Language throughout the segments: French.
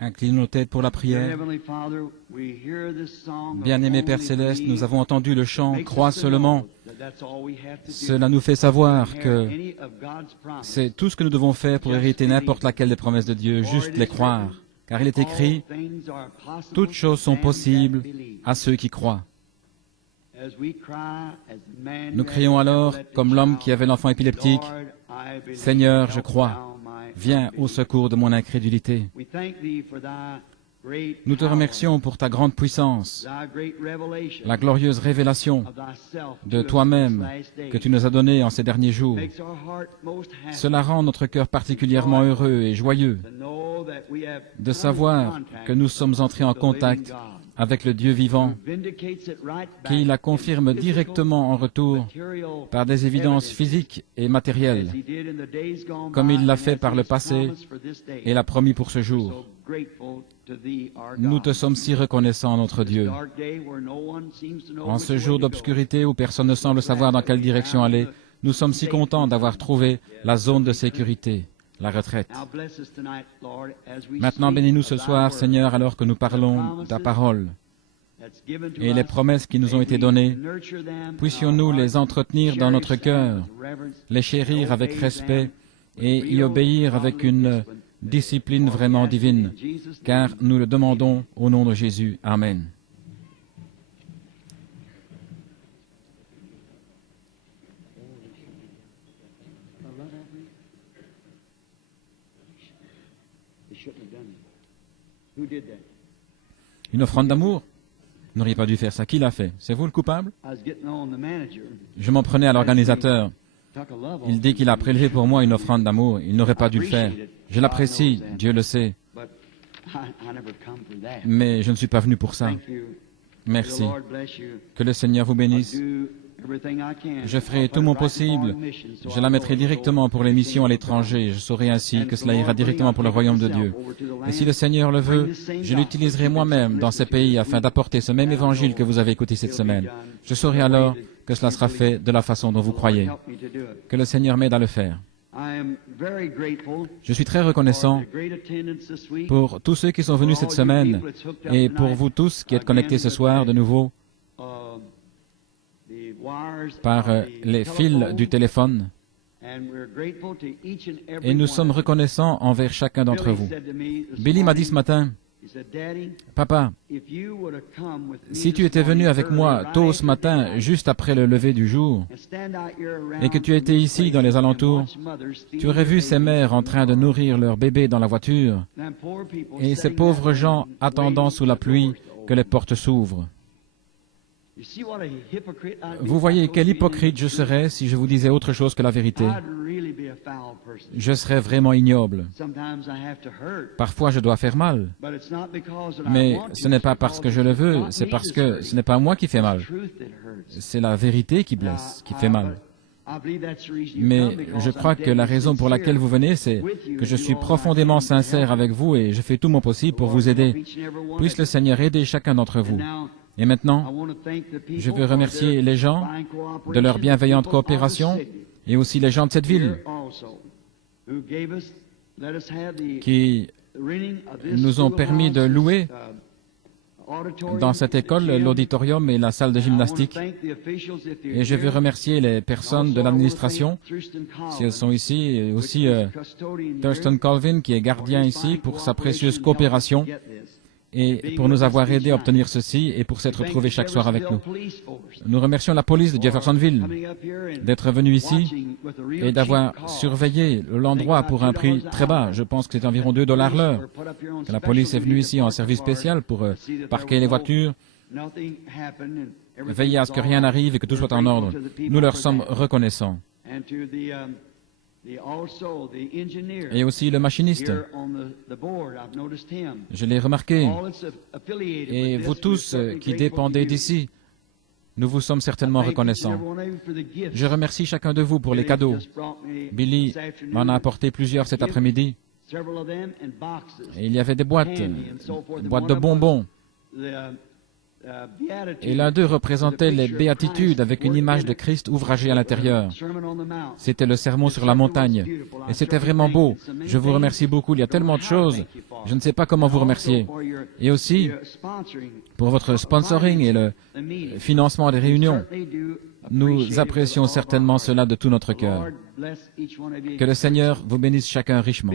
Inclinons nos têtes pour la prière. Bien-aimé Père Céleste, nous avons entendu le chant « Crois seulement ». Cela nous fait savoir que c'est tout ce que nous devons faire pour hériter n'importe laquelle des promesses de Dieu, juste les croire. Car il est écrit « Toutes choses sont possibles à ceux qui croient ». Nous crions alors, comme l'homme qui avait l'enfant épileptique, « Seigneur, je crois, viens au secours de mon incrédulité ». Nous te remercions pour ta grande puissance, la glorieuse révélation de toi-même que tu nous as donnée en ces derniers jours. Cela rend notre cœur particulièrement heureux et joyeux de savoir que nous sommes entrés en contact avec le Dieu vivant, qui la confirme directement en retour par des évidences physiques et matérielles, comme il l'a fait par le passé et l'a promis pour ce jour. Nous te sommes si reconnaissants, notre Dieu. En ce jour d'obscurité où personne ne semble savoir dans quelle direction aller, nous sommes si contents d'avoir trouvé la zone de sécurité, la retraite. Maintenant, bénis-nous ce soir, Seigneur, alors que nous parlons de ta parole et les promesses qui nous ont été données. Puissions-nous les entretenir dans notre cœur, les chérir avec respect et y obéir avec une discipline vraiment divine, car nous le demandons au nom de Jésus. Amen. Une offrande d'amour? Vous n'auriez pas dû faire ça. Qui l'a fait? C'est vous le coupable? Je m'en prenais à l'organisateur. Il dit qu'il a prélevé pour moi une offrande d'amour. Il n'aurait pas dû le faire. Je l'apprécie, Dieu le sait. Mais je ne suis pas venu pour ça. Merci. Que le Seigneur vous bénisse. Je ferai tout mon possible. Je la mettrai directement pour les missions à l'étranger. Je saurai ainsi que cela ira directement pour le royaume de Dieu. Et si le Seigneur le veut, je l'utiliserai moi-même dans ces pays afin d'apporter ce même évangile que vous avez écouté cette semaine. Je saurai alors que cela sera fait de la façon dont vous croyez. Que le Seigneur m'aide à le faire. Je suis très reconnaissant pour tous ceux qui sont venus cette semaine et pour vous tous qui êtes connectés ce soir de nouveau par les fils du téléphone. Et nous sommes reconnaissants envers chacun d'entre vous. Billy m'a dit ce matin, « Papa, si tu étais venu avec moi tôt ce matin, juste après le lever du jour, et que tu étais ici dans les alentours, tu aurais vu ces mères en train de nourrir leur bébé dans la voiture, et ces pauvres gens attendant sous la pluie que les portes s'ouvrent. Vous voyez quel hypocrite je serais si je vous disais autre chose que la vérité. Je serais vraiment ignoble. Parfois, je dois faire mal. Mais ce n'est pas parce que je le veux, c'est parce que ce n'est pas moi qui fais mal. C'est la vérité qui blesse, qui fait mal. Mais je crois que la raison pour laquelle vous venez, c'est que je suis profondément sincère avec vous et je fais tout mon possible pour vous aider. Puisse le Seigneur aider chacun d'entre vous. Et maintenant, je veux remercier les gens de leur bienveillante coopération et aussi les gens de cette ville qui nous ont permis de louer dans cette école l'auditorium et la salle de gymnastique. Et je veux remercier les personnes de l'administration, si elles sont ici, et aussi Thurston Colvin qui est gardien ici pour sa précieuse coopération et pour nous avoir aidés à obtenir ceci et pour s'être trouvés chaque soir avec nous. Nous remercions la police de Jeffersonville d'être venue ici et d'avoir surveillé l'endroit pour un prix très bas. Je pense que c'est environ $2 l'heure. La police est venue ici en service spécial pour parquer les voitures, veiller à ce que rien n'arrive et que tout soit en ordre. Nous leur sommes reconnaissants. Et aussi le machiniste. Je l'ai remarqué. Et vous tous qui dépendez d'ici, nous vous sommes certainement reconnaissants. Je remercie chacun de vous pour les cadeaux. Billy m'en a apporté plusieurs cet après-midi. Et il y avait des boîtes de bonbons. Et l'un d'eux représentait les béatitudes avec une image de Christ ouvragée à l'intérieur. C'était le sermon sur la montagne. Et c'était vraiment beau. Je vous remercie beaucoup. Il y a tellement de choses. Je ne sais pas comment vous remercier. Et aussi pour votre sponsoring et le financement des réunions. Nous apprécions certainement cela de tout notre cœur. Que le Seigneur vous bénisse chacun richement.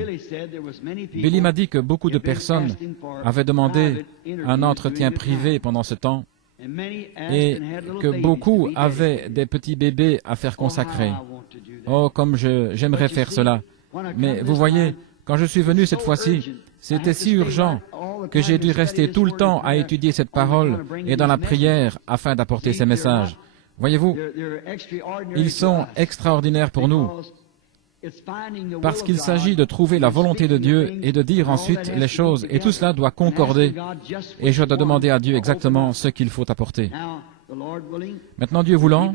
Billy m'a dit que beaucoup de personnes avaient demandé un entretien privé pendant ce temps et que beaucoup avaient des petits bébés à faire consacrer. Oh, comme j'aimerais faire cela. Mais vous voyez, quand je suis venu cette fois-ci, c'était si urgent que j'ai dû rester tout le temps à étudier cette parole et dans la prière afin d'apporter ces messages. Voyez-vous, ils sont extraordinaires pour nous, parce qu'il s'agit de trouver la volonté de Dieu et de dire ensuite les choses, et tout cela doit concorder, et je dois demander à Dieu exactement ce qu'il faut apporter. Maintenant, Dieu voulant,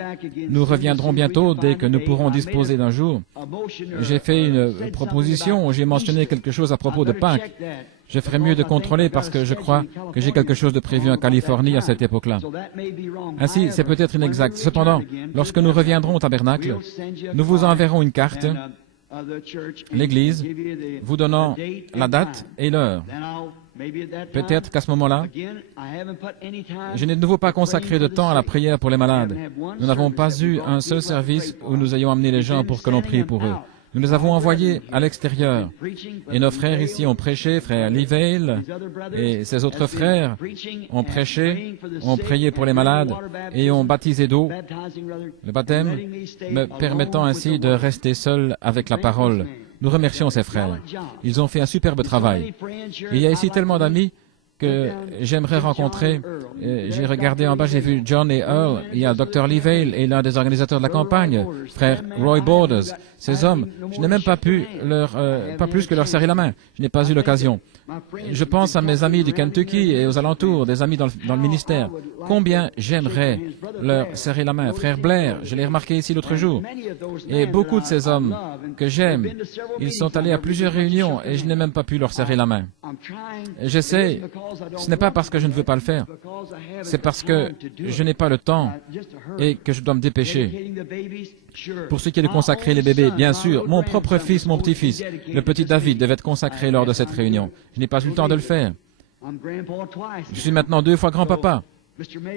nous reviendrons bientôt dès que nous pourrons disposer d'un jour. J'ai fait une proposition où j'ai mentionné quelque chose à propos de Pâques. Je ferais mieux de contrôler parce que je crois que j'ai quelque chose de prévu en Californie à cette époque-là. Ainsi, c'est peut-être inexact. Cependant, lorsque nous reviendrons au tabernacle, nous vous enverrons une carte, l'Église, vous donnant la date et l'heure. Peut-être qu'à ce moment-là, je n'ai de nouveau pas consacré de temps à la prière pour les malades. Nous n'avons pas eu un seul service où nous ayons amené les gens pour que l'on prie pour eux. Nous les avons envoyés à l'extérieur. Et nos frères ici ont prêché, frère Leevale et ses autres frères ont prêché, ont prié pour les malades et ont baptisé d'eau, le baptême, me permettant ainsi de rester seul avec la parole. Nous remercions ces frères. Ils ont fait un superbe travail. Il y a ici tellement d'amis que j'aimerais rencontrer. J'ai regardé en bas, j'ai vu John et Earl. Il y a Dr. Leevale et l'un des organisateurs de la campagne, frère Roy Borders. Ces hommes, je n'ai même pas pu pas plus que leur serrer la main. Je n'ai pas eu l'occasion. Je pense à mes amis du Kentucky et aux alentours, des amis dans le ministère. Combien j'aimerais leur serrer la main. Frère Blair, je l'ai remarqué ici l'autre jour. Et beaucoup de ces hommes que j'aime, ils sont allés à plusieurs réunions et je n'ai même pas pu leur serrer la main. J'essaie, ce n'est pas parce que je ne veux pas le faire, c'est parce que je n'ai pas le temps et que je dois me dépêcher. Pour ce qui est de consacrer les bébés, bien sûr, mon propre fils, mon petit-fils, le petit David, devait être consacré lors de cette réunion. Je n'ai pas eu le temps de le faire. Je suis maintenant 2 fois grand-papa.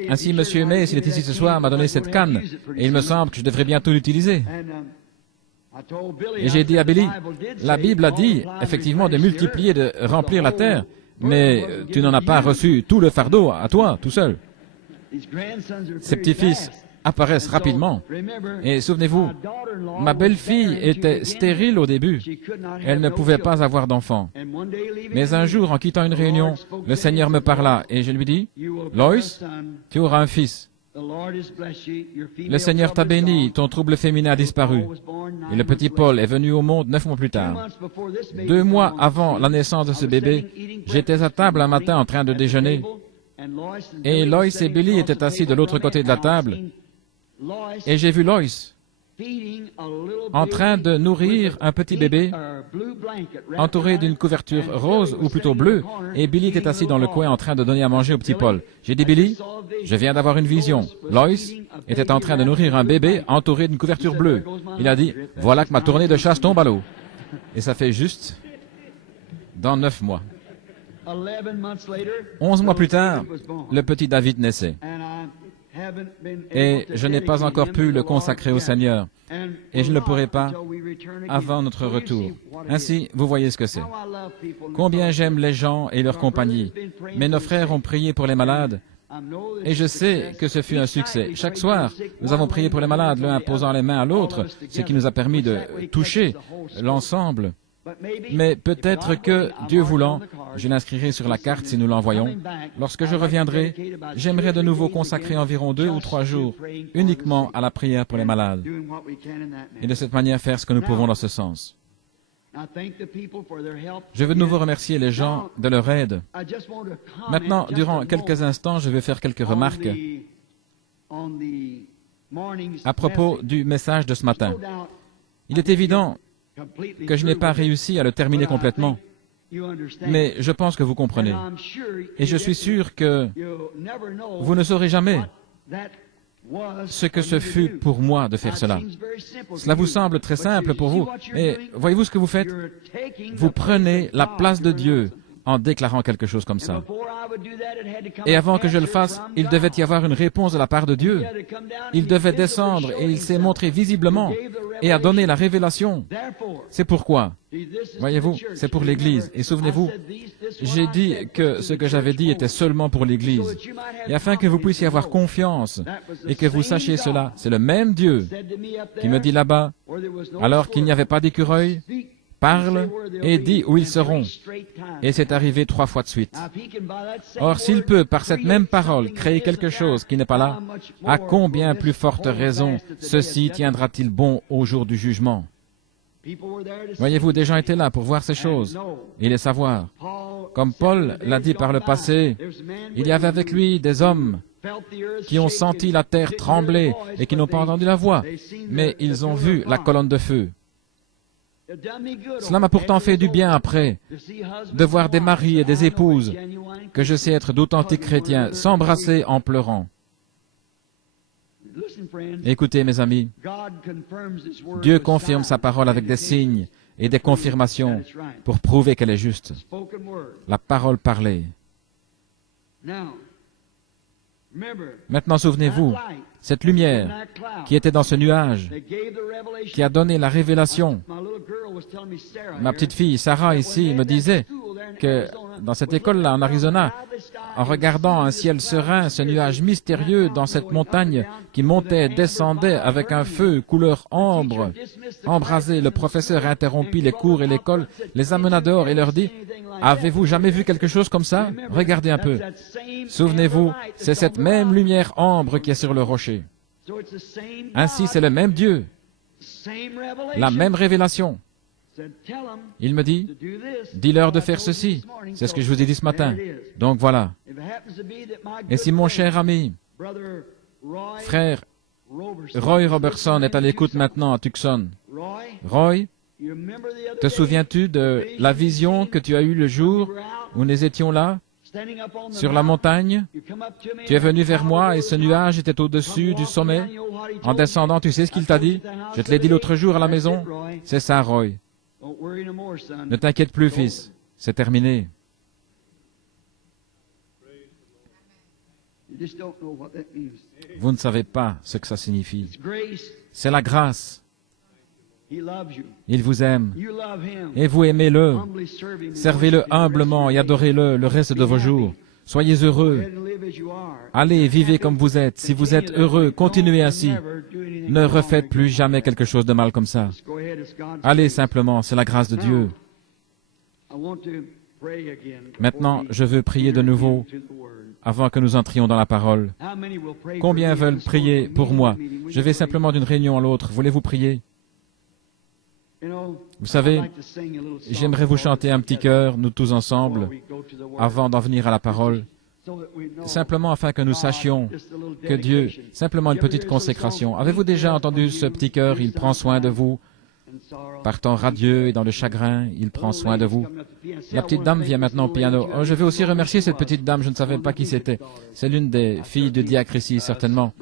Ainsi, M. May, s'il est ici ce soir, m'a donné cette canne, et il me semble que je devrais bientôt l'utiliser. Et j'ai dit à Billy, la Bible a dit, effectivement, de multiplier, de remplir la terre, mais tu n'en as pas reçu tout le fardeau à toi, tout seul. Ces petits-fils apparaissent rapidement. Et souvenez-vous, ma belle-fille était stérile au début. Elle ne pouvait pas avoir d'enfant. Mais un jour, en quittant une réunion, le Seigneur me parla et je lui dis, « Lois, tu auras un fils. Le Seigneur t'a béni, ton trouble féminin a disparu. » Et le petit Paul est venu au monde 9 mois plus tard. 2 mois avant la naissance de ce bébé, j'étais à table un matin en train de déjeuner. Et Lois et Billy étaient assis de l'autre côté de la table. Et j'ai vu Lois en train de nourrir un petit bébé entouré d'une couverture rose, ou plutôt bleue, et Billy était assis dans le coin en train de donner à manger au petit Paul. J'ai dit, Billy, je viens d'avoir une vision. Lois était en train de nourrir un bébé entouré d'une couverture bleue. Il a dit, voilà que ma tournée de chasse tombe à l'eau. Et ça fait juste dans 9 mois. 11 mois plus tard, le petit David naissait. Et je n'ai pas encore pu le consacrer au Seigneur. Et je ne le pourrai pas avant notre retour. Ainsi, vous voyez ce que c'est. Combien j'aime les gens et leur compagnie. Mais nos frères ont prié pour les malades. Et je sais que ce fut un succès. Chaque soir, nous avons prié pour les malades, l'un posant les mains à l'autre, ce qui nous a permis de toucher l'ensemble. Mais peut-être que, Dieu voulant, je l'inscrirai sur la carte si nous l'envoyons. Lorsque je reviendrai, j'aimerais de nouveau consacrer environ 2 ou 3 jours uniquement à la prière pour les malades. Et de cette manière faire ce que nous pouvons dans ce sens. Je veux de nouveau remercier les gens de leur aide. Maintenant, durant quelques instants, je vais faire quelques remarques à propos du message de ce matin. Il est évident que je n'ai pas réussi à le terminer complètement. Mais je pense que vous comprenez. Et je suis sûr que vous ne saurez jamais ce que ce fut pour moi de faire cela. Cela vous semble très simple pour vous, mais voyez-vous ce que vous faites? Vous prenez la place de Dieu en déclarant quelque chose comme ça. Et avant que je le fasse, il devait y avoir une réponse de la part de Dieu. Il devait descendre et il s'est montré visiblement et a donné la révélation. C'est pourquoi, voyez-vous, c'est pour l'Église. Et souvenez-vous, j'ai dit que ce que j'avais dit était seulement pour l'Église. Et afin que vous puissiez avoir confiance et que vous sachiez cela, c'est le même Dieu qui me dit là-bas, alors qu'il n'y avait pas d'écureuil, parle et dis où ils seront. Et c'est arrivé 3 fois de suite. Or, s'il peut, par cette même parole, créer quelque chose qui n'est pas là, à combien plus forte raison ceci tiendra-t-il bon au jour du jugement? Voyez-vous, des gens étaient là pour voir ces choses et les savoir. Comme Paul l'a dit par le passé, il y avait avec lui des hommes qui ont senti la terre trembler et qui n'ont pas entendu la voix, mais ils ont vu la colonne de feu. Cela m'a pourtant fait du bien après, de voir des maris et des épouses, que je sais être d'authentiques chrétiens, s'embrasser en pleurant. Écoutez, mes amis, Dieu confirme sa parole avec des signes et des confirmations pour prouver qu'elle est juste. La parole parlée. Maintenant, souvenez-vous, cette lumière qui était dans ce nuage, qui a donné la révélation. Ma petite fille Sarah ici me disait que dans cette école-là en Arizona, en regardant un ciel serein, ce nuage mystérieux dans cette montagne qui montait, descendait avec un feu couleur ambre, embrasé, le professeur interrompit les cours et l'école, les amena dehors et leur dit « Avez-vous jamais vu quelque chose comme ça? Regardez un peu. » Souvenez-vous, c'est cette même lumière ambre qui est sur le rocher. Ainsi, c'est le même Dieu, la même révélation. Il me dit, dis-leur de faire ceci. C'est ce que je vous ai dit ce matin. Donc voilà. Et si mon cher ami, frère Roy Robertson est à l'écoute maintenant à Tucson, Roy, te souviens-tu de la vision que tu as eue le jour où nous étions là, sur la montagne? Tu es venu vers moi et ce nuage était au-dessus du sommet. En descendant, tu sais ce qu'il t'a dit? Je te l'ai dit l'autre jour à la maison. C'est ça, Roy. Ne t'inquiète plus, fils. C'est terminé. Vous ne savez pas ce que ça signifie. C'est la grâce. Il vous aime. Et vous aimez-le. Servez-le humblement et adorez-le le reste de vos jours. Soyez heureux. Allez, vivez comme vous êtes. Si vous êtes heureux, continuez ainsi. Ne refaites plus jamais quelque chose de mal comme ça. Allez simplement, c'est la grâce de Dieu. Maintenant, je veux prier de nouveau avant que nous entrions dans la parole. Combien veulent prier pour moi? Je vais simplement d'une réunion à l'autre. Voulez-vous prier? Vous savez, j'aimerais vous chanter un petit chœur, nous tous ensemble, avant d'en venir à la parole, simplement afin que nous sachions que Dieu, simplement une petite consécration. Avez-vous déjà entendu ce petit chœur? Il prend soin de vous. Par temps radieux et dans le chagrin, il prend soin de vous. La petite dame vient maintenant au piano. Oh, je veux aussi remercier cette petite dame, je ne savais pas qui c'était. C'est l'une des filles de Diacrisie, certainement.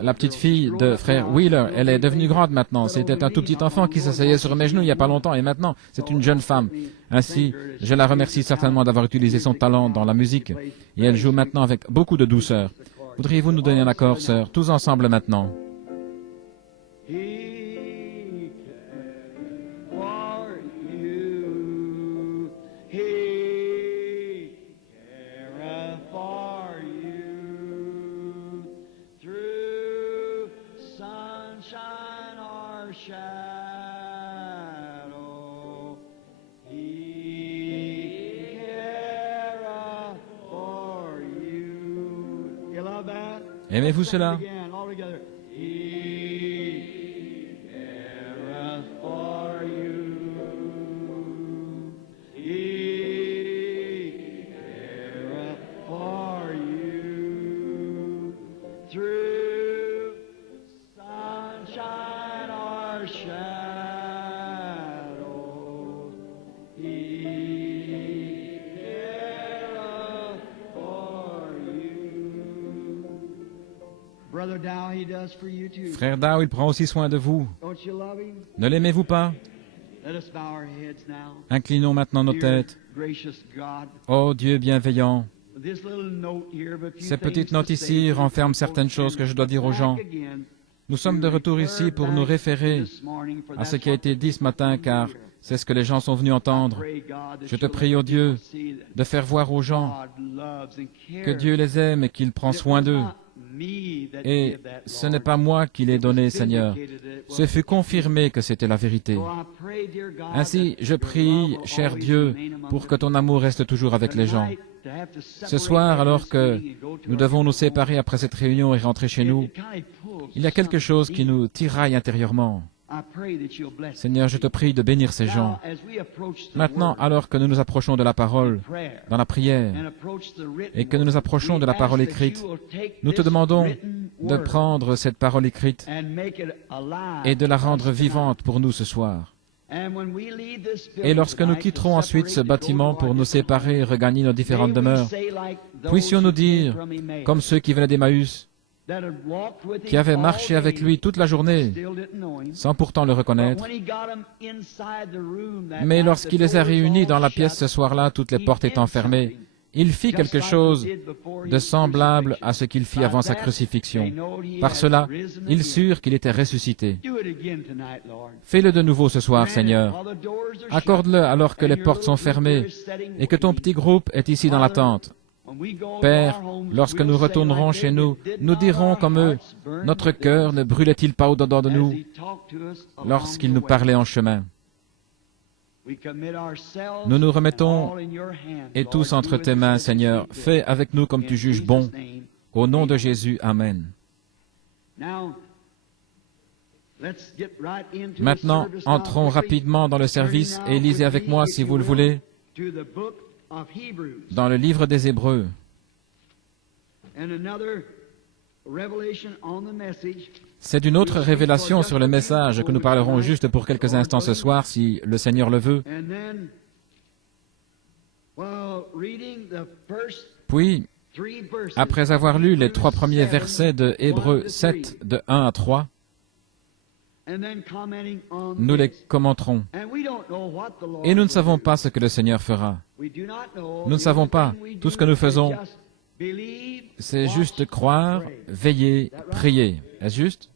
La petite fille de frère Wheeler, elle est devenue grande maintenant. C'était un tout petit enfant qui s'asseyait sur mes genoux il n'y a pas longtemps, et maintenant, c'est une jeune femme. Ainsi, je la remercie certainement d'avoir utilisé son talent dans la musique, et elle joue maintenant avec beaucoup de douceur. Voudriez-vous nous donner un accord, sœur, tous ensemble maintenant? Aimez-vous cela? Frère Dow, il prend aussi soin de vous. Ne l'aimez-vous pas? Inclinons maintenant nos têtes. Ô Dieu bienveillant, ces petites notes ici renferment certaines choses que je dois dire aux gens. Nous sommes de retour ici pour nous référer à ce qui a été dit ce matin, car c'est ce que les gens sont venus entendre. Je te prie, ô Dieu, de faire voir aux gens que Dieu les aime et qu'il prend soin d'eux. Et ce n'est pas moi qui l'ai donné, Seigneur. Ce fut confirmé que c'était la vérité. Ainsi, je prie, cher Dieu, pour que ton amour reste toujours avec les gens. Ce soir, alors que nous devons nous séparer après cette réunion et rentrer chez nous, il y a quelque chose qui nous tiraille intérieurement. Seigneur, je te prie de bénir ces gens. Maintenant, alors que nous nous approchons de la parole, dans la prière, et que nous nous approchons de la parole écrite, nous te demandons de prendre cette parole écrite et de la rendre vivante pour nous ce soir. Et lorsque nous quitterons ensuite ce bâtiment pour nous séparer et regagner nos différentes demeures, puissions-nous dire, comme ceux qui venaient d'Emmaüs, qui avaient marché avec lui toute la journée, sans pourtant le reconnaître. Mais lorsqu'il les a réunis dans la pièce ce soir-là, toutes les portes étant fermées, il fit quelque chose de semblable à ce qu'il fit avant sa crucifixion. Par cela, ils surent qu'il était ressuscité. Fais-le de nouveau ce soir, Seigneur. Accorde-le alors que les portes sont fermées et que ton petit groupe est ici dans l'attente. Père, lorsque nous retournerons chez nous, nous dirons comme eux, notre cœur ne brûlait-il pas au-dedans de nous lorsqu'il nous parlait en chemin? Nous nous remettons et tous entre tes mains, Seigneur. Fais avec nous comme tu juges bon. Au nom de Jésus, Amen. Maintenant, entrons rapidement dans le service et lisez avec moi, si vous le voulez, dans le livre des Hébreux. C'est d'une autre révélation sur le message que nous parlerons juste pour quelques instants ce soir, si le Seigneur le veut. Puis, après avoir lu les 3 premiers versets de Hébreux 7, de 1 à 3, nous les commenterons. Et nous ne savons pas ce que le Seigneur fera. Nous ne savons pas. Tout ce que nous faisons, c'est juste croire, veiller, prier. Est-ce juste?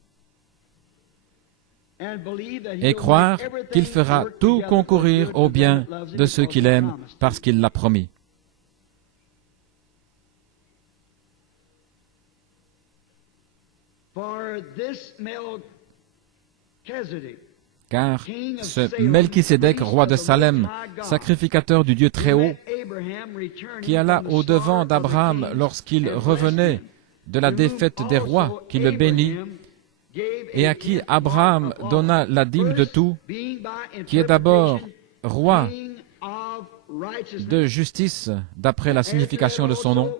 Et croire qu'il fera tout concourir au bien de ceux qu'il aime parce qu'il l'a promis. Car ce Melchisédek, roi de Salem, sacrificateur du Dieu Très-Haut, qui alla au-devant d'Abraham lorsqu'il revenait de la défaite des rois, qui le bénit, et à qui Abraham donna la dîme de tout, qui est d'abord roi de justice, d'après la signification de son nom,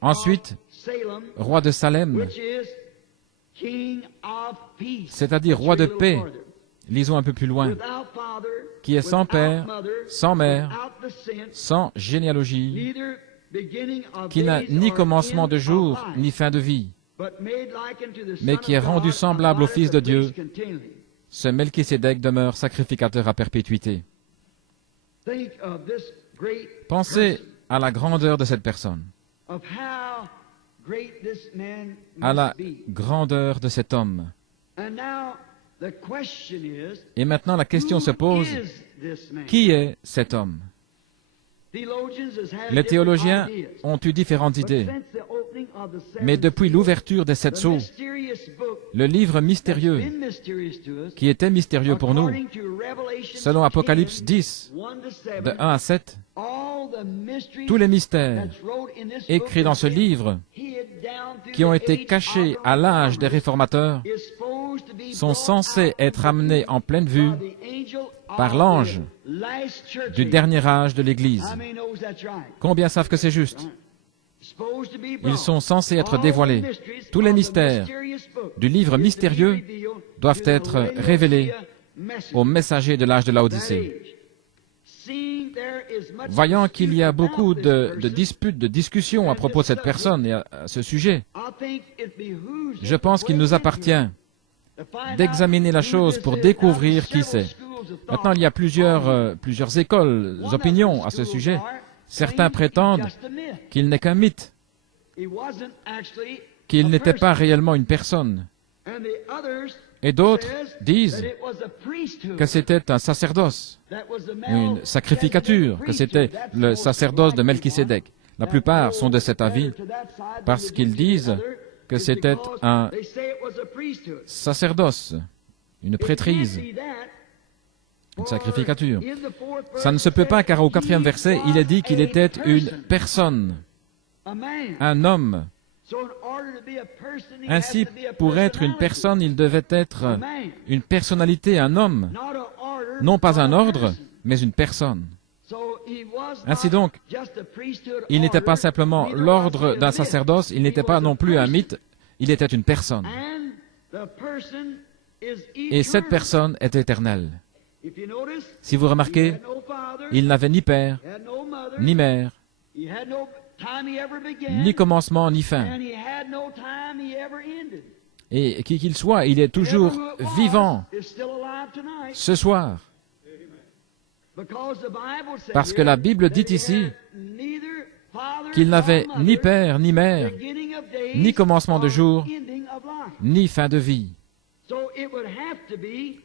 ensuite roi de Salem, c'est-à-dire roi de paix. Lisons un peu plus loin. Qui est sans père, sans mère, sans généalogie, qui n'a ni commencement de jour, ni fin de vie, mais qui est rendu semblable au Fils de Dieu, ce Melchisédek demeure sacrificateur à perpétuité. Pensez à la grandeur de cette personne, à la grandeur de cet homme. Et maintenant, la question se pose, qui est cet homme? Les théologiens ont eu différentes idées, mais depuis l'ouverture des 7 sceaux, le livre mystérieux, qui était mystérieux pour nous, selon Apocalypse 10, de 1 à 7, tous les mystères écrits dans ce livre, qui ont été cachés à l'âge des réformateurs, sont censés être amenés en pleine vue par l'ange du dernier âge de l'Église. Combien savent que c'est juste? Ils sont censés être dévoilés. Tous les mystères du livre mystérieux doivent être révélés aux messagers de l'âge de Laodicée. Voyant qu'il y a beaucoup de disputes, de discussions à propos de cette personne et à ce sujet, Je pense qu'il nous appartient d'examiner la chose pour découvrir qui c'est. Maintenant, il y a plusieurs écoles, opinions à ce sujet. Certains prétendent qu'il n'est qu'un mythe, qu'il n'était pas réellement une personne. Et d'autres disent que c'était un sacerdoce, une sacrificature, que c'était le sacerdoce de Melchisédek. La plupart sont de cet avis parce qu'ils disent que c'était un sacerdoce, une prêtrise, une sacrificature. Ça ne se peut pas car au 4e verset, il est dit qu'il était une personne, un homme. Ainsi, pour être une personne, il devait être une personnalité, un homme, non pas un ordre, mais une personne. Ainsi donc, il n'était pas simplement l'ordre d'un sacerdoce, il n'était pas non plus un mythe, il était une personne. Et cette personne est éternelle. Si vous remarquez, il n'avait ni père, ni mère, ni commencement, ni fin. Et qui qu'il soit, il est toujours vivant ce soir. Parce que la Bible dit ici qu'il n'avait ni père, ni mère, ni commencement de jour, ni fin de vie.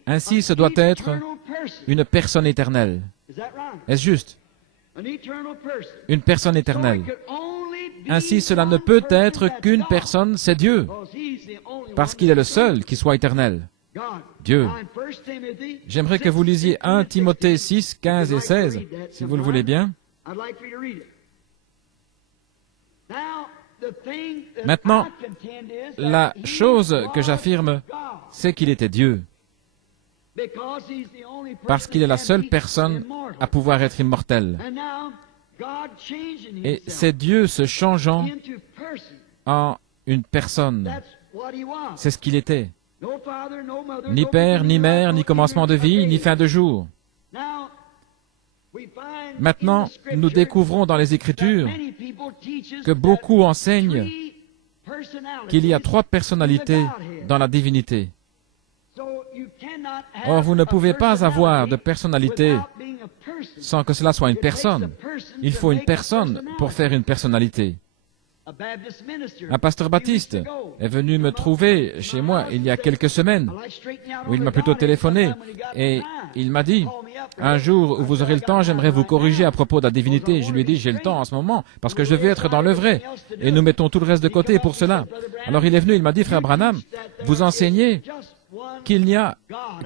Ainsi, ce doit être une personne éternelle. Est-ce juste? Une personne éternelle. Ainsi, cela ne peut être qu'une personne, c'est Dieu, parce qu'il est le seul qui soit éternel. Dieu. J'aimerais que vous lisiez 1 Timothée 6, 15 et 16, si vous le voulez bien. Maintenant, la chose que j'affirme, c'est qu'il était Dieu, parce qu'il est la seule personne à pouvoir être immortel. Et c'est Dieu se changeant en une personne. C'est ce qu'il était. Ni père, ni mère, ni commencement de vie, ni fin de jour. Maintenant, nous découvrons dans les Écritures que beaucoup enseignent qu'il y a 3 personnalités dans la divinité. Or, vous ne pouvez pas avoir de personnalité sans que cela soit une personne. Il faut une personne pour faire une personnalité. Un pasteur baptiste est venu me trouver chez moi il y a quelques semaines, où il m'a plutôt téléphoné, et il m'a dit, un jour où vous aurez le temps, j'aimerais vous corriger à propos de la divinité. Je lui ai dit, j'ai le temps en ce moment, parce que je veux être dans le vrai, et nous mettons tout le reste de côté pour cela. Alors il est venu, il m'a dit, frère Branham, vous enseignez qu'il n'y a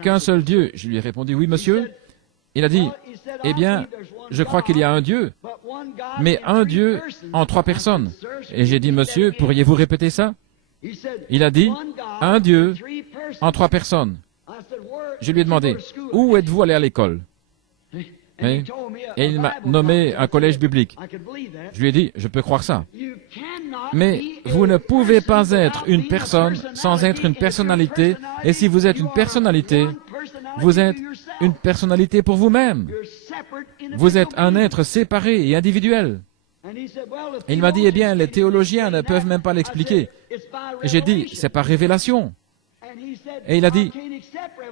qu'un seul Dieu. Je lui ai répondu, oui monsieur. Il a dit, eh bien, je crois qu'il y a un Dieu, mais un Dieu en 3 personnes. Et j'ai dit, monsieur, pourriez-vous répéter ça? Il a dit, un Dieu en 3 personnes. Je lui ai demandé, où êtes-vous allé à l'école? Et il m'a nommé un collège biblique. Je lui ai dit, je peux croire ça. Mais vous ne pouvez pas être une personne sans être une personnalité, et si vous êtes une personnalité, vous êtes une personnalité pour vous-même. Vous êtes un être séparé et individuel. Et il m'a dit, eh bien, les théologiens ne peuvent même pas l'expliquer. J'ai dit, c'est par révélation. Et il a dit,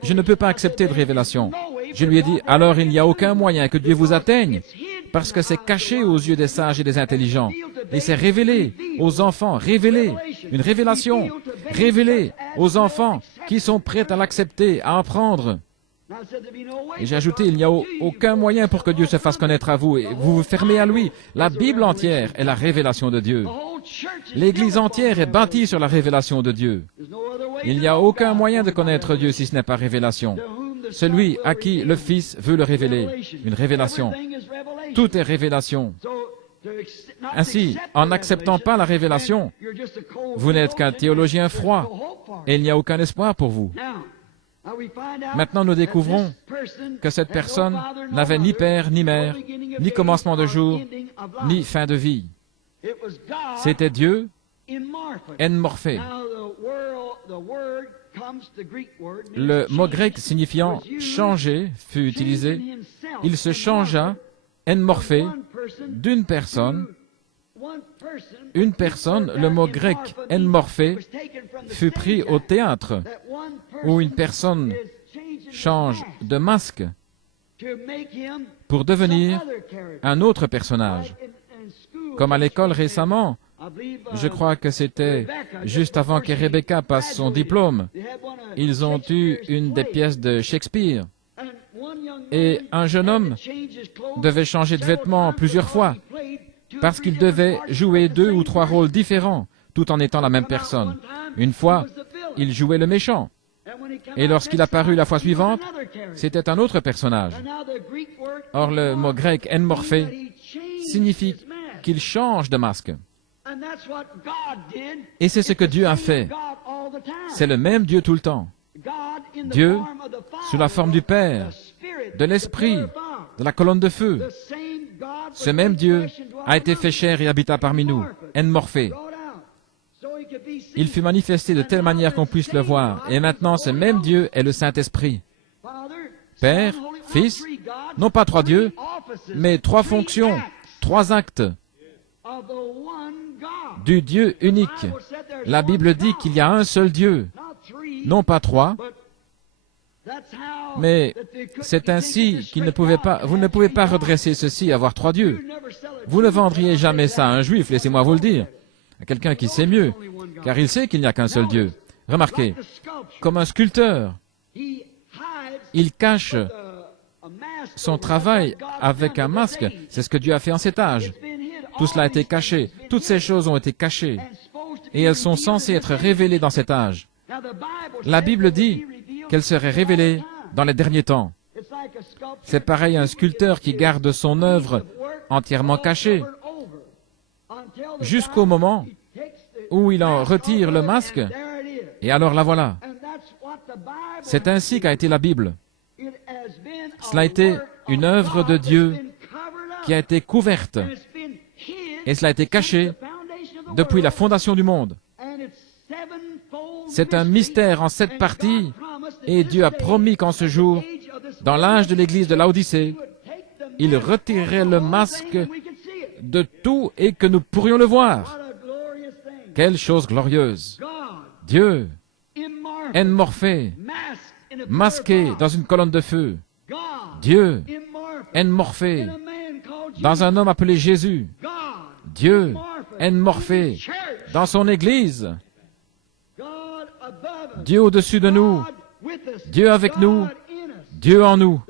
je ne peux pas accepter de révélation. Je lui ai dit, alors il n'y a aucun moyen que Dieu vous atteigne, parce que c'est caché aux yeux des sages et des intelligents. Et c'est révélé aux enfants, révélé, une révélation, révélée aux enfants qui sont prêts à l'accepter, à en prendre. Et j'ai ajouté, il n'y a aucun moyen pour que Dieu se fasse connaître à vous, et vous vous fermez à lui. La Bible entière est la révélation de Dieu. L'Église entière est bâtie sur la révélation de Dieu. Il n'y a aucun moyen de connaître Dieu si ce n'est par révélation. Celui à qui le Fils veut le révéler, une révélation. Tout est révélation. Ainsi, en n'acceptant pas la révélation, vous n'êtes qu'un théologien froid, et il n'y a aucun espoir pour vous. Maintenant, nous découvrons que cette personne n'avait ni père, ni mère, ni commencement de jour, ni fin de vie. C'était Dieu, en morphé. Le mot grec signifiant changer fut utilisé. Il se changea, en morphé, d'une personne Une personne, le mot grec enmorphé, fut pris au théâtre, où une personne change de masque pour devenir un autre personnage. Comme à l'école récemment, je crois que c'était juste avant que Rebecca passe son diplôme, ils ont eu une des pièces de Shakespeare. Et un jeune homme devait changer de vêtements plusieurs fois, parce qu'il devait jouer 2 ou 3 rôles différents, tout en étant la même personne. Une fois, il jouait le méchant. Et lorsqu'il apparut la fois suivante, c'était un autre personnage. Or, le mot grec « enmorphé » signifie qu'il change de masque. Et c'est ce que Dieu a fait. C'est le même Dieu tout le temps. Dieu, sous la forme du Père, de l'Esprit, de la colonne de feu. Ce même Dieu a été fait chair et habita parmi nous, enmorphé. Il fut manifesté de telle manière qu'on puisse le voir. Et maintenant, ce même Dieu est le Saint-Esprit. Père, Fils, non pas 3 dieux, mais 3 fonctions, 3 actes du Dieu unique. La Bible dit qu'il y a un seul Dieu, non pas 3, mais c'est ainsi qu'il ne pouvait pas, vous ne pouvez pas redresser ceci et avoir 3 dieux. Vous ne vendriez jamais ça à un juif, laissez-moi vous le dire, à quelqu'un qui sait mieux, car il sait qu'il n'y a qu'un seul Dieu. Remarquez, comme un sculpteur, il cache son travail avec un masque. C'est ce que Dieu a fait en cet âge. Tout cela a été caché. Toutes ces choses ont été cachées. Et elles sont censées être révélées dans cet âge. La Bible dit qu'elles seraient révélées dans les derniers temps. C'est pareil à un sculpteur qui garde son œuvre entièrement cachée, jusqu'au moment où il en retire le masque, et alors la voilà. C'est ainsi qu'a été la Bible. Cela a été une œuvre de Dieu qui a été couverte, et cela a été caché depuis la fondation du monde. C'est un mystère en 7 parties, et Dieu a promis qu'en ce jour, dans l'âge de l'église de Laodicée, il retirerait le masque de tout et que nous pourrions le voir. Quelle chose glorieuse! Dieu, enmorphé, masqué dans une colonne de feu. Dieu, enmorphé, dans un homme appelé Jésus. Dieu, enmorphé, dans son Église. Dieu au-dessus de nous, Dieu avec nous, Dieu en nous.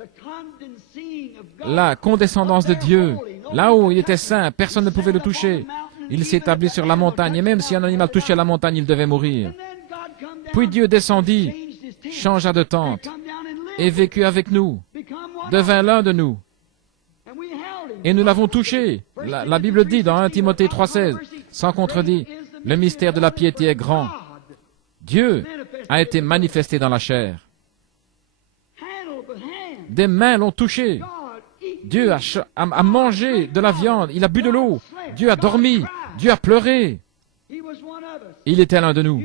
La condescendance de Dieu, là où il était saint, personne ne pouvait le toucher. Il s'établit sur la montagne, et même si un animal touchait la montagne, il devait mourir. Puis Dieu descendit, changea de tente, et vécut avec nous, devint l'un de nous. Et nous l'avons touché. La Bible dit dans 1 Timothée 3,16, sans contredit, le mystère de la piété est grand. Dieu a été manifesté dans la chair. Des mains l'ont touché. Dieu a mangé de la viande, il a bu de l'eau. Dieu a dormi, Dieu a pleuré. Il était l'un de nous.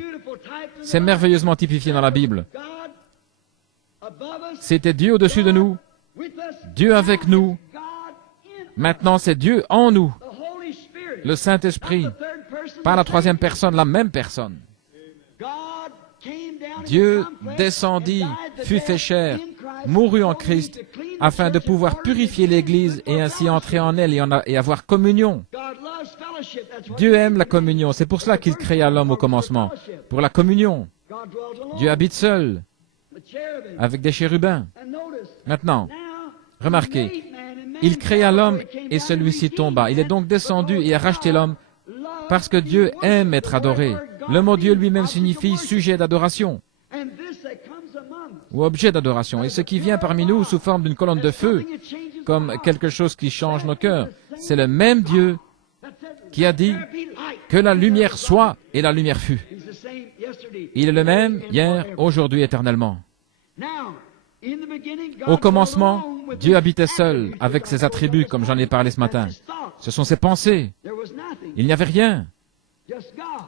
C'est merveilleusement typifié dans la Bible. C'était Dieu au-dessus de nous, Dieu avec nous. Maintenant, c'est Dieu en nous, le Saint-Esprit, par la 3e personne, la même personne. Dieu descendit, fut fait chair, mourut en Christ, afin de pouvoir purifier l'Église et ainsi entrer en elle et avoir communion. Dieu aime la communion, c'est pour cela qu'il créa l'homme au commencement, pour la communion. Dieu habite seul, avec des chérubins. Maintenant, remarquez, il créa l'homme et celui-ci tomba. Il est donc descendu et a racheté l'homme parce que Dieu aime être adoré. Le mot Dieu lui-même signifie sujet d'adoration ou objet d'adoration. Et ce qui vient parmi nous sous forme d'une colonne de feu, comme quelque chose qui change nos cœurs, c'est le même Dieu qui a dit que la lumière soit et la lumière fut. Il est le même hier, aujourd'hui, éternellement. Au commencement, Dieu habitait seul avec ses attributs, comme j'en ai parlé ce matin. Ce sont ses pensées. Il n'y avait rien,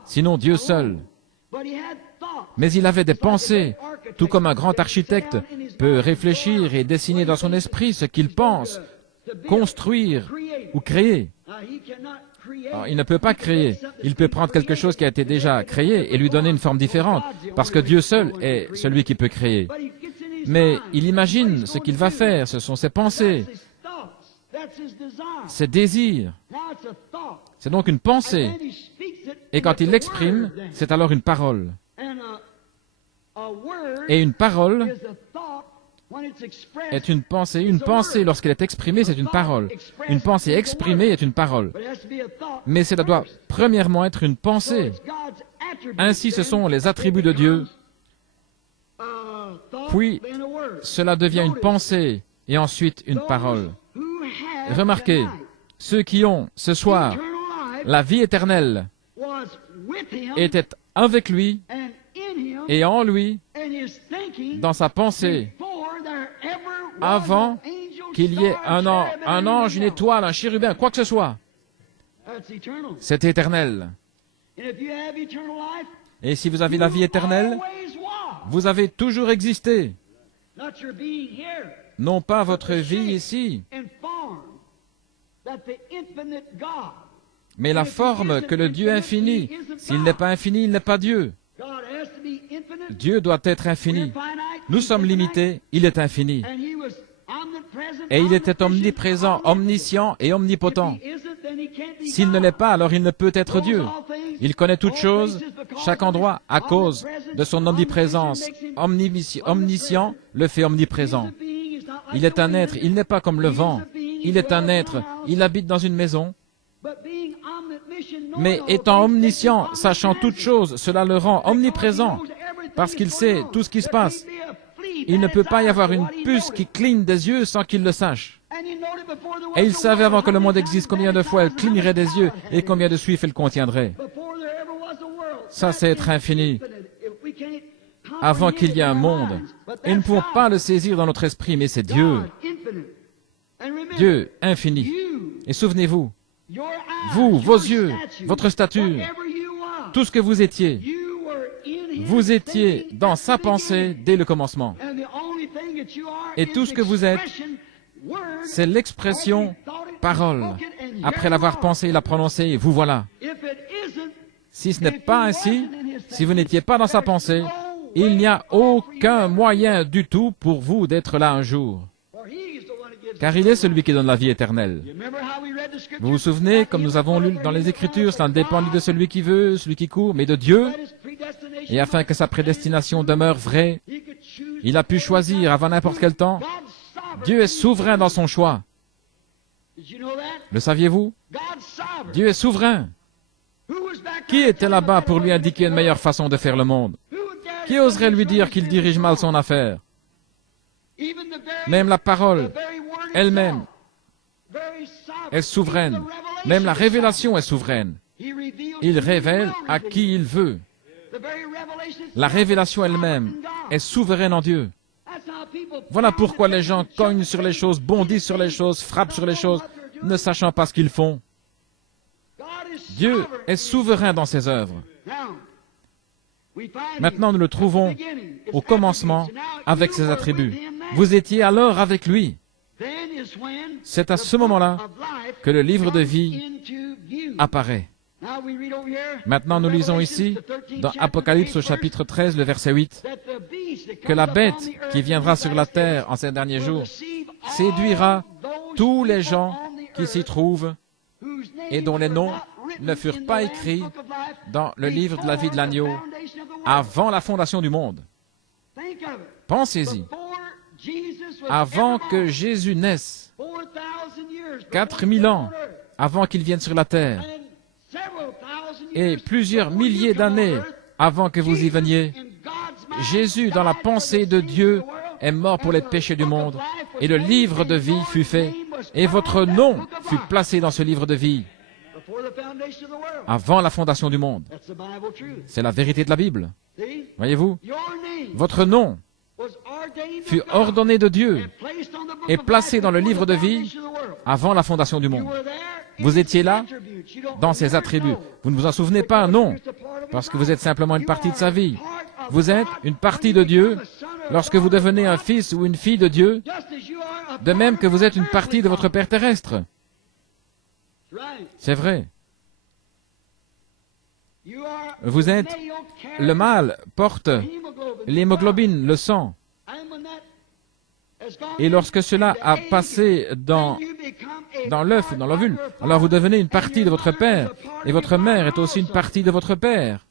sinon Dieu seul. Mais il avait des pensées, tout comme un grand architecte peut réfléchir et dessiner dans son esprit ce qu'il pense, construire ou créer. Alors, il ne peut pas créer. Il peut prendre quelque chose qui a été déjà créé et lui donner une forme différente, parce que Dieu seul est celui qui peut créer. Mais il imagine ce qu'il va faire, ce sont ses pensées, ses désirs. C'est donc une pensée. Et quand il l'exprime, c'est alors une parole. Et une parole est une pensée. Une pensée, lorsqu'elle est exprimée, c'est une parole. Une pensée exprimée est une parole. Mais cela doit premièrement être une pensée. Ainsi, ce sont les attributs de Dieu. Puis, cela devient une pensée et ensuite une parole. Remarquez, ceux qui ont, ce soir, la vie éternelle étaient avec lui et en lui, dans sa pensée, avant qu'il y ait un ange, une étoile, un chérubin, quoi que ce soit. C'est éternel. Et si vous avez la vie éternelle, vous avez toujours existé. Non pas votre vie ici, mais la forme que le Dieu infini. S'il n'est pas infini, il n'est pas Dieu. Dieu doit être infini. Nous sommes limités, il est infini. Et il était omniprésent, omniscient et omnipotent. S'il ne l'est pas, alors il ne peut être Dieu. Il connaît toutes choses, chaque endroit, à cause de son omniprésence. Omniscient le fait omniprésent. Il est un être, il n'est pas comme le vent. Il est un être, il habite dans une maison. Mais étant omniscient, sachant toutes choses, cela le rend omniprésent, parce qu'il sait tout ce qui se passe. Il ne peut pas y avoir une puce qui cligne des yeux sans qu'il le sache. Et il savait avant que le monde existe combien de fois elle clignerait des yeux et combien de suifs elle contiendrait. Ça, c'est être infini. Avant qu'il y ait un monde. Et nous ne pouvons pas le saisir dans notre esprit, mais c'est Dieu. Dieu infini. Et souvenez-vous, vous, vos yeux, votre stature, tout ce que vous étiez dans sa pensée dès le commencement. Et tout ce que vous êtes, c'est l'expression parole. Après l'avoir pensé et la prononcée, vous voilà. Si ce n'est pas ainsi, si vous n'étiez pas dans sa pensée, il n'y a aucun moyen du tout pour vous d'être là un jour. Car il est celui qui donne la vie éternelle. Vous vous souvenez, comme nous avons lu dans les Écritures, cela ne dépend ni de celui qui veut, celui qui court, mais de Dieu. Et afin que sa prédestination demeure vraie, il a pu choisir avant n'importe quel temps. Dieu est souverain dans son choix. Le saviez-vous? Dieu est souverain. Qui était là-bas pour lui indiquer une meilleure façon de faire le monde? Qui oserait lui dire qu'il dirige mal son affaire? Même la parole elle-même est souveraine. Même la révélation est souveraine. Il révèle à qui il veut. La révélation elle-même est souveraine en Dieu. Voilà pourquoi les gens cognent sur les choses, bondissent sur les choses, frappent sur les choses, ne sachant pas ce qu'ils font. Dieu est souverain dans ses œuvres. Maintenant, nous le trouvons au commencement avec ses attributs. Vous étiez alors avec lui. C'est à ce moment-là que le livre de vie apparaît. Maintenant, nous lisons ici, dans Apocalypse au chapitre 13, le verset 8, que la bête qui viendra sur la terre en ces derniers jours séduira tous les gens qui s'y trouvent et dont les noms ne furent pas écrits dans le livre de la vie de l'agneau avant la fondation du monde. Pensez-y. Avant que Jésus naisse, 4000 ans avant qu'il vienne sur la terre, et plusieurs milliers d'années avant que vous y veniez, Jésus, dans la pensée de Dieu, est mort pour les péchés du monde, et le livre de vie fut fait, et votre nom fut placé dans ce livre de vie avant la fondation du monde. C'est la vérité de la Bible. Voyez-vous, votre nom fut ordonné de Dieu et placé dans le livre de vie avant la fondation du monde. Vous étiez là dans ses attributs. Vous ne vous en souvenez pas? Non, parce que vous êtes simplement une partie de sa vie. Vous êtes une partie de Dieu lorsque vous devenez un fils ou une fille de Dieu, de même que vous êtes une partie de votre Père terrestre. C'est vrai. Vous êtes, le mâle porte l'hémoglobine, le sang. Et lorsque cela a passé dans l'œuf ou dans l'ovule, alors vous devenez une partie de votre père. Et votre mère est aussi une partie de votre père.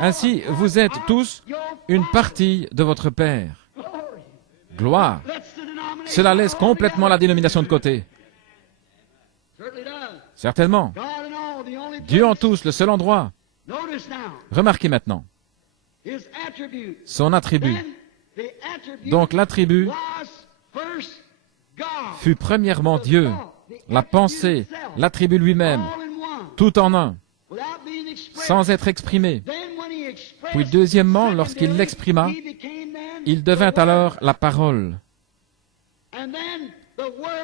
Ainsi, vous êtes tous une partie de votre père. Gloire. Cela laisse complètement la dénomination de côté. Certainement. Dieu en tous, le seul endroit. Remarquez maintenant son attribut. Donc l'attribut fut premièrement Dieu, la pensée, l'attribut lui-même, tout en un, sans être exprimé. Puis deuxièmement, lorsqu'il l'exprima, il devint alors la parole.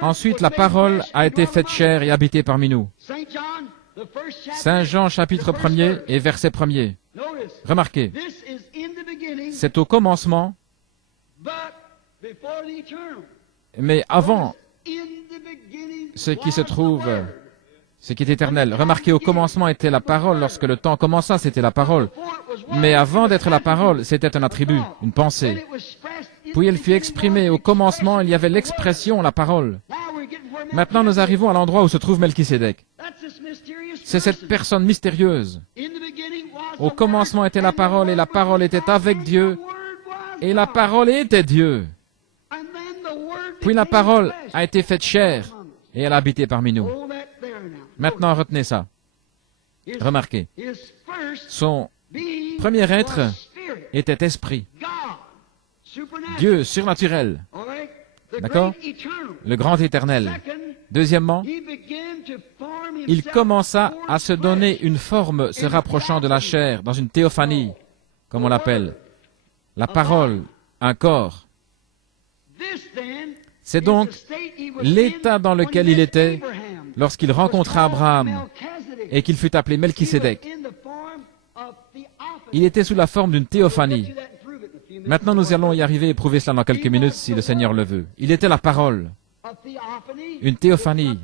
Ensuite, la parole a été faite chair et habitée parmi nous. Saint Jean, chapitre 1er et verset 1er. Remarquez, c'est au commencement, mais avant ce qui se trouve, ce qui est éternel. Remarquez, au commencement était la parole. Lorsque le temps commença, c'était la parole. Mais avant d'être la parole, c'était un attribut, une pensée. Puis elle fut exprimée. Au commencement, il y avait l'expression, la parole. Maintenant, nous arrivons à l'endroit où se trouve Melchisédek. C'est cette personne mystérieuse. Au commencement était la parole, et la parole était avec Dieu, et la parole était Dieu. Puis la parole a été faite chair, et elle a habité parmi nous. Maintenant, retenez ça. Remarquez. Son premier être était esprit. Dieu surnaturel. D'accord? Le grand éternel. Deuxièmement, il commença à se donner une forme se rapprochant de la chair, dans une théophanie, comme on l'appelle. La parole, un corps. C'est donc l'état dans lequel il était lorsqu'il rencontra Abraham et qu'il fut appelé Melchisédek. Il était sous la forme d'une théophanie. Maintenant, nous allons y arriver et prouver cela dans quelques minutes si le Seigneur le veut. Il était la parole. Une théophanie.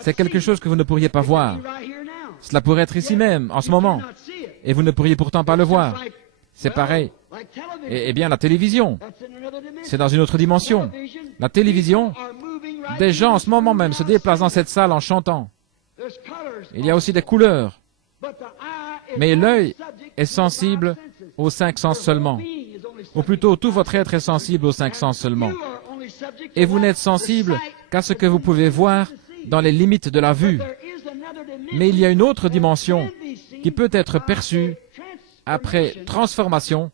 C'est quelque chose que vous ne pourriez pas voir. Cela pourrait être ici même, en ce moment. Et vous ne pourriez pourtant pas le voir. C'est pareil. Eh bien, la télévision. C'est dans une autre dimension. La télévision, des gens en ce moment même se déplacent dans cette salle en chantant. Il y a aussi des couleurs. Mais l'œil est sensible aux 5 sens seulement. Ou plutôt, tout votre être est sensible aux 5 sens seulement. Et vous n'êtes sensible qu'à ce que vous pouvez voir dans les limites de la vue. Mais il y a une autre dimension qui peut être perçue après transformation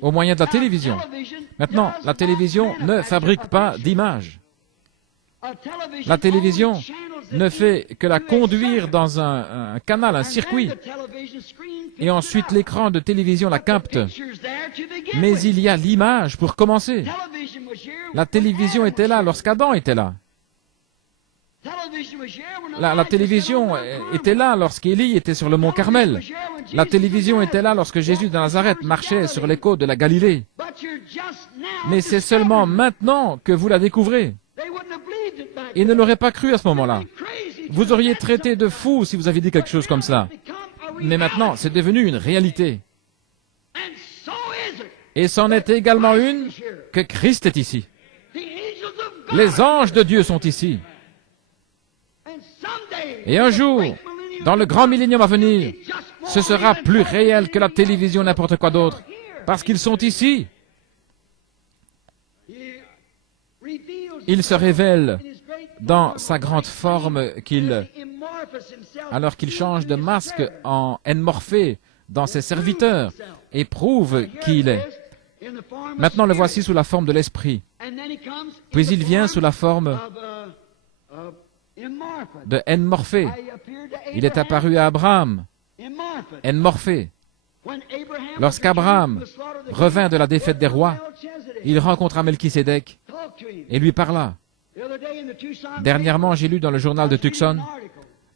au moyen de la télévision. Maintenant, la télévision ne fabrique pas d'images. La télévision ne fait que la conduire dans un canal, un circuit. Et ensuite, l'écran de télévision la capte. Mais il y a l'image pour commencer. La télévision était là lorsqu'Adam était là. La télévision était là lorsqu'Élie était sur le mont Carmel. La télévision était là lorsque Jésus de Nazareth marchait sur les côtes de la Galilée. Mais c'est seulement maintenant que vous la découvrez. Ils ne l'auraient pas cru à ce moment-là. Vous auriez traité de fou si vous aviez dit quelque chose comme ça. Mais maintenant, c'est devenu une réalité. Et c'en est également une que Christ est ici. Les anges de Dieu sont ici. Et un jour, dans le grand millénium à venir, ce sera plus réel que la télévision, n'importe quoi d'autre, parce qu'ils sont ici. Il se révèle dans sa grande forme alors qu'il change de masque en Morphée dans ses serviteurs et prouve qui il est. Maintenant, le voici sous la forme de l'esprit. Puis il vient sous la forme de Morphée. Il est apparu à Abraham. Morphée. Lorsqu'Abraham revint de la défaite des rois, il rencontra Melchisédek et lui parla. Dernièrement, j'ai lu dans le journal de Tucson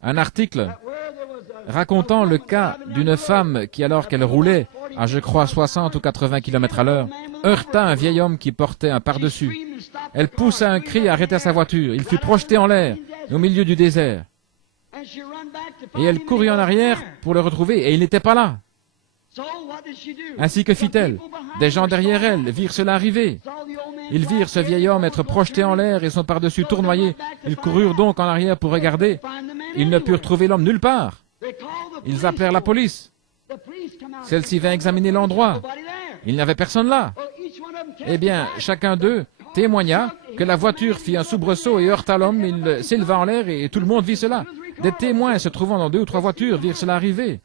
un article racontant le cas d'une femme qui, alors qu'elle roulait à, je crois, 60 ou 80 km à l'heure, heurta un vieil homme qui portait un par-dessus. Elle poussa un cri et arrêta sa voiture. Il fut projeté en l'air, au milieu du désert. Et elle courut en arrière pour le retrouver, et il n'était pas là. Ainsi que fit-elle? Des gens derrière elle virent cela arriver. Ils virent ce vieil homme être projeté en l'air et son par-dessus tournoyé. Ils coururent donc en arrière pour regarder. Ils ne purent trouver l'homme nulle part. Ils appelèrent la police. Celle-ci vint examiner l'endroit. Il n'y avait personne là. Eh bien, chacun d'eux témoigna que la voiture fit un soubresaut et heurta l'homme. Il s'éleva en l'air et tout le monde vit cela. Des témoins se trouvant dans 2 ou 3 voitures virent cela arriver.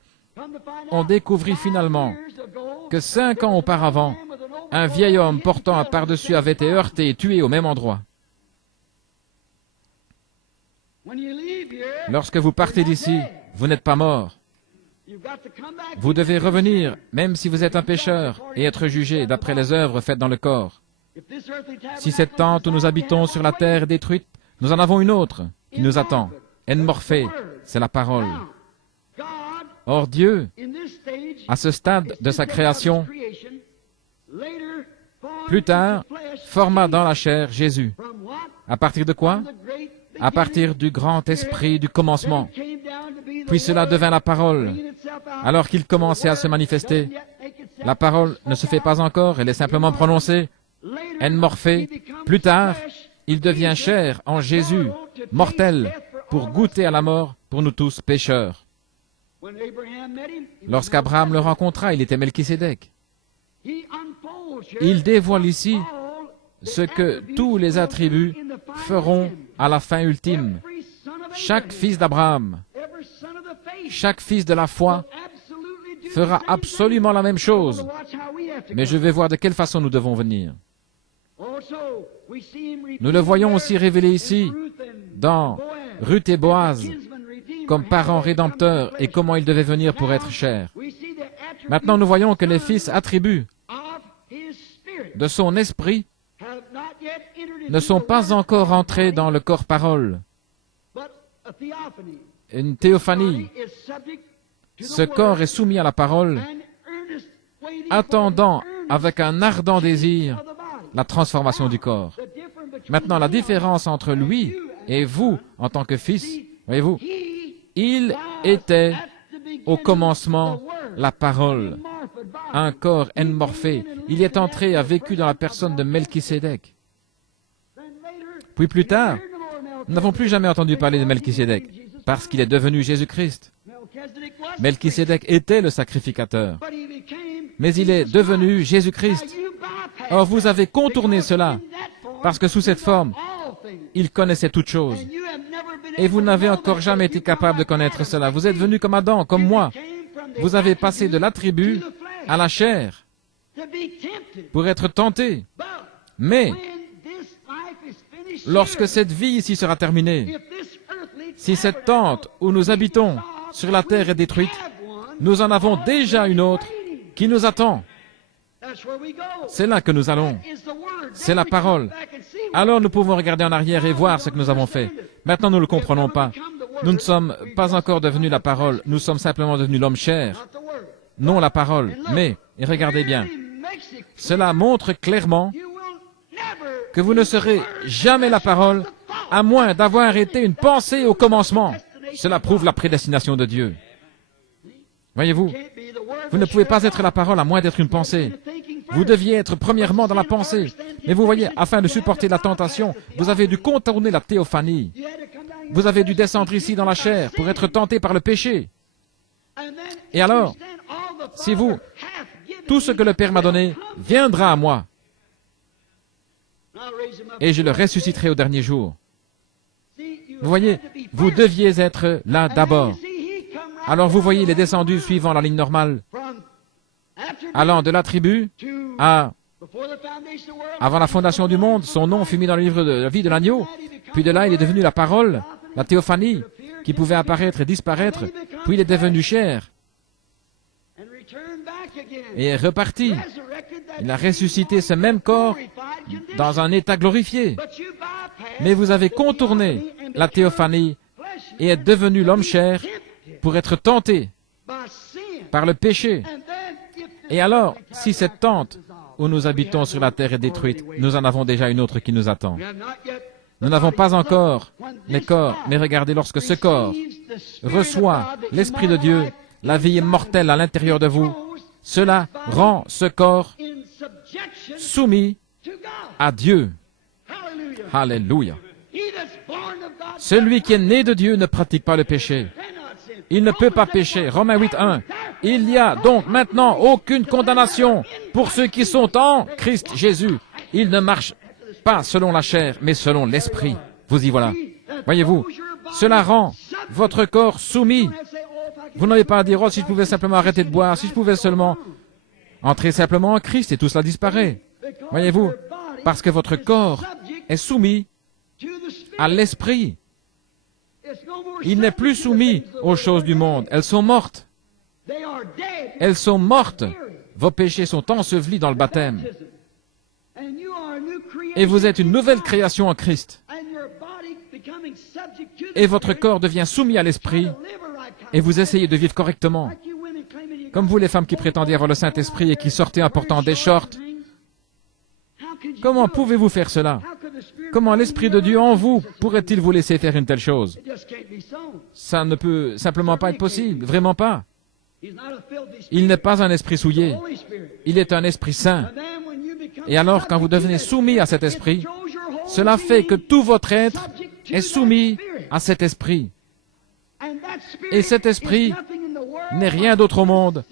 On découvrit finalement que 5 ans auparavant, un vieil homme portant un par-dessus avait été heurté et tué au même endroit. Lorsque vous partez d'ici, vous n'êtes pas mort. Vous devez revenir, même si vous êtes un pécheur, et être jugé d'après les œuvres faites dans le corps. Si cette tente où nous habitons sur la terre est détruite, nous en avons une autre qui nous attend. En-morphée, c'est la parole. Or Dieu, à ce stade de sa création, plus tard, forma dans la chair Jésus. À partir de quoi? À partir du grand esprit du commencement. Puis cela devint la parole. Alors qu'il commençait à se manifester, la parole ne se fait pas encore, elle est simplement prononcée. En-morphée. Plus tard, il devient chair en Jésus, mortel, pour goûter à la mort pour nous tous pécheurs. Lorsqu'Abraham le rencontra, il était Melchisédek. Il dévoile ici ce que tous les attributs feront à la fin ultime. Chaque fils d'Abraham, chaque fils de la foi fera absolument la même chose. Mais je vais voir de quelle façon nous devons venir. Nous le voyons aussi révélé ici, dans Ruth et Boaz, comme parents rédempteurs et comment ils devaient venir pour être chers. Maintenant, nous voyons que les fils attributs de son esprit ne sont pas encore entrés dans le corps parole. Une théophanie. Ce corps est soumis à la parole, attendant avec un ardent désir la transformation du corps. Maintenant, la différence entre lui et vous en tant que fils, voyez-vous, il était au commencement la parole, un corps en-morphé. Il y est entré et a vécu dans la personne de Melchisédek. Puis plus tard, nous n'avons plus jamais entendu parler de Melchisédek, parce qu'il est devenu Jésus-Christ. Melchisédek était le sacrificateur, mais il est devenu Jésus-Christ. Or, vous avez contourné cela, parce que sous cette forme, il connaissait toutes choses. Et vous n'avez encore jamais été capable de connaître cela. Vous êtes venu comme Adam, comme moi. Vous avez passé de l'attribut à la chair pour être tenté. Mais, lorsque cette vie ici sera terminée, si cette tente où nous habitons sur la terre est détruite, nous en avons déjà une autre qui nous attend. C'est là que nous allons. C'est la parole. Alors nous pouvons regarder en arrière et voir ce que nous avons fait. Maintenant, nous ne le comprenons pas. Nous ne sommes pas encore devenus la parole. Nous sommes simplement devenus l'homme chair. Non la parole. Mais, et regardez bien, cela montre clairement que vous ne serez jamais la parole, à moins d'avoir été une pensée au commencement. Cela prouve la prédestination de Dieu. Voyez-vous, vous ne pouvez pas être la parole à moins d'être une pensée. Vous deviez être premièrement dans la pensée. Mais vous voyez, afin de supporter la tentation, vous avez dû contourner la théophanie. Vous avez dû descendre ici dans la chair pour être tenté par le péché. Et alors, si vous, tout ce que le Père m'a donné viendra à moi, et je le ressusciterai au dernier jour. Vous voyez, vous deviez être là d'abord. Alors vous voyez, il est descendu suivant la ligne normale, allant de l'attribut à... Avant la fondation du monde, son nom fut mis dans le livre de la vie de l'agneau. Puis de là, il est devenu la parole, la théophanie, qui pouvait apparaître et disparaître. Puis il est devenu chair. Et est reparti. Il a ressuscité ce même corps dans un état glorifié. Mais vous avez contourné la théophanie et êtes devenu l'homme chair pour être tenté par le péché. Et alors, si cette tente où nous habitons sur la terre est détruite, nous en avons déjà une autre qui nous attend. Nous n'avons pas encore les corps, mais regardez, lorsque ce corps reçoit l'Esprit de Dieu, la vie est mortelle à l'intérieur de vous. Cela rend ce corps soumis à Dieu. Alléluia. Celui qui est né de Dieu ne pratique pas le péché. Il ne peut pas pécher. Romains 8:1. Il n'y a donc maintenant aucune condamnation pour ceux qui sont en Christ Jésus. Ils ne marchent pas selon la chair, mais selon l'Esprit. Vous y voilà. Voyez-vous, cela rend votre corps soumis. Vous n'avez pas à dire, oh, si je pouvais simplement arrêter de boire, si je pouvais seulement entrer simplement en Christ et tout cela disparaît. Voyez-vous, parce que votre corps est soumis à l'Esprit. Il n'est plus soumis aux choses du monde. Elles sont mortes. Elles sont mortes. Vos péchés sont ensevelis dans le baptême. Et vous êtes une nouvelle création en Christ. Et votre corps devient soumis à l'Esprit. Et vous essayez de vivre correctement. Comme vous, les femmes qui prétendiez avoir le Saint-Esprit et qui sortez en portant des shorts. Comment pouvez-vous faire cela? Comment l'Esprit de Dieu en vous pourrait-il vous laisser faire une telle chose? Ça ne peut simplement pas être possible, vraiment pas. Il n'est pas un esprit souillé, il est un esprit saint. Et alors, quand vous devenez soumis à cet esprit, cela fait que tout votre être est soumis à cet esprit. Et cet esprit n'est rien d'autre au monde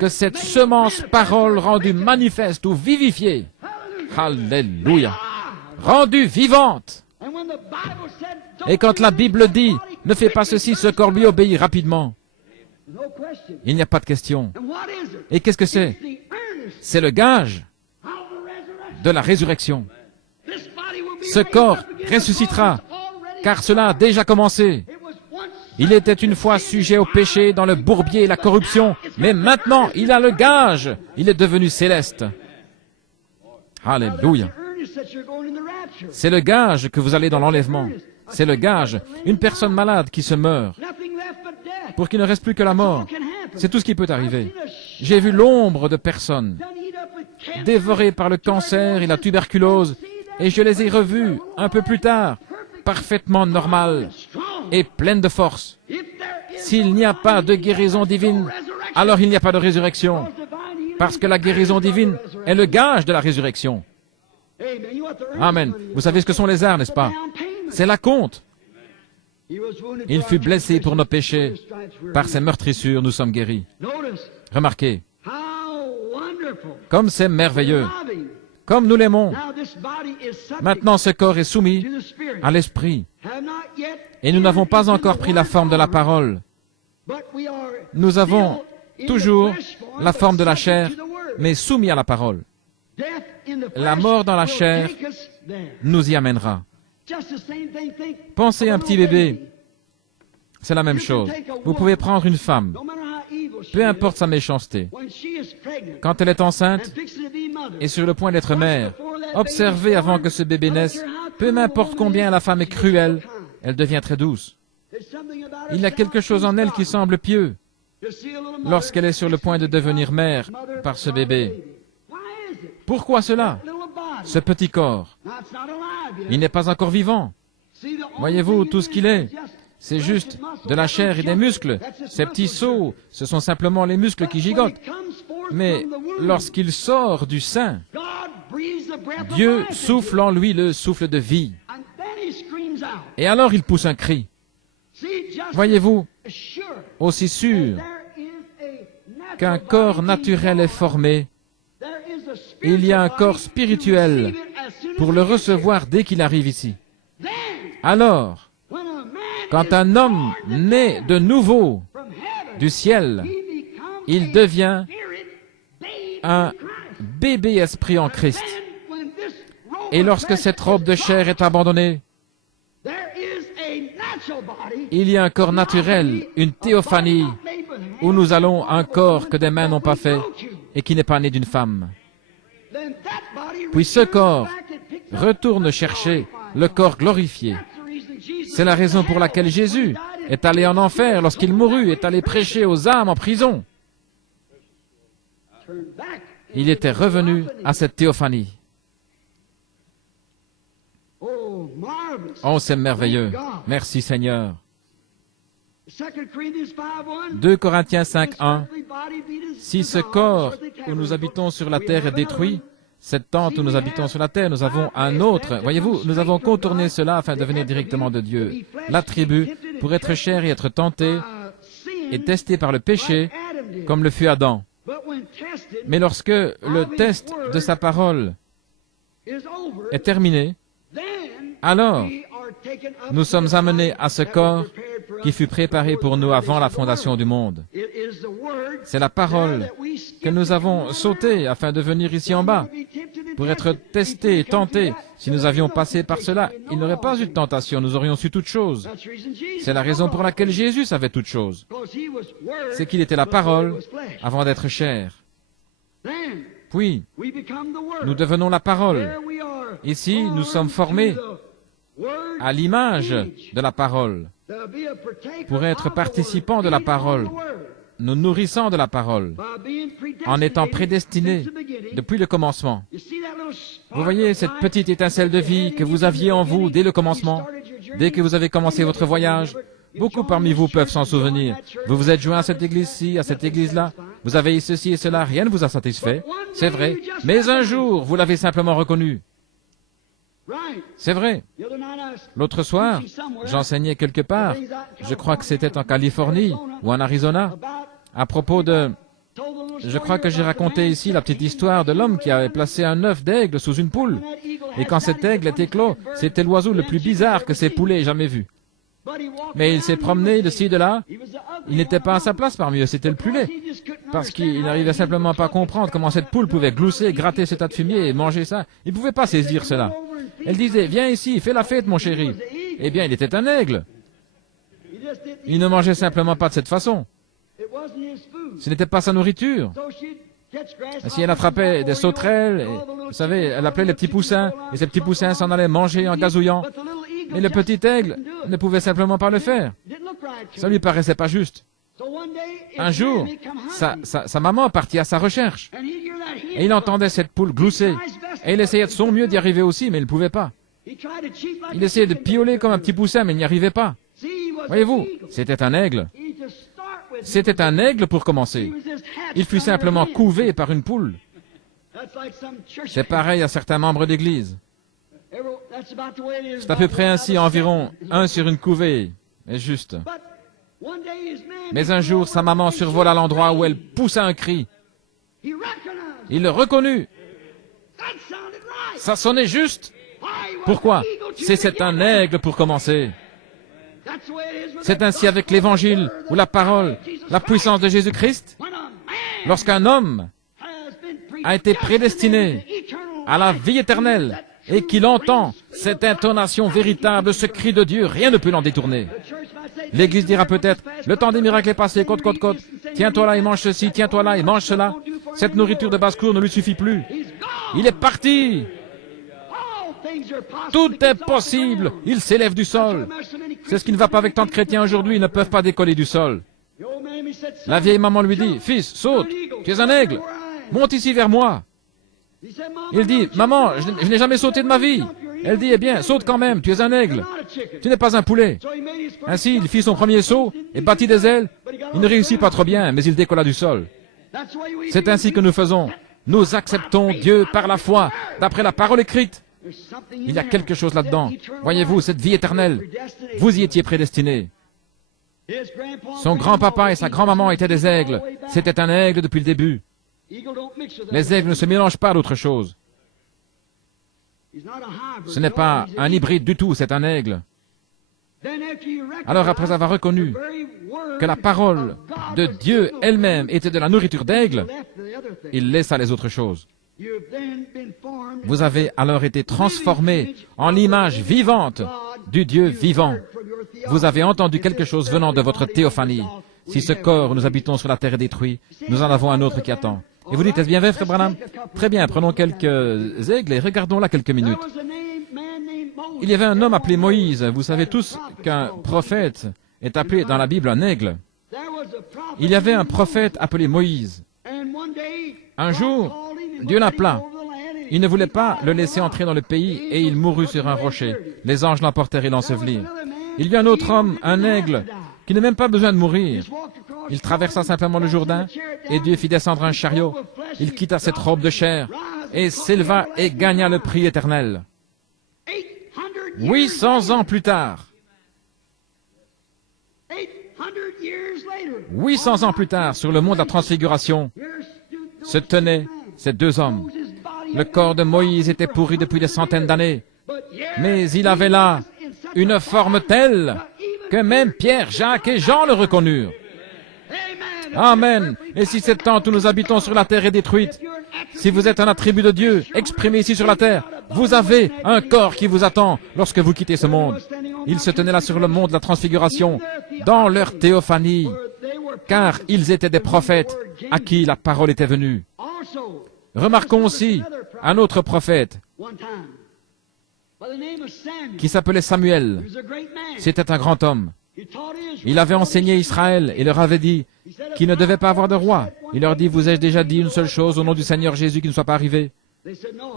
que cette semence parole rendue manifeste ou vivifiée. Alléluia. Rendue vivante. Et quand la Bible dit, ne fais pas ceci, ce corps lui obéit rapidement. Il n'y a pas de question. Et qu'est-ce que c'est? C'est le gage de la résurrection. Ce corps ressuscitera, car cela a déjà commencé. Il était une fois sujet au péché, dans le bourbier et la corruption, mais maintenant il a le gage. Il est devenu céleste. Alléluia. C'est le gage que vous allez dans l'enlèvement. C'est le gage. Une personne malade qui se meurt, pour qu'il ne reste plus que la mort. C'est tout ce qui peut arriver. J'ai vu l'ombre de personnes dévorées par le cancer et la tuberculose, et je les ai revues un peu plus tard, parfaitement normales et pleines de force. S'il n'y a pas de guérison divine, alors il n'y a pas de résurrection, parce que la guérison divine est le gage de la résurrection. Amen. Vous savez ce que sont les arts, n'est-ce pas? C'est la compte. Il fut blessé pour nos péchés. Par ses meurtrissures, nous sommes guéris. Remarquez, comme c'est merveilleux, comme nous l'aimons. Maintenant, ce corps est soumis à l'Esprit. Et nous n'avons pas encore pris la forme de la parole. Nous avons toujours la forme de la chair, mais soumis à la parole. La mort dans la chair nous y amènera. Pensez à un petit bébé. C'est la même chose. Vous pouvez prendre une femme, peu importe sa méchanceté. Quand elle est enceinte et sur le point d'être mère, observez avant que ce bébé naisse, peu importe combien la femme est cruelle, elle devient très douce. Il y a quelque chose en elle qui semble pieux lorsqu'elle est sur le point de devenir mère par ce bébé. Pourquoi cela? Ce petit corps, il n'est pas encore vivant. Voyez-vous, tout ce qu'il est, c'est juste de la chair et des muscles. Ces petits seaux, ce sont simplement les muscles qui gigotent. Mais lorsqu'il sort du sein, Dieu souffle en lui le souffle de vie. Et alors il pousse un cri. Voyez-vous, aussi sûr qu'un corps naturel est formé, il y a un corps spirituel pour le recevoir dès qu'il arrive ici. Alors, quand un homme naît de nouveau du ciel, il devient un bébé esprit en Christ. Et lorsque cette robe de chair est abandonnée, il y a un corps naturel, une théophanie, où nous allons un corps que des mains n'ont pas fait et qui n'est pas né d'une femme. Puis ce corps retourne chercher le corps glorifié. C'est la raison pour laquelle Jésus est allé en enfer lorsqu'il mourut, est allé prêcher aux âmes en prison. Il était revenu à cette théophanie. Oh, c'est merveilleux. Merci Seigneur. 2 Corinthiens 5, 1. Si ce corps où nous habitons sur la terre est détruit, cette tente où nous habitons sur la terre, nous avons un autre. Voyez-vous, nous avons contourné cela afin de venir directement de Dieu. L'attribut pour être cher et être tenté et testé par le péché, comme le fut Adam. Mais lorsque le test de sa parole est terminé, alors nous sommes amenés à ce corps qui fut préparé pour nous avant la fondation du monde. C'est la parole que nous avons sautée afin de venir ici en bas, pour être testés et tentés. Si nous avions passé par cela, il n'y aurait pas eu de tentation, nous aurions su toutes choses. C'est la raison pour laquelle Jésus savait toutes choses. C'est qu'il était la parole avant d'être chair. Puis, nous devenons la parole. Ici, nous sommes formés à l'image de la parole, pour être participants de la parole, nous nourrissant de la parole, en étant prédestinés depuis le commencement. Vous voyez cette petite étincelle de vie que vous aviez en vous dès le commencement, dès que vous avez commencé votre voyage. Beaucoup parmi vous peuvent s'en souvenir. Vous vous êtes joints à cette église-ci, à cette église-là. Vous avez eu ceci et cela, rien ne vous a satisfait. C'est vrai. Mais un jour, vous l'avez simplement reconnu. C'est vrai. L'autre soir, j'enseignais quelque part, je crois que c'était en Californie ou en Arizona, à propos de... Je crois que j'ai raconté ici la petite histoire de l'homme qui avait placé un œuf d'aigle sous une poule. Et quand cet aigle est éclos, c'était l'oiseau le plus bizarre que ces poulets aient jamais vu. Mais il s'est promené de ci, de là. Il n'était pas à sa place parmi eux, c'était le plus laid. Parce qu'il n'arrivait simplement pas à comprendre comment cette poule pouvait glousser, gratter ce tas de fumier et manger ça. Il ne pouvait pas saisir cela. Elle disait, viens ici, fais la fête, mon chéri. Eh bien, il était un aigle. Il ne mangeait simplement pas de cette façon. Ce n'était pas sa nourriture. Si elle attrapait des sauterelles, et, vous savez, elle appelait les petits poussins, et ces petits poussins s'en allaient manger en gazouillant. Mais le petit aigle ne pouvait simplement pas le faire. Ça lui paraissait pas juste. Un jour, sa maman partit à sa recherche. Et il entendait cette poule glousser. Et il essayait de son mieux d'y arriver aussi, mais il ne pouvait pas. Il essayait de pioler comme un petit poussin, mais il n'y arrivait pas. Voyez-vous, c'était un aigle. C'était un aigle pour commencer. Il fut simplement couvé par une poule. C'est pareil à certains membres d'Église. C'est à peu près ainsi, environ un sur une couvée, mais juste. Mais un jour, sa maman survola l'endroit où elle poussa un cri. Il le reconnut. Ça sonnait juste. Pourquoi? C'est un aigle pour commencer. C'est ainsi avec l'Évangile, ou la parole, la puissance de Jésus-Christ. Lorsqu'un homme a été prédestiné à la vie éternelle, et qu'il entend cette intonation véritable, ce cri de Dieu, rien ne peut l'en détourner. L'Église dira peut-être, le temps des miracles est passé, côte, côte, côte. Tiens-toi là et mange ceci, tiens-toi là et mange cela. Cette nourriture de basse-cour ne lui suffit plus. Il est parti. Tout est possible. Il s'élève du sol. C'est ce qui ne va pas avec tant de chrétiens aujourd'hui, ils ne peuvent pas décoller du sol. La vieille maman lui dit, fils, saute, tu es un aigle. Monte ici vers moi. Il dit, maman, je n'ai jamais sauté de ma vie. Elle dit, eh bien, saute quand même, tu es un aigle. Tu n'es pas un poulet. Ainsi, il fit son premier saut et battit des ailes. Il ne réussit pas trop bien, mais il décolla du sol. C'est ainsi que nous faisons. Nous acceptons Dieu par la foi, d'après la parole écrite. Il y a quelque chose là-dedans. Voyez-vous, cette vie éternelle, vous y étiez prédestinés. Son grand-papa et sa grand-maman étaient des aigles. C'était un aigle depuis le début. Les aigles ne se mélangent pas d'autre chose. Ce n'est pas un hybride du tout, c'est un aigle. Alors après avoir reconnu que la parole de Dieu elle-même était de la nourriture d'aigle, il laissa les autres choses. Vous avez alors été transformés en l'image vivante du Dieu vivant. Vous avez entendu quelque chose venant de votre théophanie. Si ce corps où nous habitons sur la terre est détruit, nous en avons un autre qui attend. Et vous dites, est-ce bien vrai, frère Branham? Très bien, prenons quelques aigles et regardons-là quelques minutes. Il y avait un homme appelé Moïse. Vous savez tous qu'un prophète est appelé dans la Bible un aigle. Il y avait un prophète appelé Moïse. Un jour, Dieu l'appela. Il ne voulait pas le laisser entrer dans le pays et il mourut sur un rocher. Les anges l'emportèrent et l'ensevelirent. Il y a un autre homme, un aigle, qui n'a même pas besoin de mourir. Il traversa simplement le Jourdain et Dieu fit descendre un chariot. Il quitta cette robe de chair et s'éleva et gagna le prix éternel. 800 ans plus tard, 800 ans plus tard, sur le mont de la Transfiguration, se tenaient ces deux hommes. Le corps de Moïse était pourri depuis des centaines d'années, mais il avait là une forme telle que même Pierre, Jacques et Jean le reconnurent. Amen. Et si cette tente où nous habitons sur la terre est détruite, si vous êtes un attribut de Dieu exprimé ici sur la terre, vous avez un corps qui vous attend lorsque vous quittez ce monde. Ils se tenaient là sur le mont de la Transfiguration, dans leur théophanie, car ils étaient des prophètes à qui la parole était venue. Remarquons aussi un autre prophète qui s'appelait Samuel. C'était un grand homme. Il avait enseigné Israël et leur avait dit qu'il ne devait pas avoir de roi. Il leur dit, vous ai-je déjà dit une seule chose au nom du Seigneur Jésus qui ne soit pas arrivé?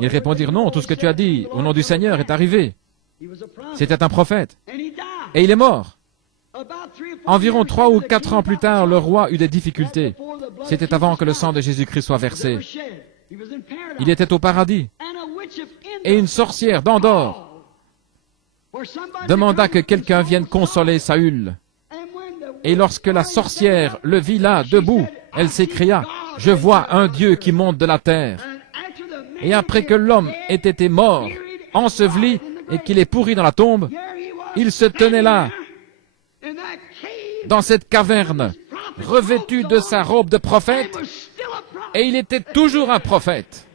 Ils répondirent, non, tout ce que tu as dit au nom du Seigneur est arrivé. C'était un prophète. Et il est mort. Environ 3 ou 4 ans plus tard, le roi eut des difficultés. C'était avant que le sang de Jésus-Christ soit versé. Il était au paradis. Et une sorcière d'Endor demanda que quelqu'un vienne consoler Saül. Et lorsque la sorcière le vit là, debout, elle s'écria, « Je vois un Dieu qui monte de la terre. » Et après que l'homme ait été mort, enseveli, et qu'il est pourri dans la tombe, il se tenait là, dans cette caverne, revêtu de sa robe de prophète, et il était toujours un prophète.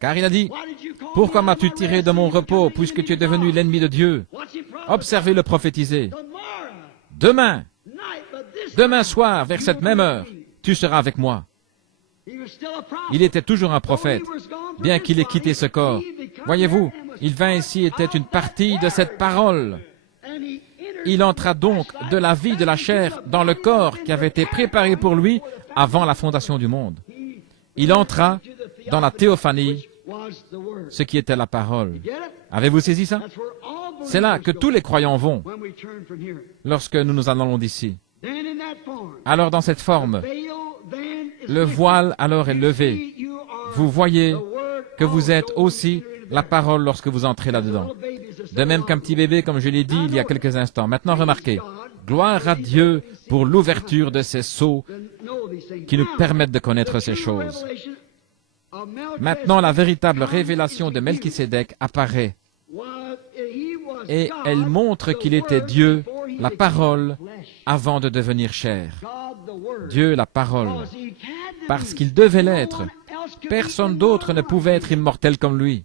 Car il a dit, « Pourquoi m'as-tu tiré de mon repos, puisque tu es devenu l'ennemi de Dieu? Observez-le prophétiser. Demain soir, vers cette même heure, tu seras avec moi. » Il était toujours un prophète, bien qu'il ait quitté ce corps. Voyez-vous, il vint ici, était une partie de cette parole. Il entra donc de la vie de la chair dans le corps qui avait été préparé pour lui avant la fondation du monde. Il entra dans la théophanie, ce qui était la parole. Avez-vous saisi ça? C'est là que tous les croyants vont lorsque nous nous en allons d'ici. Alors dans cette forme, le voile alors est levé. Vous voyez que vous êtes aussi la parole lorsque vous entrez là-dedans. De même qu'un petit bébé, comme je l'ai dit il y a quelques instants. Maintenant, remarquez, gloire à Dieu pour l'ouverture de ces sceaux qui nous permettent de connaître ces choses. Maintenant, la véritable révélation de Melchisédek apparaît et elle montre qu'il était Dieu, la parole, avant de devenir chair. Dieu, la parole, parce qu'il devait l'être. Personne d'autre ne pouvait être immortel comme lui.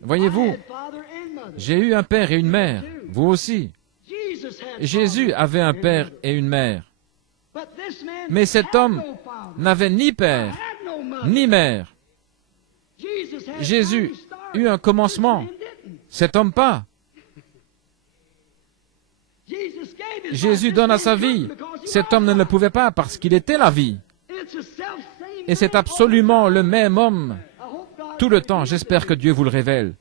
Voyez-vous, j'ai eu un père et une mère, vous aussi. Jésus avait un père et une mère. Mais cet homme n'avait ni père, ni mère. Jésus eut un commencement, cet homme pas. Jésus donne sa vie, cet homme ne le pouvait pas parce qu'il était la vie. Et c'est absolument le même homme tout le temps. J'espère que Dieu vous le révèle.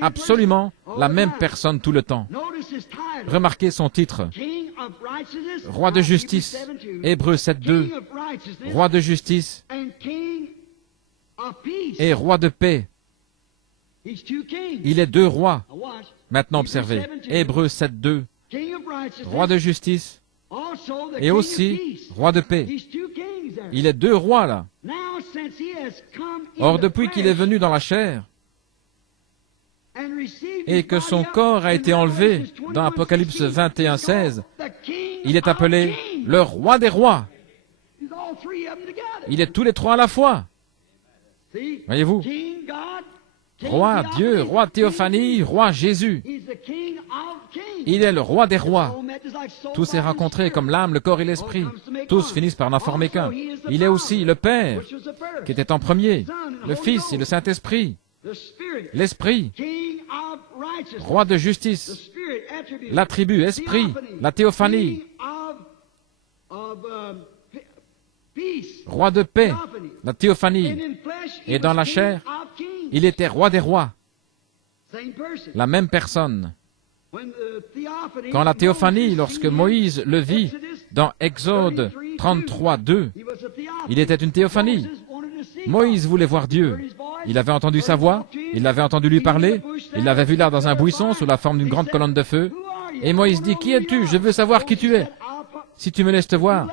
Absolument la même personne tout le temps. Remarquez son titre. Roi de justice. Hébreux 7.2. Roi de justice et roi de paix. Il est deux rois. Maintenant observez. Hébreux 7.2. Roi de justice et aussi roi de paix. Il est deux rois là. Or, depuis qu'il est venu dans la chair et que son corps a été enlevé dans Apocalypse 21.16, il est appelé le roi des rois. Il est tous les trois à la fois. Voyez-vous? Roi Dieu, roi théophanie, roi Jésus. Il est le roi des rois. Tous s'est rencontrés comme l'âme, le corps et l'esprit. Tous finissent par n'en former qu'un. Il est aussi le Père, qui était en premier, le Fils et le Saint-Esprit, l'Esprit, roi de justice, l'attribut, esprit, la théophanie, roi de paix, la théophanie. Et dans la chair, il était roi des rois. la même personne. Quand la théophanie, lorsque Moïse le vit dans Exode 33, 2, il était une théophanie. Moïse voulait voir Dieu. Il avait entendu sa voix, il avait entendu lui parler, il l'avait vu là dans un buisson sous la forme d'une grande colonne de feu. Et Moïse dit, « Qui es-tu? Je veux savoir qui tu es. Si tu me laisses te voir,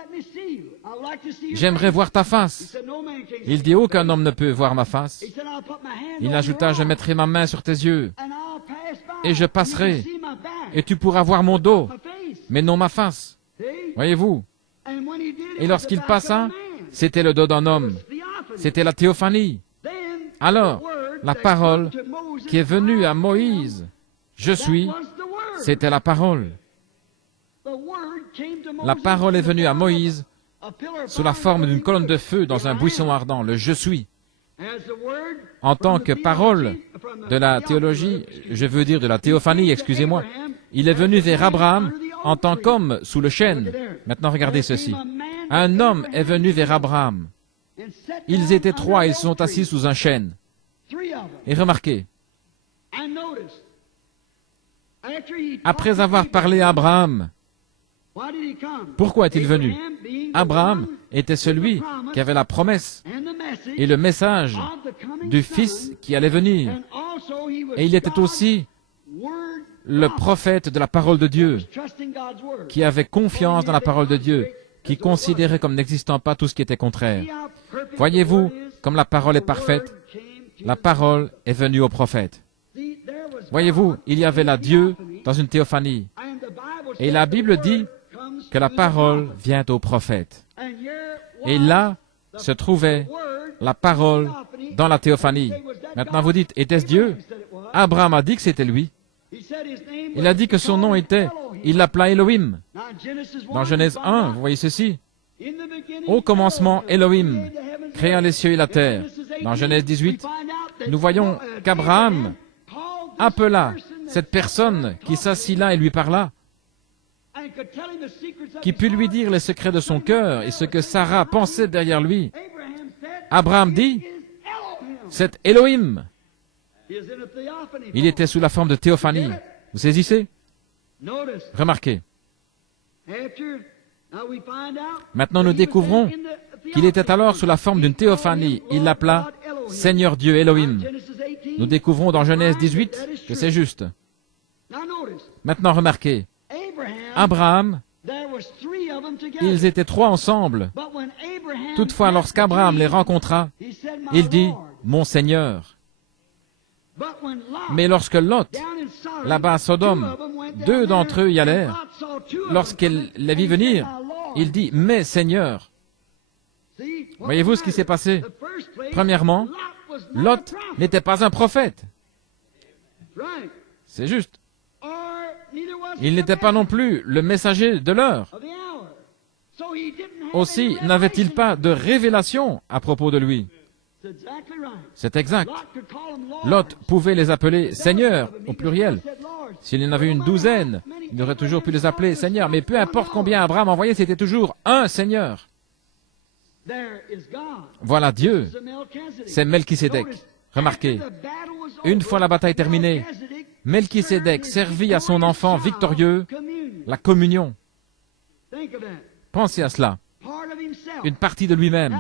j'aimerais voir ta face. » Il dit, « Aucun homme ne peut voir ma face. » Il ajouta, « Je mettrai ma main sur tes yeux, et je passerai, et tu pourras voir mon dos, mais non ma face. » Voyez-vous? Et lorsqu'il passa, c'était le dos d'un homme. C'était la théophanie. Alors, la parole qui est venue à Moïse, « Je suis », c'était la parole. La parole est venue à Moïse sous la forme d'une colonne de feu dans un buisson ardent, le « Je suis ». En tant que parole de la théologie, je veux dire de la théophanie, excusez-moi, il est venu vers Abraham en tant qu'homme sous le chêne. Maintenant, regardez ceci. Un homme est venu vers Abraham. Ils étaient trois, ils sont assis sous un chêne. Et remarquez, après avoir parlé à Abraham, pourquoi est-il venu? Abraham était celui qui avait la promesse et le message du Fils qui allait venir. Et il était aussi le prophète de la parole de Dieu, qui avait confiance dans la parole de Dieu, qui considérait comme n'existant pas tout ce qui était contraire. Voyez-vous, comme la parole est parfaite, la parole est venue au prophète. Voyez-vous, il y avait là Dieu dans une théophanie. Et la Bible dit que la parole vient au prophète. Et là se trouvait la parole dans la théophanie. Maintenant vous dites, était-ce Dieu? Abraham a dit que c'était lui. Il a dit que son nom était, il l'appela Elohim. Dans Genèse 1, vous voyez ceci. Au commencement, Elohim créa les cieux et la terre. Dans Genèse 18, nous voyons qu'Abraham appela cette personne qui s'assit là et lui parla, qui put lui dire les secrets de son cœur et ce que Sarah pensait derrière lui. Abraham dit, c'est Elohim. Il était sous la forme de théophanie. Vous saisissez? Remarquez. Maintenant, nous découvrons qu'il était alors sous la forme d'une théophanie. Il l'appela Seigneur Dieu Elohim. Nous découvrons dans Genèse 18 que c'est juste. Maintenant, remarquez. Abraham, ils étaient trois ensemble. Toutefois, lorsqu'Abraham les rencontra, il dit, « Mon Seigneur ». Mais lorsque Lot, là-bas à Sodome, deux d'entre eux y allèrent, lorsqu'il les vit venir, il dit, « Mais Seigneur ». Voyez-vous ce qui s'est passé? Premièrement, Lot n'était pas un prophète. C'est juste. Il n'était pas non plus le messager de l'heure. Aussi, n'avait-il pas de révélation à propos de lui? C'est exact. Lot pouvait les appeler Seigneur, au pluriel. S'il y en avait une douzaine, il aurait toujours pu les appeler Seigneur. Mais peu importe combien Abraham envoyait, c'était toujours un Seigneur. Voilà Dieu. C'est Melchisédek. Remarquez, une fois la bataille terminée, Melchisédek servit à son enfant victorieux la communion. Pensez à cela. Une partie de lui-même.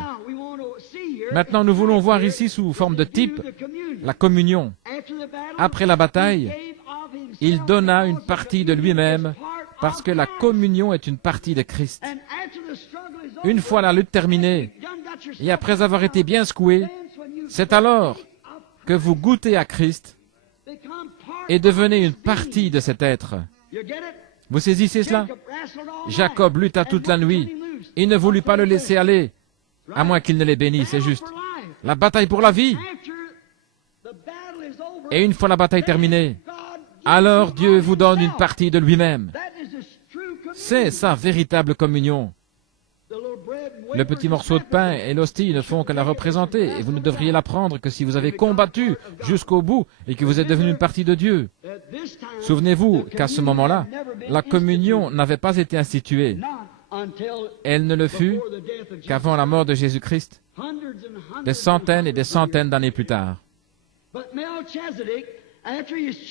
Maintenant, nous voulons voir ici, sous forme de type, la communion. Après la bataille, il donna une partie de lui-même, parce que la communion est une partie de Christ. Une fois la lutte terminée, et après avoir été bien secoué, c'est alors que vous goûtez à Christ et devenez une partie de cet être. Vous saisissez cela? Jacob lutta toute la nuit. Il ne voulut pas le laisser aller, à moins qu'il ne les bénisse, c'est juste. La bataille pour la vie. Et une fois la bataille terminée, alors Dieu vous donne une partie de lui-même. C'est sa véritable communion. Le petit morceau de pain et l'hostie ne font que la représenter, et vous ne devriez l'apprendre que si vous avez combattu jusqu'au bout et que vous êtes devenu une partie de Dieu. Souvenez-vous qu'à ce moment-là, la communion n'avait pas été instituée. Elle ne le fut qu'avant la mort de Jésus-Christ, des centaines et des centaines d'années plus tard.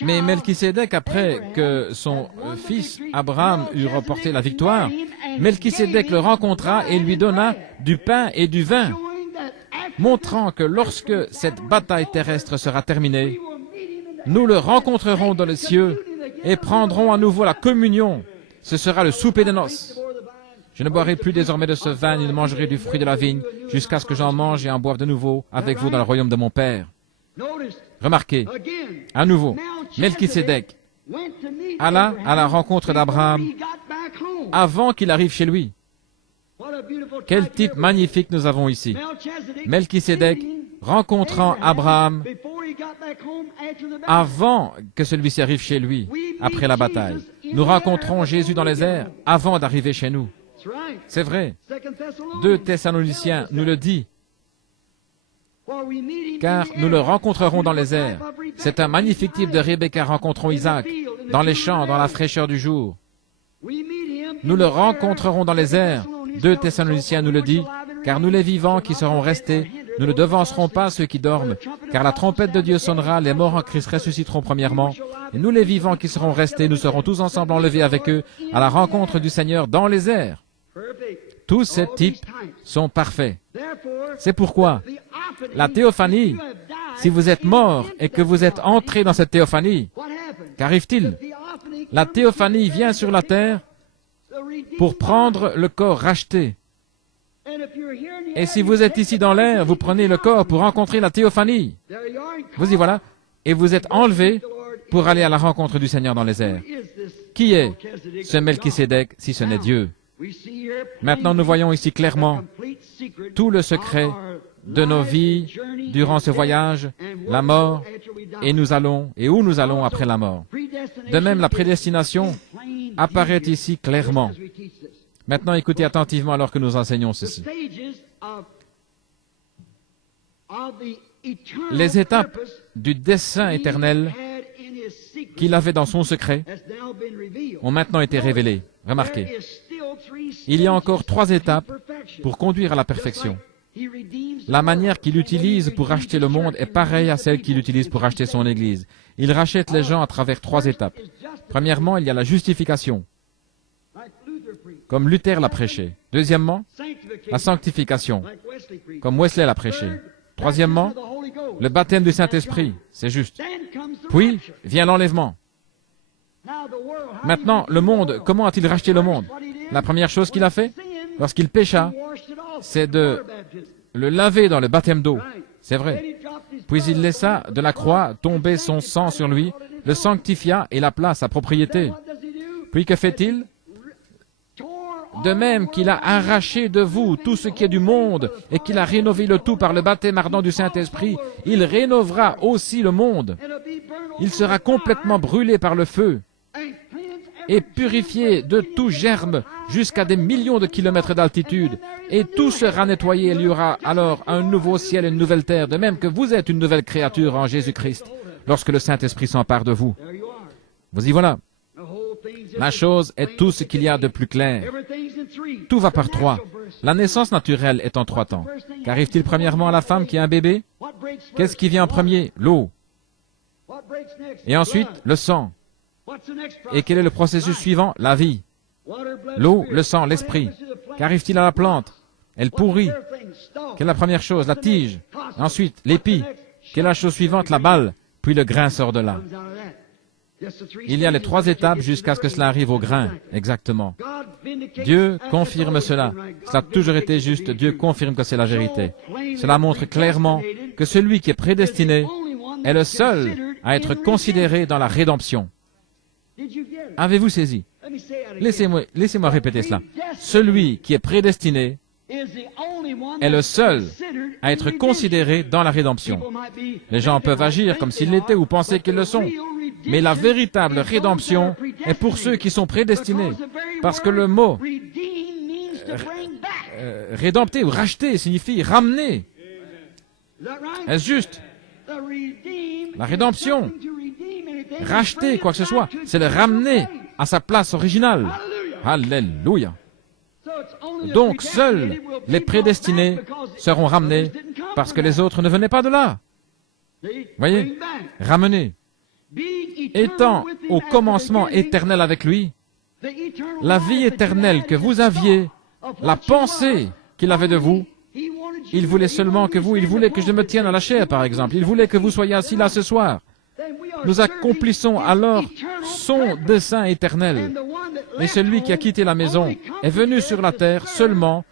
Mais Melchisédek, après que son fils Abraham eut remporté la victoire, Melchisédek le rencontra et lui donna du pain et du vin, montrant que lorsque cette bataille terrestre sera terminée, nous le rencontrerons dans les cieux et prendrons à nouveau la communion. Ce sera le souper des noces. Je ne boirai plus désormais de ce vin, ni ne mangerai du fruit de la vigne, jusqu'à ce que j'en mange et en boive de nouveau avec vous dans le royaume de mon Père. Remarquez, à nouveau, Melchisédek alla à la rencontre d'Abraham avant qu'il arrive chez lui. Quel type magnifique nous avons ici. Melchisédek rencontrant Abraham avant que celui-ci arrive chez lui, après la bataille. Nous rencontrons Jésus dans les airs avant d'arriver chez nous. C'est vrai. 2 Thessaloniciens nous le dit. Car nous le rencontrerons dans les airs. C'est un magnifique type de Rebecca rencontrant Isaac, dans les champs, dans la fraîcheur du jour. Nous le rencontrerons dans les airs. 2 Thessaloniciens nous le dit, car nous les vivants qui serons restés, nous ne devancerons pas ceux qui dorment, car la trompette de Dieu sonnera, les morts en Christ ressusciteront premièrement, et nous les vivants qui serons restés, nous serons tous ensemble enlevés avec eux à la rencontre du Seigneur dans les airs. Tous ces types sont parfaits. C'est pourquoi la théophanie, si vous êtes mort et que vous êtes entré dans cette théophanie, qu'arrive-t-il? La théophanie vient sur la terre pour prendre le corps racheté. Et si vous êtes ici dans l'air, vous prenez le corps pour rencontrer la théophanie. Vous y voilà. Et vous êtes enlevés pour aller à la rencontre du Seigneur dans les airs. Qui est ce Melchisédek si ce n'est Dieu? Maintenant, nous voyons ici clairement tout le secret de nos vies durant ce voyage, la mort, et où nous allons après la mort. De même, la prédestination apparaît ici clairement. Maintenant, écoutez attentivement alors que nous enseignons ceci. Les étapes du dessein éternel qu'il avait dans son secret ont maintenant été révélées. Remarquez, il y a encore 3 étapes pour conduire à la perfection. La manière qu'il utilise pour racheter le monde est pareille à celle qu'il utilise pour racheter son Église. Il rachète les gens à travers 3 étapes. Premièrement, il y a la justification, comme Luther l'a prêché. Deuxièmement, la sanctification, comme Wesley l'a prêché. Troisièmement, le baptême du Saint-Esprit, c'est juste. Puis vient l'enlèvement. Maintenant, le monde, comment a-t-il racheté le monde? La première chose qu'il a fait, lorsqu'il pécha, c'est de le laver dans le baptême d'eau. C'est vrai. Puis il laissa de la croix tomber son sang sur lui, le sanctifia et l'appela sa propriété. Puis que fait-il? De même qu'il a arraché de vous tout ce qui est du monde et qu'il a rénové le tout par le baptême ardent du Saint-Esprit, il rénovera aussi le monde. Il sera complètement brûlé par le feu et purifié de tout germe jusqu'à des millions de kilomètres d'altitude. Et tout sera nettoyé. Il y aura alors un nouveau ciel et une nouvelle terre, de même que vous êtes une nouvelle créature en Jésus-Christ, lorsque le Saint-Esprit s'empare de vous. Vous y voilà. La chose est tout ce qu'il y a de plus clair. Tout va par 3. La naissance naturelle est en 3 temps. Qu'arrive-t-il premièrement à la femme qui a un bébé? Qu'est-ce qui vient en premier? L'eau. Et ensuite, le sang. Et quel est le processus suivant? La vie. L'eau, le sang, l'esprit. Qu'arrive-t-il à la plante? Elle pourrit. Quelle est la première chose? La tige. Ensuite, l'épi. Quelle est la chose suivante? La balle. Puis le grain sort de là. Il y a les 3 étapes jusqu'à ce que cela arrive au grain. Exactement. Dieu confirme cela. Cela a toujours été juste. Dieu confirme que c'est la vérité. Cela montre clairement que celui qui est prédestiné est le seul à être considéré dans la rédemption. Avez-vous saisi? Laissez-moi répéter cela. Celui qui est prédestiné est le seul à être considéré dans la rédemption. Les gens peuvent agir comme s'ils l'étaient ou penser qu'ils le sont. Mais la véritable rédemption est pour ceux qui sont prédestinés. Parce que le mot rédempter ou racheter signifie ramener. Est-ce juste? La rédemption, racheter quoi que ce soit, c'est le ramener à sa place originale. Alléluia. Donc seuls les prédestinés seront ramenés parce que les autres ne venaient pas de là. Voyez? Ramenés. étant au commencement éternel avec lui, la vie éternelle que vous aviez, la pensée qu'il avait de vous, il voulait seulement que vous, il voulait que je me tienne à la chair, par exemple. Il voulait que vous soyez assis là ce soir. Nous accomplissons alors son dessein éternel. Et celui qui a quitté la maison est venu sur la terre seulement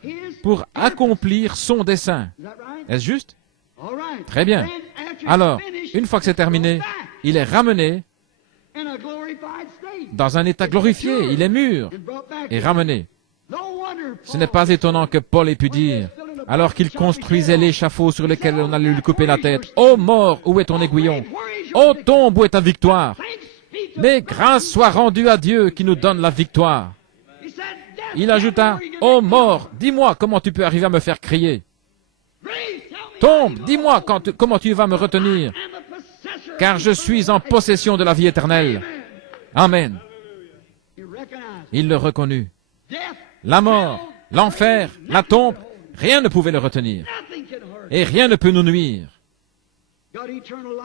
pour accomplir son dessein. Est-ce juste? Très bien. Alors, une fois que c'est terminé, il est ramené dans un état glorifié. Il est mûr et ramené. Ce n'est pas étonnant que Paul ait pu dire, alors qu'il construisait l'échafaud sur lequel on allait lui couper la tête, « Ô mort, où est ton aiguillon? Ô tombe, où est ta victoire? Mais grâce soit rendue à Dieu qui nous donne la victoire. » Il ajouta, « Ô mort, dis-moi comment tu peux arriver à me faire crier. Tombe, dis-moi comment tu vas me retenir, car je suis en possession de la vie éternelle. » Amen. Il le reconnut. La mort, l'enfer, la tombe, rien ne pouvait le retenir. Et rien ne peut nous nuire.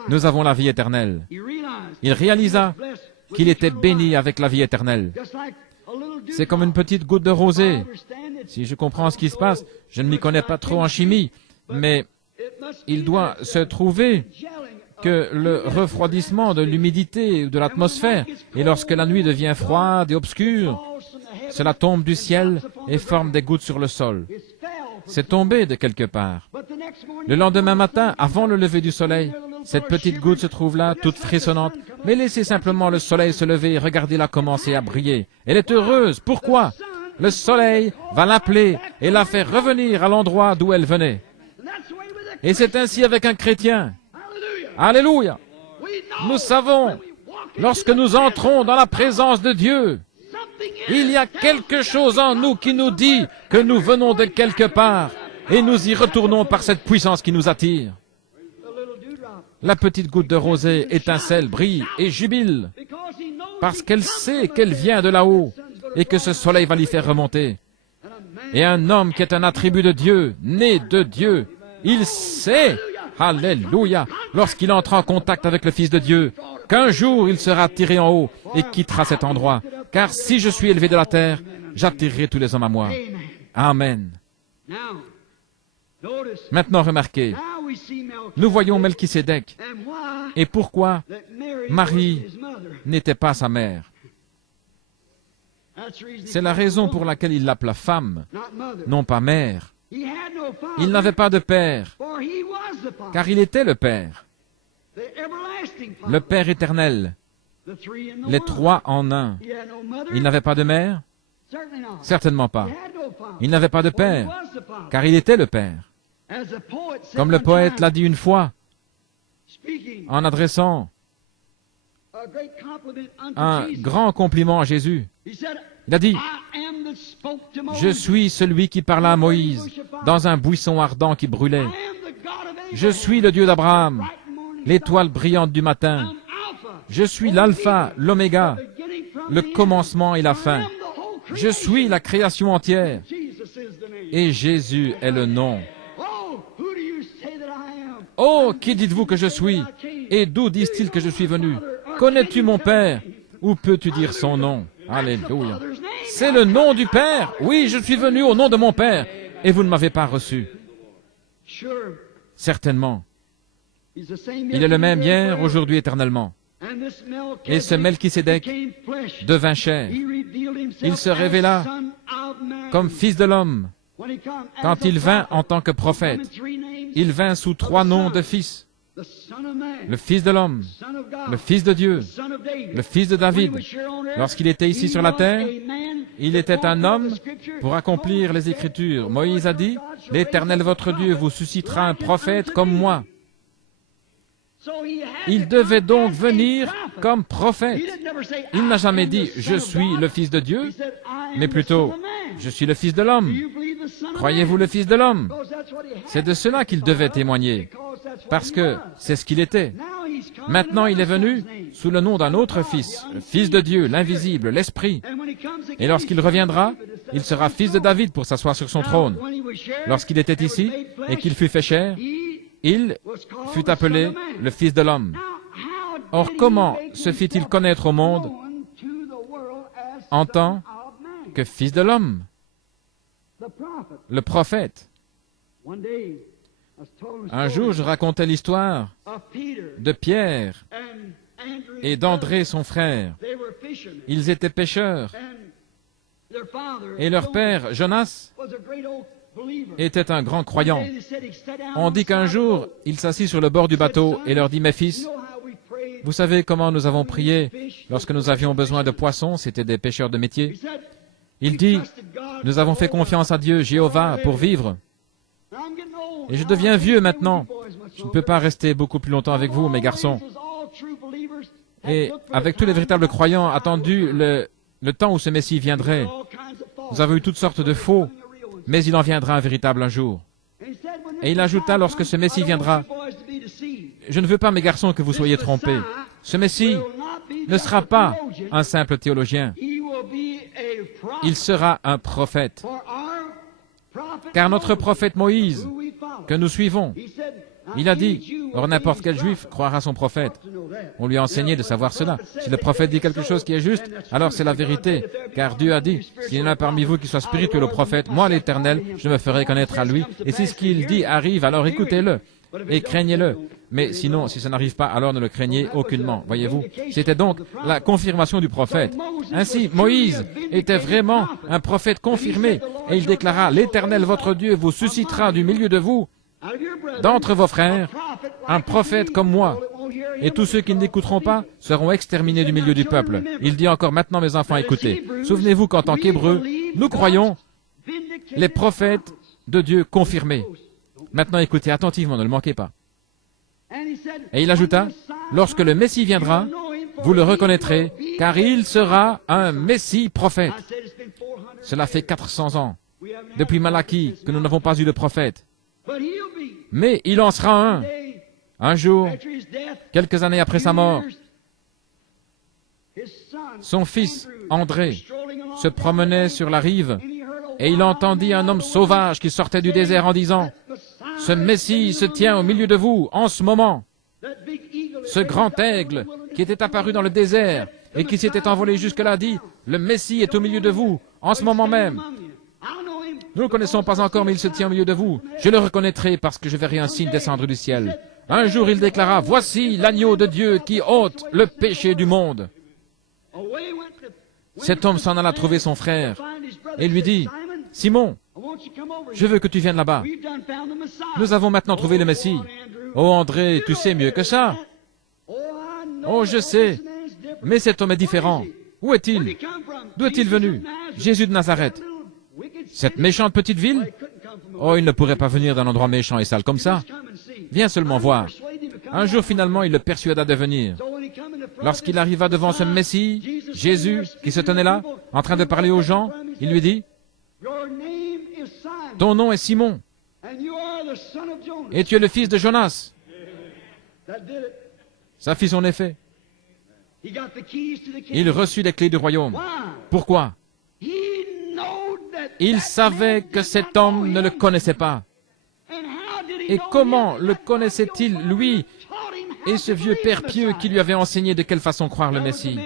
Nous avons la vie éternelle. Il réalisa qu'il était béni avec la vie éternelle. C'est comme une petite goutte de rosée. Si je comprends ce qui se passe, je ne m'y connais pas trop en chimie, mais il doit se trouver que le refroidissement de l'humidité ou de l'atmosphère, et lorsque la nuit devient froide et obscure, cela tombe du ciel et forme des gouttes sur le sol. C'est tombé de quelque part. Le lendemain matin, avant le lever du soleil, cette petite goutte se trouve là, toute frissonnante, mais laissez simplement le soleil se lever et regardez-la commencer à briller. Elle est heureuse. Pourquoi? Le soleil va l'appeler et la faire revenir à l'endroit d'où elle venait. Et c'est ainsi avec un chrétien. Alléluia! Nous savons, lorsque nous entrons dans la présence de Dieu, il y a quelque chose en nous qui nous dit que nous venons de quelque part et nous y retournons par cette puissance qui nous attire. La petite goutte de rosée étincelle, brille et jubile parce qu'elle sait qu'elle vient de là-haut et que ce soleil va l'y faire remonter. Et un homme qui est un attribut de Dieu, né de Dieu, il sait, alléluia, lorsqu'il entre en contact avec le Fils de Dieu, qu'un jour il sera tiré en haut et quittera cet endroit. Car si je suis élevé de la terre, j'attirerai tous les hommes à moi. Amen. Maintenant, remarquez, nous voyons Melchisédek. Et pourquoi Marie n'était pas sa mère? C'est la raison pour laquelle il l'appela femme, non pas mère. Il n'avait pas de père, car il était le Père, le Père éternel, les trois en un. Il n'avait pas de mère? Certainement pas. Il n'avait pas de père, car il était le Père. Comme le poète l'a dit une fois, en adressant un grand compliment à Jésus. Il a dit, « Je suis celui qui parla à Moïse dans un buisson ardent qui brûlait. Je suis le Dieu d'Abraham, l'étoile brillante du matin. Je suis l'alpha, l'oméga, le commencement et la fin. Je suis la création entière. Et Jésus est le nom. Oh, qui dites-vous que je suis? Et d'où disent-ils que je suis venu? Connais-tu mon Père? Où peux-tu dire son nom? Alléluia. C'est le nom du Père. Oui, je suis venu au nom de mon Père. Et vous ne m'avez pas reçu. Certainement. Il est le même hier, aujourd'hui, éternellement. Et ce Melchisédek devint chair. Il se révéla comme fils de l'homme. Quand il vint en tant que prophète, il vint sous trois noms de fils. Le Fils de l'homme, le Fils de Dieu, le Fils de David. Lorsqu'il était ici sur la terre, il était un homme pour accomplir les Écritures. Moïse a dit, « L'Éternel votre Dieu vous suscitera un prophète comme moi. » Il devait donc venir comme prophète. Il n'a jamais dit « Je suis le Fils de Dieu », mais plutôt « Je suis le Fils de l'homme ». Croyez-vous le Fils de l'homme? C'est de cela qu'il devait témoigner, parce que c'est ce qu'il était. Maintenant, il est venu sous le nom d'un autre Fils, le Fils de Dieu, l'invisible, l'Esprit. Et lorsqu'il reviendra, il sera fils de David pour s'asseoir sur son trône. Lorsqu'il était ici et qu'il fut fait chair, il fut appelé le Fils de l'homme. Or, comment se fit-il connaître au monde en tant que Fils de l'homme? Le prophète. Un jour, je racontais l'histoire de Pierre et d'André, son frère. Ils étaient pêcheurs. Et leur père, Jonas, était un grand croyant. On dit qu'un jour, il s'assit sur le bord du bateau et leur dit, « Mes fils, vous savez comment nous avons prié lorsque nous avions besoin de poissons, c'était des pêcheurs de métier. Il dit, « Nous avons fait confiance à Dieu, Jéhovah, pour vivre. Et je deviens vieux maintenant. Je ne peux pas rester beaucoup plus longtemps avec vous, mes garçons. » Et avec tous les véritables croyants, attendu le temps où ce Messie viendrait. Nous avons eu toutes sortes de faux, mais il en viendra un véritable un jour. Et il ajouta, lorsque ce Messie viendra, « Je ne veux pas, mes garçons, que vous soyez trompés. Ce Messie ne sera pas un simple théologien. Il sera un prophète. Car notre prophète Moïse, que nous suivons, il a dit, or n'importe quel juif croira son prophète. On lui a enseigné de savoir cela. Si le prophète dit quelque chose qui est juste, alors c'est la vérité. Car Dieu a dit, s'il y en a parmi vous qui soit spirituel au prophète, moi l'Éternel, je me ferai connaître à lui. Et si ce qu'il dit arrive, alors écoutez-le et craignez-le. Mais sinon, si ça n'arrive pas, alors ne le craignez aucunement. Voyez-vous, c'était donc la confirmation du prophète. Ainsi, Moïse était vraiment un prophète confirmé. Et il déclara, l'Éternel, votre Dieu, vous suscitera du milieu de vous, d'entre vos frères, un prophète comme moi. Et tous ceux qui ne l'écouteront pas seront exterminés du milieu du peuple. Il dit encore, maintenant mes enfants, écoutez. Souvenez-vous qu'en tant qu'Hébreux, nous croyons les prophètes de Dieu confirmés. Maintenant écoutez attentivement, ne le manquez pas. Et il ajouta, lorsque le Messie viendra, vous le reconnaîtrez, car il sera un Messie prophète. Cela fait 400 ans, depuis Malachie, que nous n'avons pas eu de prophète. Mais il en sera un jour, quelques années après sa mort. Son fils, André, se promenait sur la rive, et il entendit un homme sauvage qui sortait du désert en disant, « Ce Messie se tient au milieu de vous, en ce moment. » Ce grand aigle qui était apparu dans le désert et qui s'était envolé jusque-là dit, « Le Messie est au milieu de vous, en ce moment même. » Nous ne le connaissons pas encore, mais il se tient au milieu de vous. Je le reconnaîtrai parce que je verrai un signe descendre du ciel. Un jour, il déclara, « Voici l'agneau de Dieu qui ôte le péché du monde. » Cet homme s'en alla trouver son frère et lui dit, « Simon, je veux que tu viennes là-bas. Nous avons maintenant trouvé le Messie. » « Oh André, tu sais mieux que ça. »« Oh, je sais, mais cet homme est différent. Où est-il? D'où est-il venu? Jésus de Nazareth. Cette méchante petite ville? Oh, il ne pourrait pas venir d'un endroit méchant et sale comme ça. Viens seulement voir. » Un jour, finalement, il le persuada de venir. Lorsqu'il arriva devant ce Messie, Jésus, qui se tenait là, en train de parler aux gens, il lui dit, « Ton nom est Simon, et tu es le fils de Jonas. » Ça fit son effet. Il reçut les clés du royaume. Pourquoi? Il savait que cet homme ne le connaissait pas. Et comment le connaissait-il, lui, et ce vieux père pieux qui lui avait enseigné de quelle façon croire le Messie?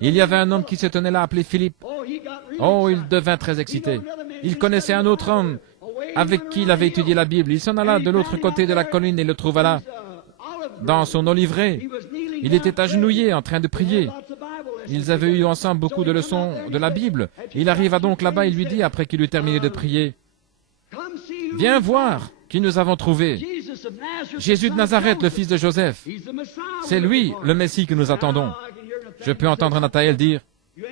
Il y avait un homme qui se tenait là, appelé Philippe. Oh, il devint très excité. Il connaissait un autre homme avec qui il avait étudié la Bible. Il s'en alla de l'autre côté de la colline et le trouva là, dans son oliveraie. Il était agenouillé en train de prier. Ils avaient eu ensemble beaucoup de leçons de la Bible. Il arriva donc là-bas, il lui dit, après qu'il eut terminé de prier, « Viens voir qui nous avons trouvé. Jésus de Nazareth, le fils de Joseph. C'est lui, le Messie que nous attendons. » Je peux entendre Nathanaël dire,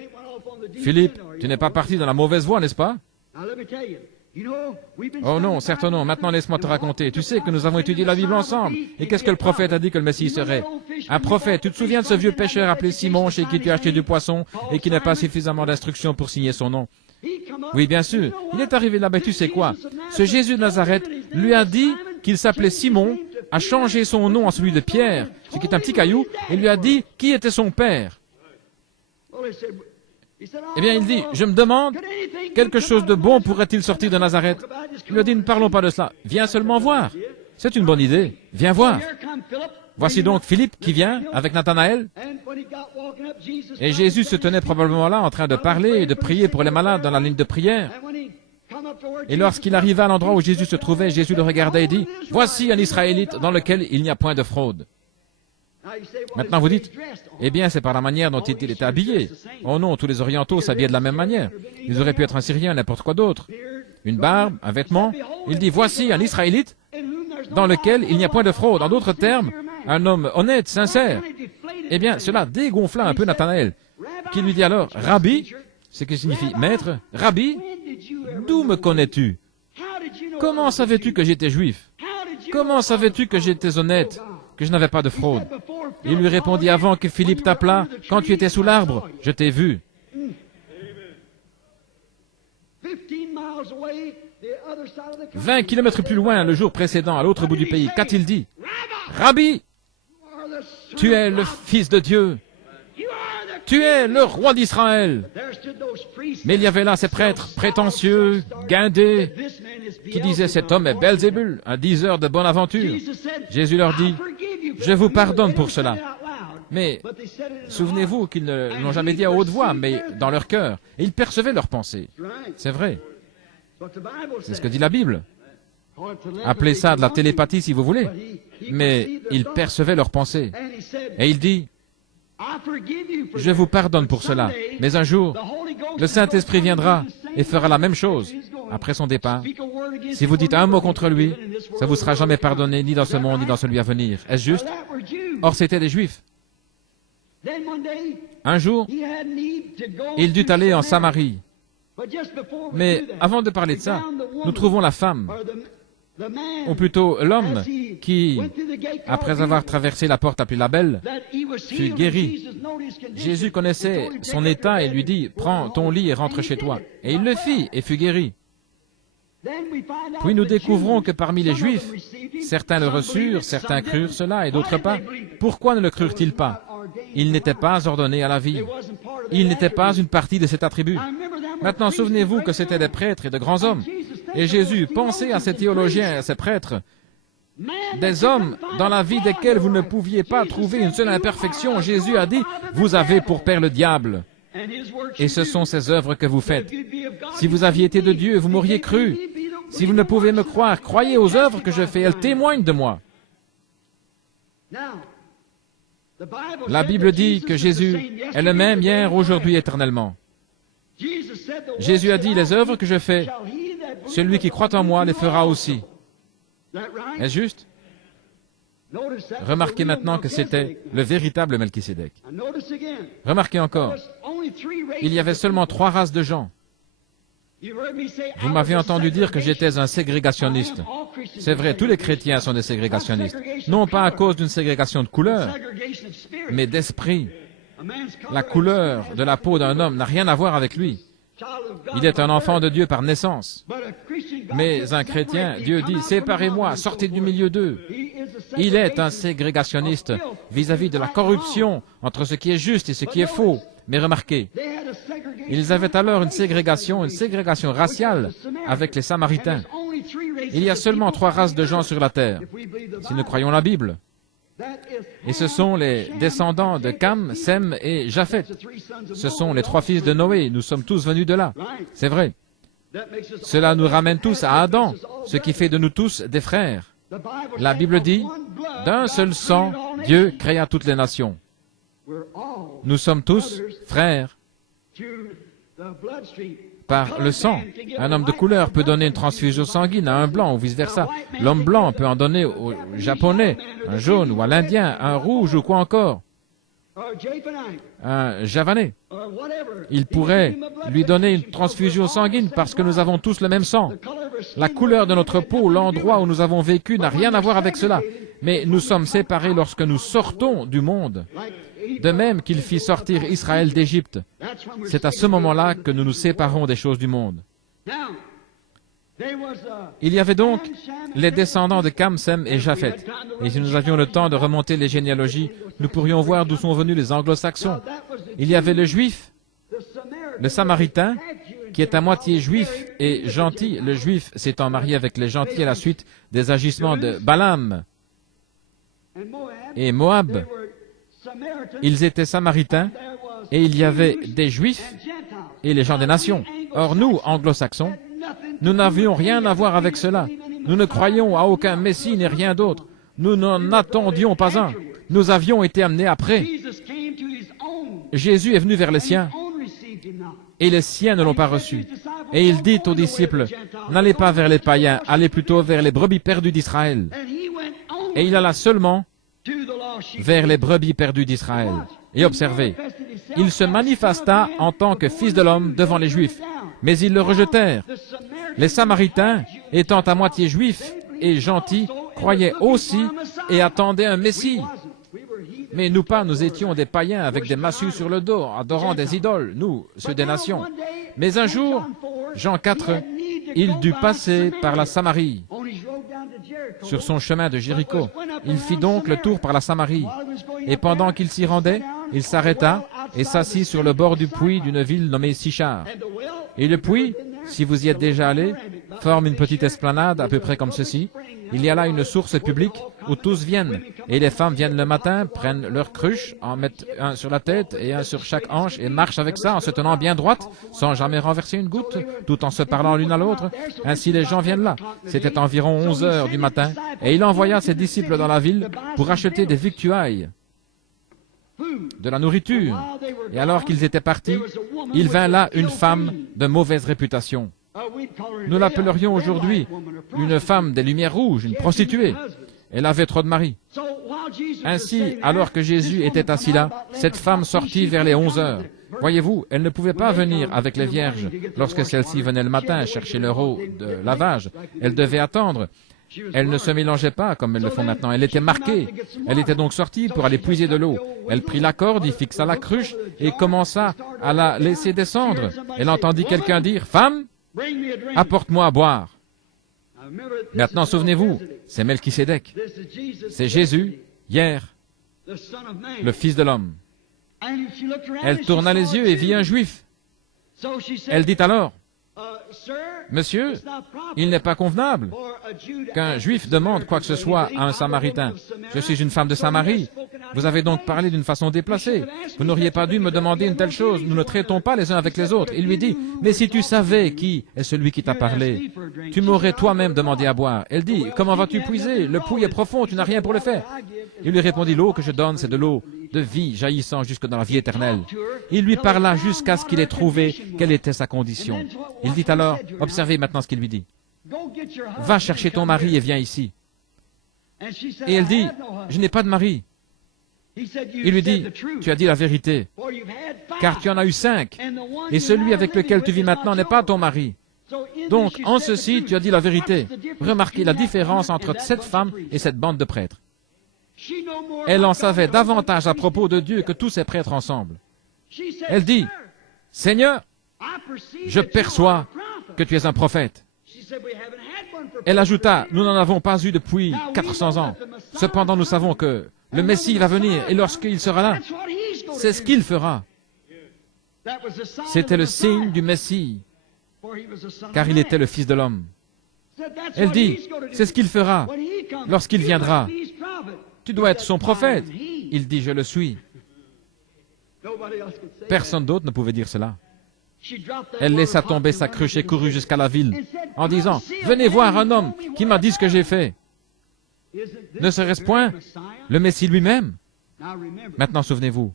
« Philippe, tu n'es pas parti dans la mauvaise voie, n'est-ce pas? » Oh non, certes non. Maintenant, laisse-moi te raconter. Tu sais que nous avons étudié la Bible ensemble. Et qu'est-ce que le prophète a dit que le Messie serait? Un prophète. Tu te souviens de ce vieux pêcheur appelé Simon, chez qui tu as acheté du poisson et qui n'a pas suffisamment d'instructions pour signer son nom? Oui, bien sûr. Il est arrivé là-bas, tu sais quoi? Ce Jésus de Nazareth lui a dit qu'il s'appelait Simon, a changé son nom en celui de Pierre, ce qui est un petit caillou, et lui a dit qui était son père. Eh bien, il dit, je me demande, quelque chose de bon pourrait-il sortir de Nazareth? Il lui a dit, ne parlons pas de cela. Viens seulement voir. C'est une bonne idée. Viens voir. Voici donc Philippe qui vient avec Nathanaël. Et Jésus se tenait probablement là en train de parler et de prier pour les malades dans la ligne de prière. Et lorsqu'il arriva à l'endroit où Jésus se trouvait, Jésus le regardait et dit, « Voici un Israélite dans lequel il n'y a point de fraude. » Maintenant vous dites, eh bien c'est par la manière dont il était habillé. Oh non, tous les orientaux s'habillaient de la même manière. Ils auraient pu être un Syrien, n'importe quoi d'autre. Une barbe, un vêtement. Il dit, voici un Israélite dans lequel il n'y a point de fraude. En d'autres termes, un homme honnête, sincère. Eh bien cela dégonfla un peu Nathanaël, qui lui dit alors, Rabbi, ce qui signifie maître, Rabbi, d'où me connais-tu? Comment savais-tu que j'étais juif? Comment savais-tu que j'étais honnête, que je n'avais pas de fraude? Il lui répondit, avant que Philippe t'appelât, quand tu étais sous l'arbre, je t'ai vu. 20 kilomètres plus loin, le jour précédent, à l'autre bout du pays, qu'a-t-il dit? Rabbi, tu es le Fils de Dieu. Tu es le roi d'Israël. Mais il y avait là ces prêtres prétentieux, guindés, qui disaient, cet homme est Belzébul, un diseur de bonne aventure. Jésus leur dit, je vous pardonne pour cela. Mais souvenez-vous qu'ils ne l'ont jamais dit à haute voix, mais dans leur cœur. Et ils percevaient leurs pensées. C'est vrai. C'est ce que dit la Bible. Appelez ça de la télépathie si vous voulez. Mais ils percevaient leurs pensées. Et il dit, je vous pardonne pour cela. Mais un jour, le Saint-Esprit viendra et fera la même chose après son départ. Si vous dites un mot contre lui, ça ne vous sera jamais pardonné, ni dans ce monde, ni dans celui à venir. Est-ce juste? Or, c'étaient des Juifs. Un jour, il dut aller en Samarie. Mais avant de parler de ça, nous trouvons la femme, ou plutôt l'homme, qui, après avoir traversé la porte appelée la Belle, fut guéri. Jésus connaissait son état et lui dit, prends ton lit et rentre chez toi. Et il le fit et fut guéri. Puis nous découvrons que parmi les Juifs, certains le reçurent, certains crurent cela et d'autres pas. Pourquoi ne le crurent-ils pas? Il n'était pas ordonné à la vie. Il n'était pas une partie de cet attribut. Maintenant, souvenez-vous que c'étaient des prêtres et de grands hommes. Et Jésus, pensez à ces théologiens et à ces prêtres, des hommes dans la vie desquels vous ne pouviez pas trouver une seule imperfection. Jésus a dit, vous avez pour père le diable. Et ce sont ces œuvres que vous faites. Si vous aviez été de Dieu, vous m'auriez cru. Si vous ne pouvez me croire, croyez aux œuvres que je fais, elles témoignent de moi. La Bible dit que Jésus est le même hier, aujourd'hui, éternellement. Jésus a dit, les œuvres que je fais, celui qui croit en moi les fera aussi. Est-ce juste? Remarquez maintenant que c'était le véritable Melchisédek. Remarquez encore, il y avait seulement 3 races de gens. Vous m'avez entendu dire que j'étais un ségrégationniste. C'est vrai, tous les chrétiens sont des ségrégationnistes. Non pas à cause d'une ségrégation de couleur, mais d'esprit. La couleur de la peau d'un homme n'a rien à voir avec lui. Il est un enfant de Dieu par naissance. Mais un chrétien, Dieu dit, séparez-moi, sortez du milieu d'eux. Il est un ségrégationniste vis-à-vis de la corruption entre ce qui est juste et ce qui est faux. Mais remarquez, ils avaient alors une ségrégation raciale avec les Samaritains. Il y a seulement 3 races de gens sur la terre, si nous croyons la Bible. Et ce sont les descendants de Cam, Sem et Japhet. Ce sont les 3 fils de Noé. Nous sommes tous venus de là. C'est vrai. Cela nous ramène tous à Adam, ce qui fait de nous tous des frères. La Bible dit, d'un seul sang, Dieu créa toutes les nations. Nous sommes tous frères par le sang. Un homme de couleur peut donner une transfusion sanguine à un blanc ou vice-versa. L'homme blanc peut en donner au japonais, un jaune ou à l'indien, un rouge ou quoi encore. Un javanais. Il pourrait lui donner une transfusion sanguine parce que nous avons tous le même sang. La couleur de notre peau, l'endroit où nous avons vécu n'a rien à voir avec cela. Mais nous sommes séparés lorsque nous sortons du monde. De même qu'il fit sortir Israël d'Égypte. C'est à ce moment-là que nous nous séparons des choses du monde. Il y avait donc les descendants de Cam, Sem et Japhet. Et si nous avions le temps de remonter les généalogies, nous pourrions voir d'où sont venus les anglo-saxons. Il y avait le juif, le samaritain, qui est à moitié juif et gentil, le juif s'étant marié avec les gentils à la suite des agissements de Balaam. et Moab. Ils étaient samaritains et il y avait des Juifs et les gens des nations. Or nous, anglo-saxons, nous n'avions rien à voir avec cela. Nous ne croyions à aucun Messie ni rien d'autre. Nous n'en attendions pas un. Nous avions été amenés après. Jésus est venu vers les siens et les siens ne l'ont pas reçu. Et il dit aux disciples, n'allez pas vers les païens, allez plutôt vers les brebis perdues d'Israël. Et il alla seulement vers les brebis perdues d'Israël. Et observez, il se manifesta en tant que fils de l'homme devant les Juifs, mais ils le rejetèrent. Les Samaritains, étant à moitié juifs et gentils, croyaient aussi et attendaient un Messie. Mais nous pas, nous étions des païens avec des massues sur le dos, adorant des idoles, nous, ceux des nations. Mais un jour, Jean 4, il dut passer par la Samarie. Sur son chemin de Jéricho, il fit donc le tour par la Samarie. Et pendant qu'il s'y rendait, il s'arrêta et s'assit sur le bord du puits d'une ville nommée Sichar. Et le puits, si vous y êtes déjà allé, forme une petite esplanade à peu près comme ceci. Il y a là une source publique où tous viennent. Et les femmes viennent le matin, prennent leur cruche, en mettent un sur la tête et un sur chaque hanche et marchent avec ça en se tenant bien droite, sans jamais renverser une goutte, tout en se parlant l'une à l'autre. Ainsi les gens viennent là. C'était environ 11 heures du matin. Et il envoya ses disciples dans la ville pour acheter des victuailles, de la nourriture. Et alors qu'ils étaient partis, il vint là une femme de mauvaise réputation. Nous l'appellerions aujourd'hui une femme des Lumières rouges, une prostituée. Elle avait trop de maris. Ainsi, alors que Jésus était assis là, cette femme sortit vers les 11 heures. Voyez-vous, elle ne pouvait pas venir avec les vierges lorsque celles-ci venaient le matin chercher leur eau de lavage. Elle devait attendre. Elle ne se mélangeait pas comme elles le font maintenant. Elle était marquée. Elle était donc sortie pour aller puiser de l'eau. Elle prit la corde, y fixa la cruche et commença à la laisser descendre. Elle entendit quelqu'un dire, « Femme, apporte-moi à boire. » Maintenant, souvenez-vous, c'est Melchisédek. C'est Jésus, hier, le Fils de l'homme. Elle tourna les yeux et vit un Juif. Elle dit alors, « Monsieur, il n'est pas convenable qu'un Juif demande quoi que ce soit à un Samaritain. Je suis une femme de Samarie. Vous avez donc parlé d'une façon déplacée. Vous n'auriez pas dû me demander une telle chose. Nous ne traitons pas les uns avec les autres. » Il lui dit, « Mais si tu savais qui est celui qui t'a parlé, tu m'aurais toi-même demandé à boire. » Elle dit, « Comment vas-tu puiser? Le puits est profond, tu n'as rien pour le faire. » Il lui répondit, « L'eau que je donne, c'est de l'eau de vie jaillissant jusque dans la vie éternelle. » Il lui parla jusqu'à ce qu'il ait trouvé quelle était sa condition. Il dit alors, observez maintenant ce qu'il lui dit. « Va chercher ton mari et viens ici. » Et elle dit, « Je n'ai pas de mari. » Il lui dit, « Tu as dit la vérité, car tu en as eu 5, et celui avec lequel tu vis maintenant n'est pas ton mari. Donc, en ceci, tu as dit la vérité. » Remarquez la différence entre cette femme et cette bande de prêtres. Elle en savait davantage à propos de Dieu que tous ces prêtres ensemble. Elle dit, « Seigneur, je perçois que tu es un prophète. » Elle ajouta, « Nous n'en avons pas eu depuis 400 ans. Cependant, nous savons que le Messie va venir, et lorsqu'il sera là, c'est ce qu'il fera. » C'était le signe du Messie, car il était le Fils de l'homme. Elle dit, « C'est ce qu'il fera lorsqu'il viendra. Tu dois être son prophète. » Il dit, « Je le suis. » Personne d'autre ne pouvait dire cela. Elle laissa tomber sa cruche et courut jusqu'à la ville, en disant, « Venez voir un homme qui m'a dit ce que j'ai fait. » Ne serait-ce point le Messie lui-même? Maintenant, souvenez-vous,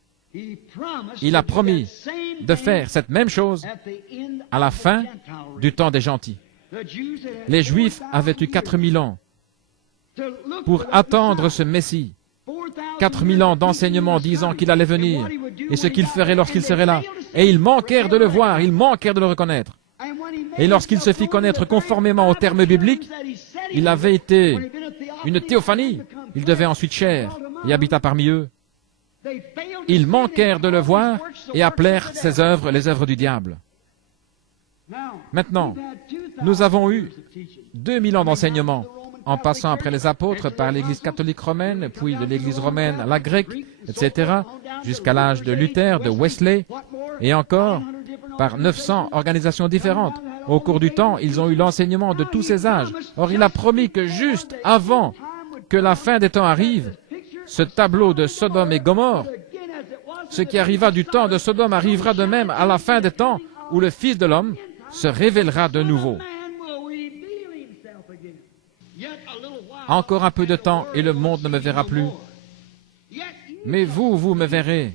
il a promis de faire cette même chose à la fin du temps des gentils. Les Juifs avaient eu 4000 ans pour attendre ce Messie. 4000 ans d'enseignement disant qu'il allait venir et ce qu'il ferait lorsqu'il serait là. Et ils manquèrent de le voir, ils manquèrent de le reconnaître. Et lorsqu'il se fit connaître conformément aux termes bibliques, il avait été une théophanie. Il devait ensuite chair et habita parmi eux. Ils manquèrent de le voir et appelèrent ses œuvres les œuvres du diable. Maintenant, nous avons eu 2000 ans d'enseignement, en passant après les apôtres par l'Église catholique romaine, puis de l'Église romaine à la grecque, etc., jusqu'à l'âge de Luther, de Wesley, et encore par 900 organisations différentes. Au cours du temps, ils ont eu l'enseignement de tous ces âges. Or, il a promis que juste avant que la fin des temps arrive, ce tableau de Sodome et Gomorrhe, ce qui arriva du temps de Sodome arrivera de même à la fin des temps où le Fils de l'homme se révélera de nouveau. Encore un peu de temps et le monde ne me verra plus. Mais vous, vous me verrez.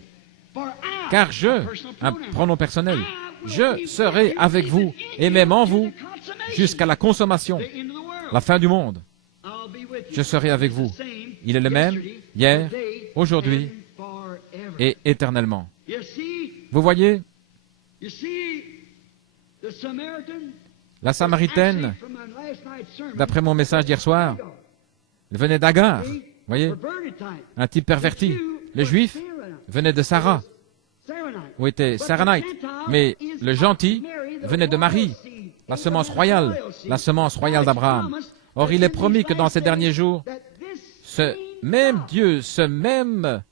Car un pronom personnel, je serai avec vous et même en vous jusqu'à la consommation, la fin du monde. Je serai avec vous. Il est le même hier, aujourd'hui et éternellement. Vous voyez, la Samaritaine, d'après mon message d'hier soir, venait d'Agar, voyez, un type perverti. Les Juifs venaient de Sarah, où était Saranite, mais le gentil venait de Marie, la semence royale d'Abraham. Or, il est promis que dans ces derniers jours, ce même Dieu, ce même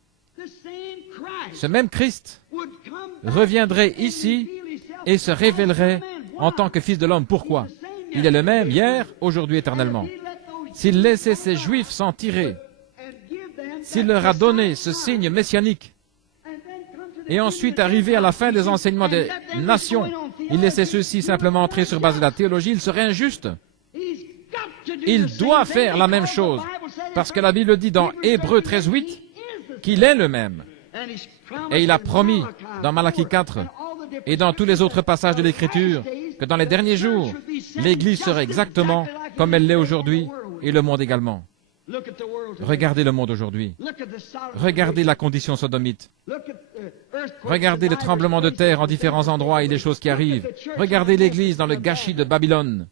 Christ reviendrait ici et se révélerait en tant que Fils de l'homme. Pourquoi? Il est le même hier, aujourd'hui, éternellement. S'il laissait ces Juifs s'en tirer, s'il leur a donné ce signe messianique, et ensuite arrivé à la fin des enseignements des nations, il laissait ceux-ci simplement entrer sur base de la théologie, il serait injuste. Il doit faire la même chose, parce que la Bible dit dans Hébreux 13:8 qu'il est le même. Et il a promis dans Malachie 4 et dans tous les autres passages de l'Écriture que dans les derniers jours, l'Église serait exactement comme elle l'est aujourd'hui et le monde également. Regardez le monde aujourd'hui. Regardez la condition sodomite. Regardez les tremblements de terre en différents endroits et les choses qui arrivent. Regardez l'Église dans le gâchis de Babylone.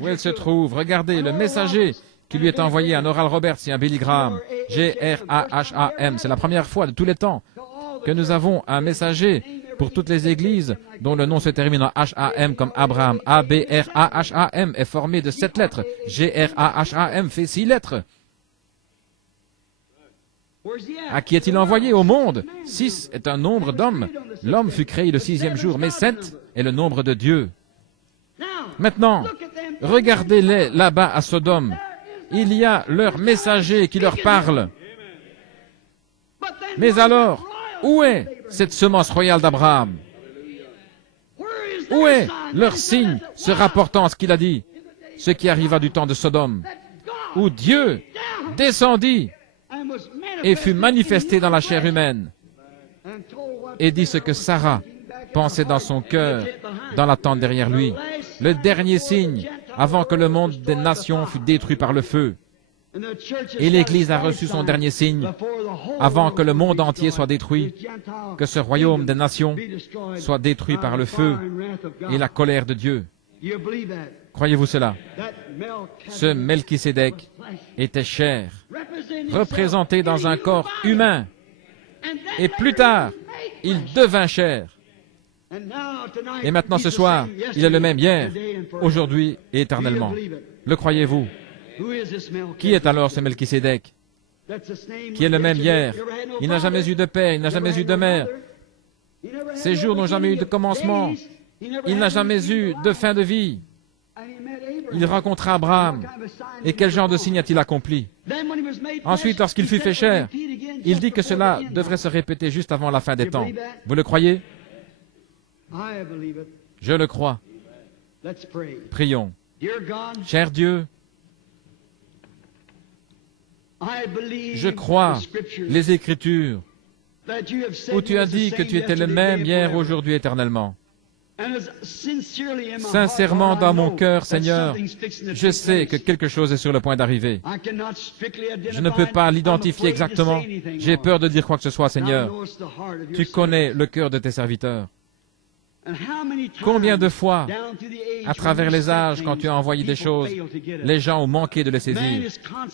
Où elle se trouve. Regardez le messager qui lui est envoyé, un Oral Roberts et un Billy Graham. G-R-A-H-A-M. C'est la première fois de tous les temps que nous avons un messager pour toutes les églises dont le nom se termine en H-A-M comme Abraham. A-B-R-A-H-A-M est formé de 7 lettres. G-R-A-H-A-M fait 6 lettres. À qui est-il envoyé? Au monde. 6 est un nombre d'hommes. L'homme fut créé le 6e jour, mais 7 est le nombre de Dieu. Maintenant, regardez-les là-bas à Sodome. Il y a leur messager qui leur parle. Mais alors, où est cette semence royale d'Abraham? Où est leur signe se rapportant à ce qu'il a dit, ce qui arriva du temps de Sodome, où Dieu descendit et fut manifesté dans la chair humaine et dit ce que Sarah pensait dans son cœur, dans l'attente derrière lui. Le dernier signe, avant que le monde des nations fût détruit par le feu. Et l'Église a reçu son dernier signe, avant que le monde entier soit détruit, que ce royaume des nations soit détruit par le feu et la colère de Dieu. Croyez-vous cela? Ce Melchisédek était chair, représenté dans un corps humain, et plus tard, il devint chair. Et maintenant, ce soir, il est le même hier, aujourd'hui et éternellement. Le croyez-vous? Qui est alors ce Melchisédek? Qui est le même hier? Il n'a jamais eu de père, il n'a jamais eu de mère. Ses jours n'ont jamais eu de commencement. Il n'a jamais eu de fin de vie. Il rencontra Abraham. Et quel genre de signe a-t-il accompli? Ensuite, lorsqu'il fut fait chair, il dit que cela devrait se répéter juste avant la fin des temps. Vous le croyez? Je le crois. Prions. Cher Dieu, je crois les Écritures où tu as dit que tu étais le même hier, aujourd'hui, éternellement. Sincèrement, dans mon cœur, Seigneur, je sais que quelque chose est sur le point d'arriver. Je ne peux pas l'identifier exactement. J'ai peur de dire quoi que ce soit, Seigneur. Tu connais le cœur de tes serviteurs. Combien de fois, à travers les âges, quand tu as envoyé des choses, les gens ont manqué de les saisir.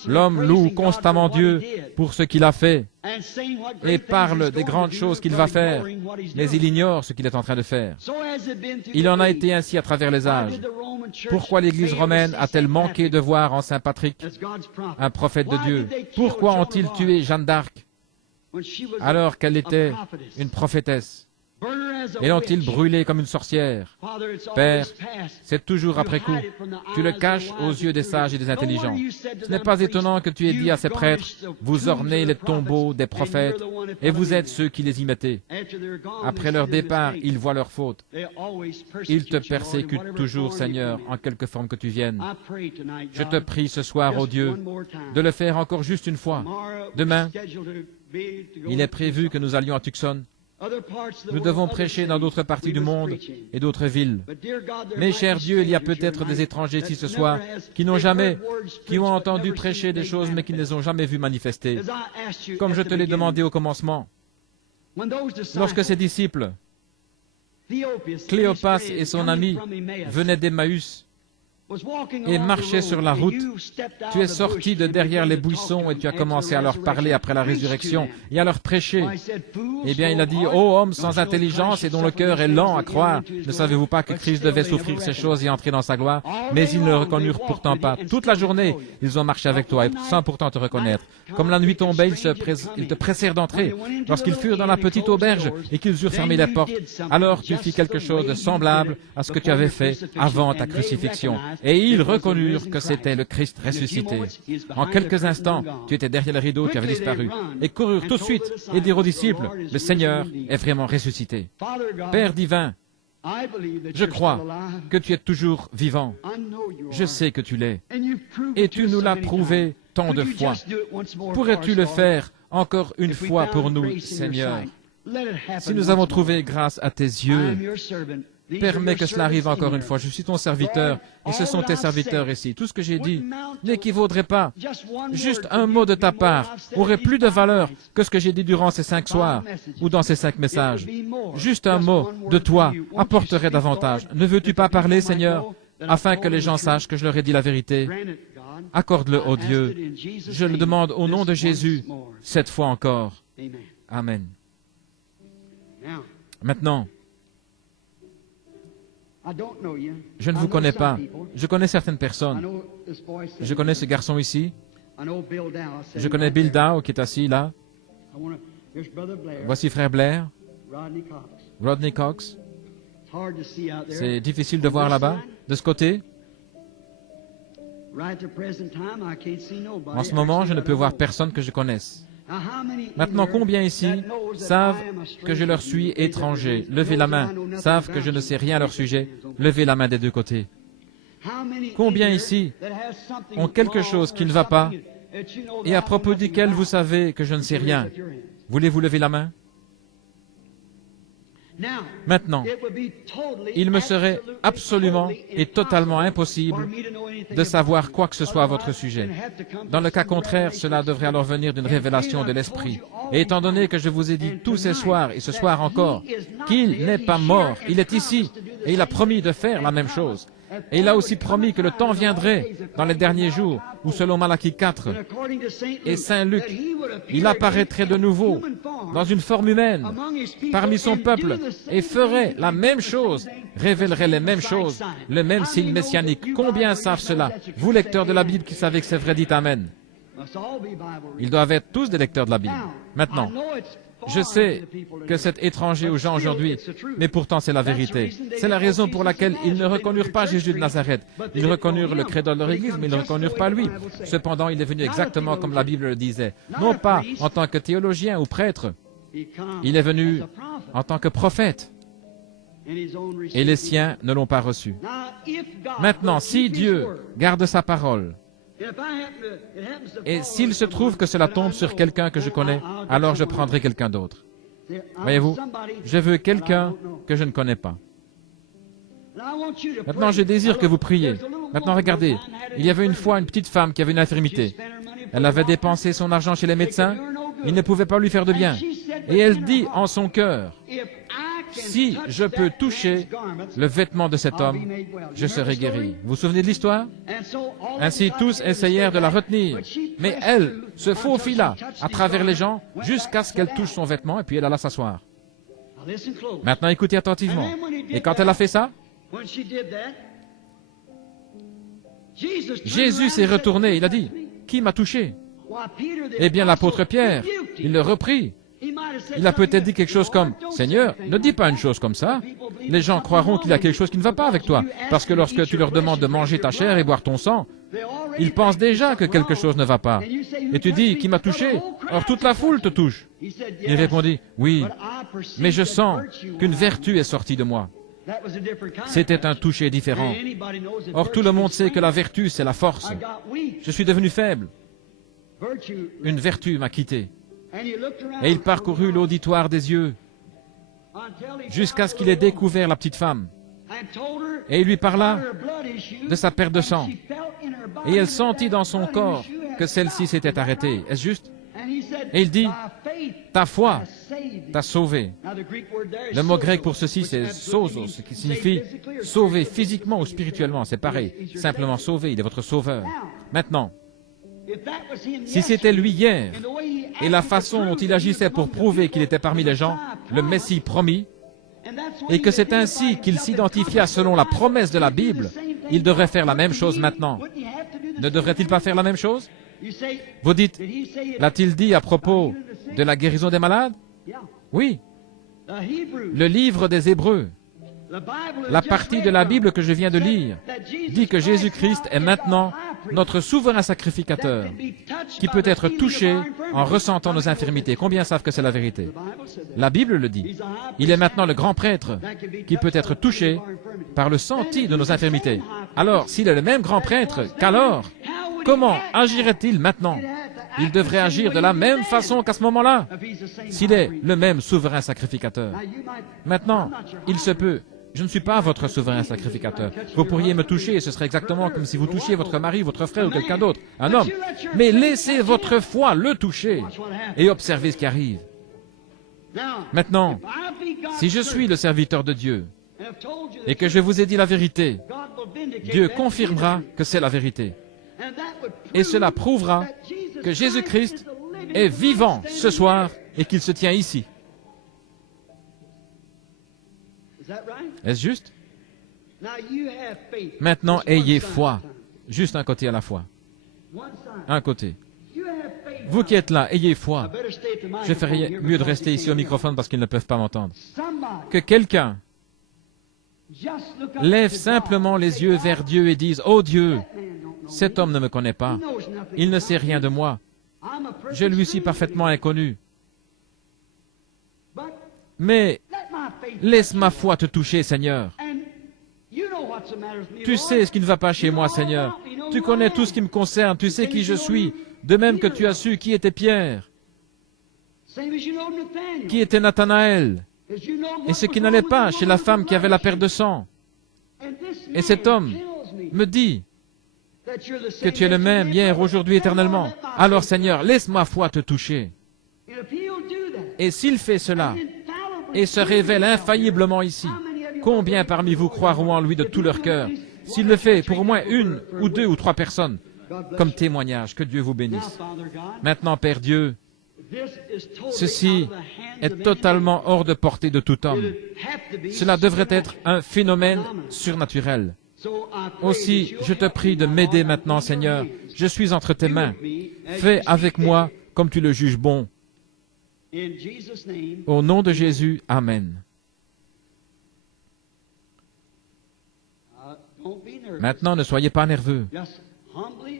L'homme loue constamment Dieu pour ce qu'il a fait et parle des grandes choses qu'il va faire, mais il ignore ce qu'il est en train de faire. Il en a été ainsi à travers les âges. Pourquoi l'Église romaine a-t-elle manqué de voir en Saint Patrick un prophète de Dieu? Pourquoi ont-ils tué Jeanne d'Arc alors qu'elle était une prophétesse? et l'ont-ils brûlé comme une sorcière? Père, c'est toujours après coup. Tu le caches aux yeux des sages et des intelligents. Ce n'est pas étonnant que tu aies dit à ces prêtres, vous ornez les tombeaux des prophètes, et vous êtes ceux qui les y mettez. Après leur départ, ils voient leur faute. Ils te persécutent toujours, Seigneur, en quelque forme que tu viennes. Je te prie ce soir, ô Dieu, de le faire encore juste une fois. Demain, il est prévu que nous allions à Tucson. Nous devons prêcher dans d'autres parties du monde et d'autres villes. Mais, cher Dieu, il y a peut-être des étrangers ici ce soir qui ont entendu prêcher des choses, mais qui ne les ont jamais vues manifester. Comme je te l'ai demandé au commencement, lorsque ses disciples, Cléopas et son ami, venaient d'Emmaüs et marchaient sur la route, tu es sorti de derrière les buissons et tu as commencé à leur parler après la résurrection et à leur prêcher. Eh bien, il a dit, « Ô homme sans intelligence et dont le cœur est lent à croire, ne savez-vous pas que Christ devait souffrir ces choses et entrer dans sa gloire? Mais ils ne le reconnurent pourtant pas. Toute la journée, ils ont marché avec toi, et sans pourtant te reconnaître. Comme la nuit tombait, ils te pressèrent d'entrer. Lorsqu'ils furent dans la petite auberge et qu'ils eurent fermé les portes, alors tu fis quelque chose de semblable à ce que tu avais fait avant ta crucifixion. Et ils reconnurent que c'était le Christ ressuscité. En quelques instants, tu étais derrière le rideau, tu avais disparu. Et coururent tout de suite et dirent aux disciples, le Seigneur est vraiment ressuscité. Père divin, je crois que tu es toujours vivant. Je sais que tu l'es. Et tu nous l'as prouvé tant de fois. Pourrais-tu le faire encore une fois pour nous, Seigneur? Si nous avons trouvé grâce à tes yeux, permets que cela arrive encore une fois. Je suis ton serviteur, et ce sont tes serviteurs ici. Tout ce que j'ai dit n'équivaudrait pas. Juste un mot de ta part aurait plus de valeur que ce que j'ai dit durant ces 5 soirs, ou dans ces 5 messages. Juste un mot de toi apporterait davantage. Ne veux-tu pas parler, Seigneur, afin que les gens sachent que je leur ai dit la vérité? Accorde-le, ô Dieu. Je le demande au nom de Jésus, cette fois encore. Amen. Maintenant, je ne vous connais pas. Je connais certaines personnes. Je connais ce garçon ici. Je connais Bill Dow qui est assis là. Voici frère Blair, Rodney Cox. C'est difficile de voir là-bas, de ce côté. En ce moment, je ne peux voir personne que je connaisse. Maintenant, combien ici savent que je leur suis étranger? Levez la main. Savent que je ne sais rien à leur sujet? Levez la main des deux côtés. Combien ici ont quelque chose qui ne va pas et à propos duquel vous savez que je ne sais rien? Voulez-vous lever la main? Maintenant, il me serait absolument et totalement impossible de savoir quoi que ce soit à votre sujet. Dans le cas contraire, cela devrait alors venir d'une révélation de l'Esprit. Et étant donné que je vous ai dit tous ces soirs et ce soir encore qu'il n'est pas mort, il est ici et il a promis de faire la même chose. Et il a aussi promis que le temps viendrait dans les derniers jours, où selon Malachie 4 et Saint Luc, il apparaîtrait de nouveau dans une forme humaine parmi son peuple et ferait la même chose, révélerait les mêmes choses, le même signe messianique. Combien savent cela? Vous, lecteurs de la Bible, qui savez que c'est vrai, dites Amen. Ils doivent être tous des lecteurs de la Bible. Maintenant, je sais que c'est étranger aux gens aujourd'hui, mais pourtant c'est la vérité. C'est la raison pour laquelle ils ne reconnurent pas Jésus de Nazareth. Ils reconnurent le credo de leur Église, mais ils ne reconnurent pas lui. Cependant, il est venu exactement comme la Bible le disait. Non pas en tant que théologien ou prêtre, il est venu en tant que prophète. Et les siens ne l'ont pas reçu. Maintenant, si Dieu garde sa parole, et s'il se trouve que cela tombe sur quelqu'un que je connais, alors je prendrai quelqu'un d'autre. Voyez-vous, je veux quelqu'un que je ne connais pas. Maintenant, je désire que vous priez. Maintenant, regardez, il y avait une fois une petite femme qui avait une infirmité. Elle avait dépensé son argent chez les médecins, ils ne pouvaient pas lui faire de bien. Et elle dit en son cœur, si je peux toucher le vêtement de cet homme, je serai guéri. Vous vous souvenez de l'histoire? Ainsi, tous essayèrent de la retenir. Mais elle se faufila à travers les gens jusqu'à ce qu'elle touche son vêtement et puis elle alla s'asseoir. Maintenant, écoutez attentivement. Et quand elle a fait ça, Jésus s'est retourné. Il a dit, qui m'a touché? Eh bien, l'apôtre Pierre, il le reprit. Il a peut-être dit quelque chose comme « Seigneur, ne dis pas une chose comme ça. Les gens croiront qu'il y a quelque chose qui ne va pas avec toi. Parce que lorsque tu leur demandes de manger ta chair et boire ton sang, ils pensent déjà que quelque chose ne va pas. Et tu dis « Qui m'a touché ?» Or toute la foule te touche. Il répondit « Oui, mais je sens qu'une vertu est sortie de moi. » C'était un toucher différent. Or tout le monde sait que la vertu, c'est la force. Je suis devenu faible. Une vertu m'a quitté. Et il parcourut l'auditoire des yeux jusqu'à ce qu'il ait découvert la petite femme. Et il lui parla de sa perte de sang. Et elle sentit dans son corps que celle-ci s'était arrêtée. Est-ce juste? Et il dit, ta foi t'a sauvé. Le mot grec pour ceci, c'est sozo, ce qui signifie sauver physiquement ou spirituellement. C'est pareil. Simplement sauver, il est votre sauveur. Maintenant, si c'était lui hier, et la façon dont il agissait pour prouver qu'il était parmi les gens, le Messie promis, et que c'est ainsi qu'il s'identifia selon la promesse de la Bible, il devrait faire la même chose maintenant. Ne devrait-il pas faire la même chose? Vous dites, l'a-t-il dit à propos de la guérison des malades? Oui. Le livre des Hébreux, la partie de la Bible que je viens de lire, dit que Jésus-Christ est maintenant notre souverain sacrificateur, qui peut être touché en ressentant nos infirmités. Combien savent que c'est la vérité? La Bible le dit. Il est maintenant le grand prêtre qui peut être touché par le senti de nos infirmités. Alors, s'il est le même grand prêtre, qu'alors? Comment agirait-il maintenant? Il devrait agir de la même façon qu'à ce moment-là, s'il est le même souverain sacrificateur. Maintenant, il se peut, je ne suis pas votre souverain sacrificateur. Vous pourriez me toucher et ce serait exactement comme si vous touchiez votre mari, votre frère ou quelqu'un d'autre, un homme. Mais laissez votre foi le toucher et observez ce qui arrive. Maintenant, si je suis le serviteur de Dieu et que je vous ai dit la vérité, Dieu confirmera que c'est la vérité. Et cela prouvera que Jésus-Christ est vivant ce soir et qu'il se tient ici. Est-ce juste? Maintenant, ayez foi. Juste un côté à la fois. Un côté. Vous qui êtes là, ayez foi. Je ferais mieux de rester ici au microphone parce qu'ils ne peuvent pas m'entendre. Que quelqu'un lève simplement les yeux vers Dieu et dise, « Oh Dieu, cet homme ne me connaît pas. Il ne sait rien de moi. Je lui suis parfaitement inconnu. Mais laisse ma foi te toucher, Seigneur. Tu sais ce qui ne va pas chez moi, Seigneur. Tu connais tout ce qui me concerne. Tu sais qui je suis. De même que tu as su qui était Pierre, qui était Nathanaël, et ce qui n'allait pas chez la femme qui avait la perte de sang. Et cet homme me dit que tu es le même hier, aujourd'hui, éternellement. Alors, Seigneur, laisse ma foi te toucher. Et s'il fait cela, et se révèle infailliblement ici, combien parmi vous croiront en lui de tout leur cœur? S'il le fait pour au moins une ou deux ou trois personnes, comme témoignage, que Dieu vous bénisse. Maintenant, Père Dieu, ceci est totalement hors de portée de tout homme. Cela devrait être un phénomène surnaturel. Aussi, je te prie de m'aider maintenant, Seigneur. Je suis entre tes mains. Fais avec moi comme tu le juges bon. Au nom de Jésus, Amen. Maintenant, ne soyez pas nerveux.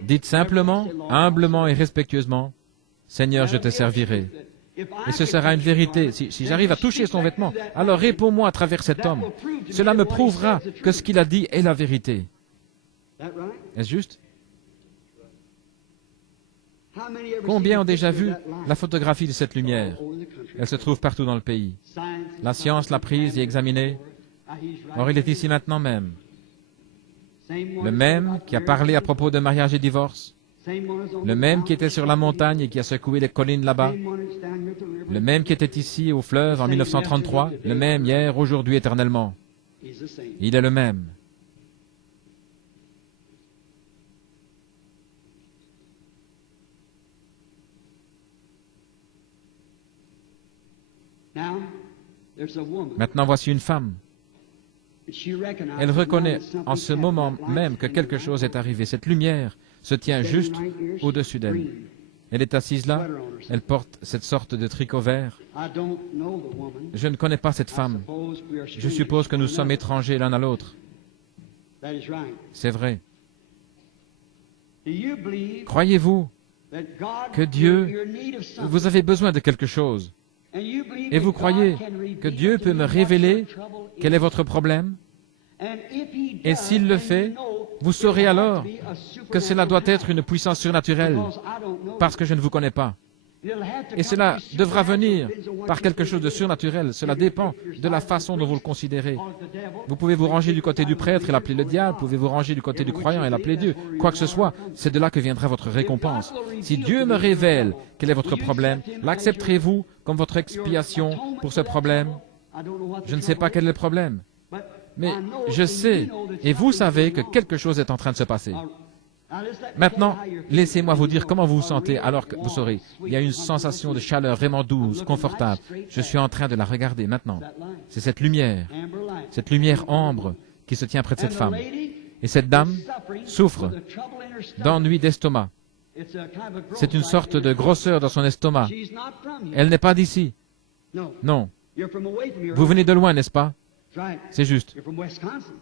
Dites simplement, humblement et respectueusement, « Seigneur, je te servirai. » Et ce sera une vérité. Si j'arrive à toucher son vêtement, alors réponds-moi à travers cet homme. Cela me prouvera que ce qu'il a dit est la vérité. Est-ce juste? Combien ont déjà vu la photographie de cette lumière? Elle se trouve partout dans le pays. La science l'a prise et examinée. Or, il est ici maintenant même. Le même qui a parlé à propos de mariage et divorce. Le même qui était sur la montagne et qui a secoué les collines là-bas. Le même qui était ici au fleuve en 1933. Le même hier, aujourd'hui, éternellement. Il est le même. Maintenant, voici une femme. Elle reconnaît en ce moment même que quelque chose est arrivé. Cette lumière se tient juste au-dessus d'elle. Elle est assise là, elle porte cette sorte de tricot vert. Je ne connais pas cette femme. Je suppose que nous sommes étrangers l'un à l'autre. C'est vrai. Croyez-vous que Dieu, vous avez besoin de quelque chose, et vous croyez que Dieu peut me révéler quel est votre problème? Et s'il le fait, vous saurez alors que cela doit être une puissance surnaturelle, parce que je ne vous connais pas. Et cela devra venir par quelque chose de surnaturel. Cela dépend de la façon dont vous le considérez. Vous pouvez vous ranger du côté du prêtre et l'appeler le diable. Vous pouvez vous ranger du côté du croyant et l'appeler Dieu. Quoi que ce soit, c'est de là que viendra votre récompense. Si Dieu me révèle quel est votre problème, l'accepterez-vous comme votre expiation pour ce problème? Je ne sais pas quel est le problème, mais je sais, et vous savez que quelque chose est en train de se passer. Maintenant, laissez-moi vous dire comment vous vous sentez alors que vous saurez. Il y a une sensation de chaleur vraiment douce, confortable. Je suis en train de la regarder maintenant. C'est cette lumière ambre qui se tient près de cette femme. Et cette dame souffre d'ennui d'estomac. C'est une sorte de grosseur dans son estomac. Elle n'est pas d'ici. Non. Vous venez de loin, n'est-ce pas? C'est juste.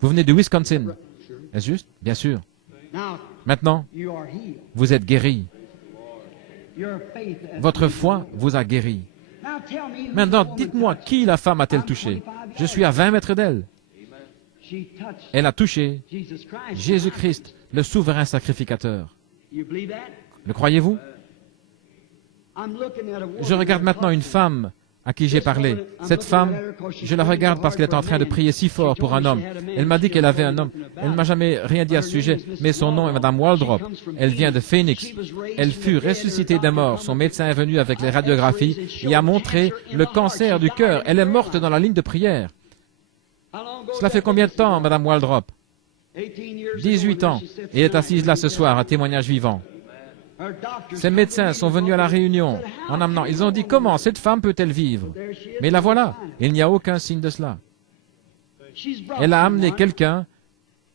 Vous venez du Wisconsin. Est-ce juste? Bien sûr. Maintenant, vous êtes guéri. Votre foi vous a guéri. Maintenant, dites-moi, qui la femme a-t-elle touché? Je suis à 20 mètres d'elle. Elle a touché Jésus-Christ, le souverain sacrificateur. Le croyez-vous? Je regarde maintenant une femme à qui j'ai parlé. Cette femme, je la regarde parce qu'elle est en train de prier si fort pour un homme. Elle m'a dit qu'elle avait un homme. Elle ne m'a jamais rien dit à ce sujet, mais son nom est Madame Waldrop. Elle vient de Phoenix. Elle fut ressuscitée des morts. Son médecin est venu avec les radiographies et a montré le cancer du cœur. Elle est morte dans la ligne de prière. Cela fait combien de temps, Madame Waldrop? 18 ans. Et elle est assise là ce soir, un témoignage vivant. Ces médecins sont venus à la réunion en amenant. Ils ont dit, comment cette femme peut-elle vivre? Mais la voilà. Il n'y a aucun signe de cela. Elle a amené quelqu'un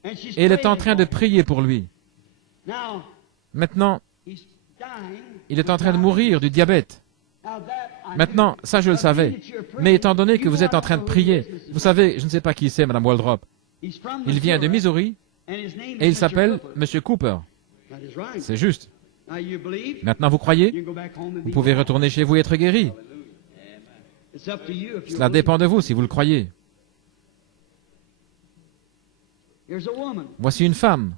et elle est en train de prier pour lui. Maintenant, il est en train de mourir du diabète. Maintenant, ça je le savais. Mais étant donné que vous êtes en train de prier, vous savez, je ne sais pas qui c'est, Mme Waldrop. Il vient de Missouri et il s'appelle M. Cooper. C'est juste. Maintenant, vous croyez? Vous pouvez retourner chez vous et être guéri. Cela dépend de vous si vous le croyez. Voici une femme.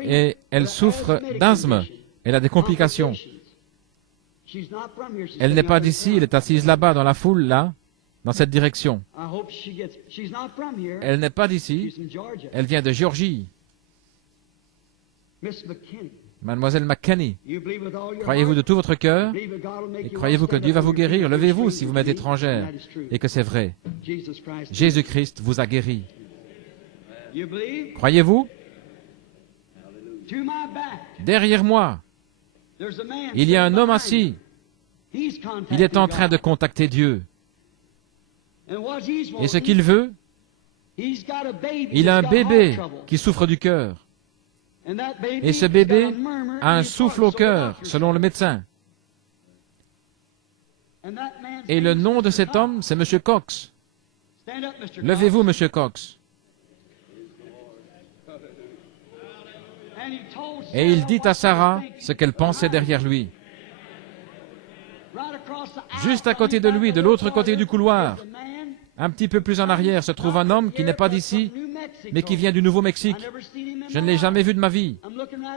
Et elle souffre d'asthme. Elle a des complications. Elle n'est pas d'ici, elle est assise là-bas dans la foule, là, dans cette direction. Elle n'est pas d'ici, elle vient de Géorgie. Mademoiselle McKinney, croyez-vous de tout votre cœur et croyez-vous que Dieu va vous guérir? Levez-vous si vous m'êtes étrangère et que c'est vrai. Jésus-Christ vous a guéri. Croyez-vous? Derrière moi, il y a un homme assis. Il est en train de contacter Dieu. Et ce qu'il veut, il a un bébé qui souffre du cœur. Et ce bébé a un souffle au cœur, selon le médecin. Et le nom de cet homme, c'est M. Cox. Levez-vous, M. Cox. Et il dit à Sarah ce qu'elle pensait derrière lui. Juste à côté de lui, de l'autre côté du couloir, un petit peu plus en arrière, se trouve un homme qui n'est pas d'ici, mais qui vient du Nouveau-Mexique. Je ne l'ai jamais vu de ma vie.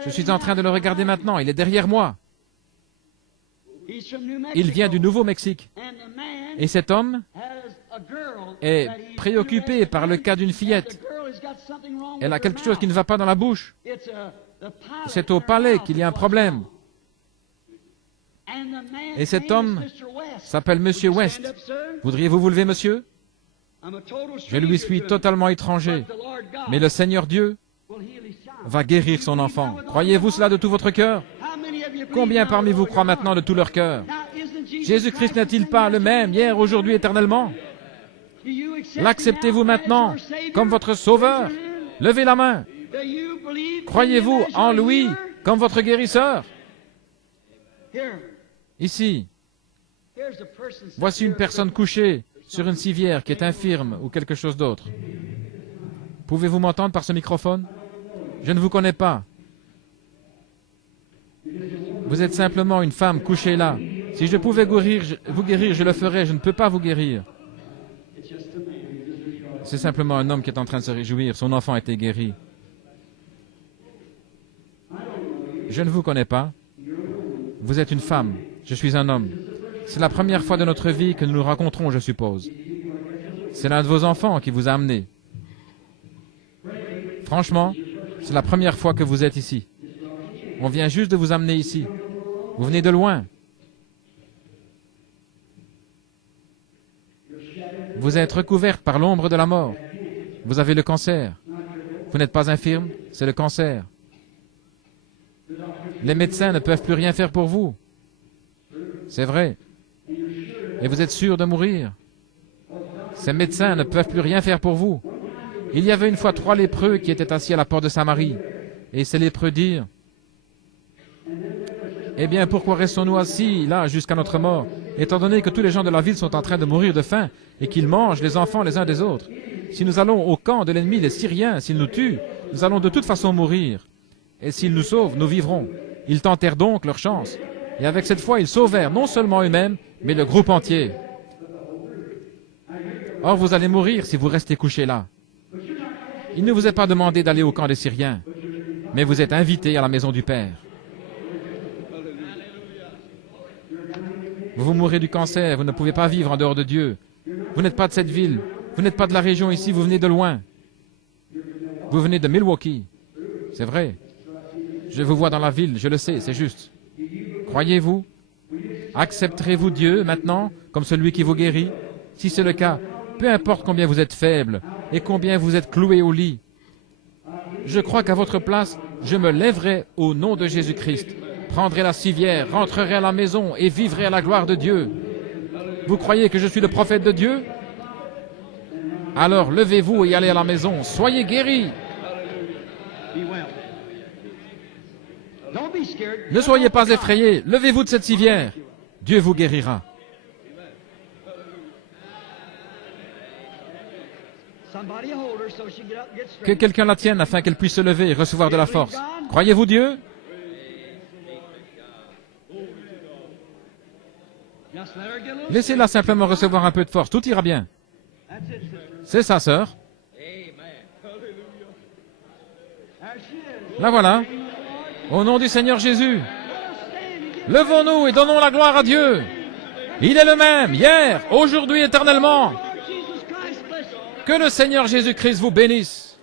Je suis en train de le regarder maintenant. Il est derrière moi. Il vient du Nouveau-Mexique. Et cet homme est préoccupé par le cas d'une fillette. Elle a quelque chose qui ne va pas dans la bouche. C'est au palais qu'il y a un problème. Et cet homme s'appelle Monsieur West. Voudriez-vous vous lever, monsieur? Je lui suis totalement étranger. Mais le Seigneur Dieu va guérir son enfant. Croyez-vous cela de tout votre cœur? Combien parmi vous croient maintenant de tout leur cœur? Jésus-Christ n'est-il pas le même hier, aujourd'hui, éternellement? L'acceptez-vous maintenant comme votre sauveur? Levez la main. Croyez-vous en lui comme votre guérisseur? Ici, voici une personne couchée sur une civière qui est infirme ou quelque chose d'autre. Pouvez-vous m'entendre par ce microphone? Je ne vous connais pas. Vous êtes simplement une femme couchée là. Si je pouvais vous guérir, je le ferais. Je ne peux pas vous guérir. C'est simplement un homme qui est en train de se réjouir. Son enfant a été guéri. Je ne vous connais pas. Vous êtes une femme. Je suis un homme. C'est la première fois de notre vie que nous nous rencontrons, je suppose. C'est l'un de vos enfants qui vous a amené. Franchement, c'est la première fois que vous êtes ici. On vient juste de vous amener ici. Vous venez de loin. Vous êtes recouverte par l'ombre de la mort. Vous avez le cancer. Vous n'êtes pas infirme, c'est le cancer. Les médecins ne peuvent plus rien faire pour vous. C'est vrai. Et vous êtes sûr de mourir. Ces médecins ne peuvent plus rien faire pour vous. Il y avait une fois 3 lépreux qui étaient assis à la porte de Samarie. Et ces lépreux dirent, « Eh bien, pourquoi restons-nous assis là jusqu'à notre mort, étant donné que tous les gens de la ville sont en train de mourir de faim et qu'ils mangent les enfants les uns des autres? Si nous allons au camp de l'ennemi, les Syriens, s'ils nous tuent, nous allons de toute façon mourir. Et s'ils nous sauvent, nous vivrons. » Ils tentèrent donc leur chance. Et avec cette foi, ils sauvèrent non seulement eux-mêmes, mais le groupe entier. Or, vous allez mourir si vous restez couchés là. Il ne vous est pas demandé d'aller au camp des Syriens, mais vous êtes invités à la maison du Père. Vous mourrez du cancer, vous ne pouvez pas vivre en dehors de Dieu. Vous n'êtes pas de cette ville, vous n'êtes pas de la région ici, vous venez de loin. Vous venez de Milwaukee. C'est vrai. Je vous vois dans la ville, je le sais, c'est juste. Croyez-vous? Accepterez-vous Dieu maintenant comme celui qui vous guérit? Si c'est le cas, peu importe combien vous êtes faible et combien vous êtes cloué au lit, je crois qu'à votre place, je me lèverai au nom de Jésus-Christ, prendrai la civière, rentrerai à la maison et vivrai à la gloire de Dieu. Vous croyez que je suis le prophète de Dieu? Alors levez-vous et allez à la maison, soyez guéris. Ne soyez pas effrayés, levez-vous de cette civière. Dieu vous guérira. Que quelqu'un la tienne afin qu'elle puisse se lever et recevoir de la force. Croyez-vous Dieu? Laissez-la simplement recevoir un peu de force, tout ira bien. C'est ça, sœur. La voilà. Au nom du Seigneur Jésus, levons-nous et donnons la gloire à Dieu. Il est le même, hier, aujourd'hui, éternellement. Que le Seigneur Jésus-Christ vous bénisse.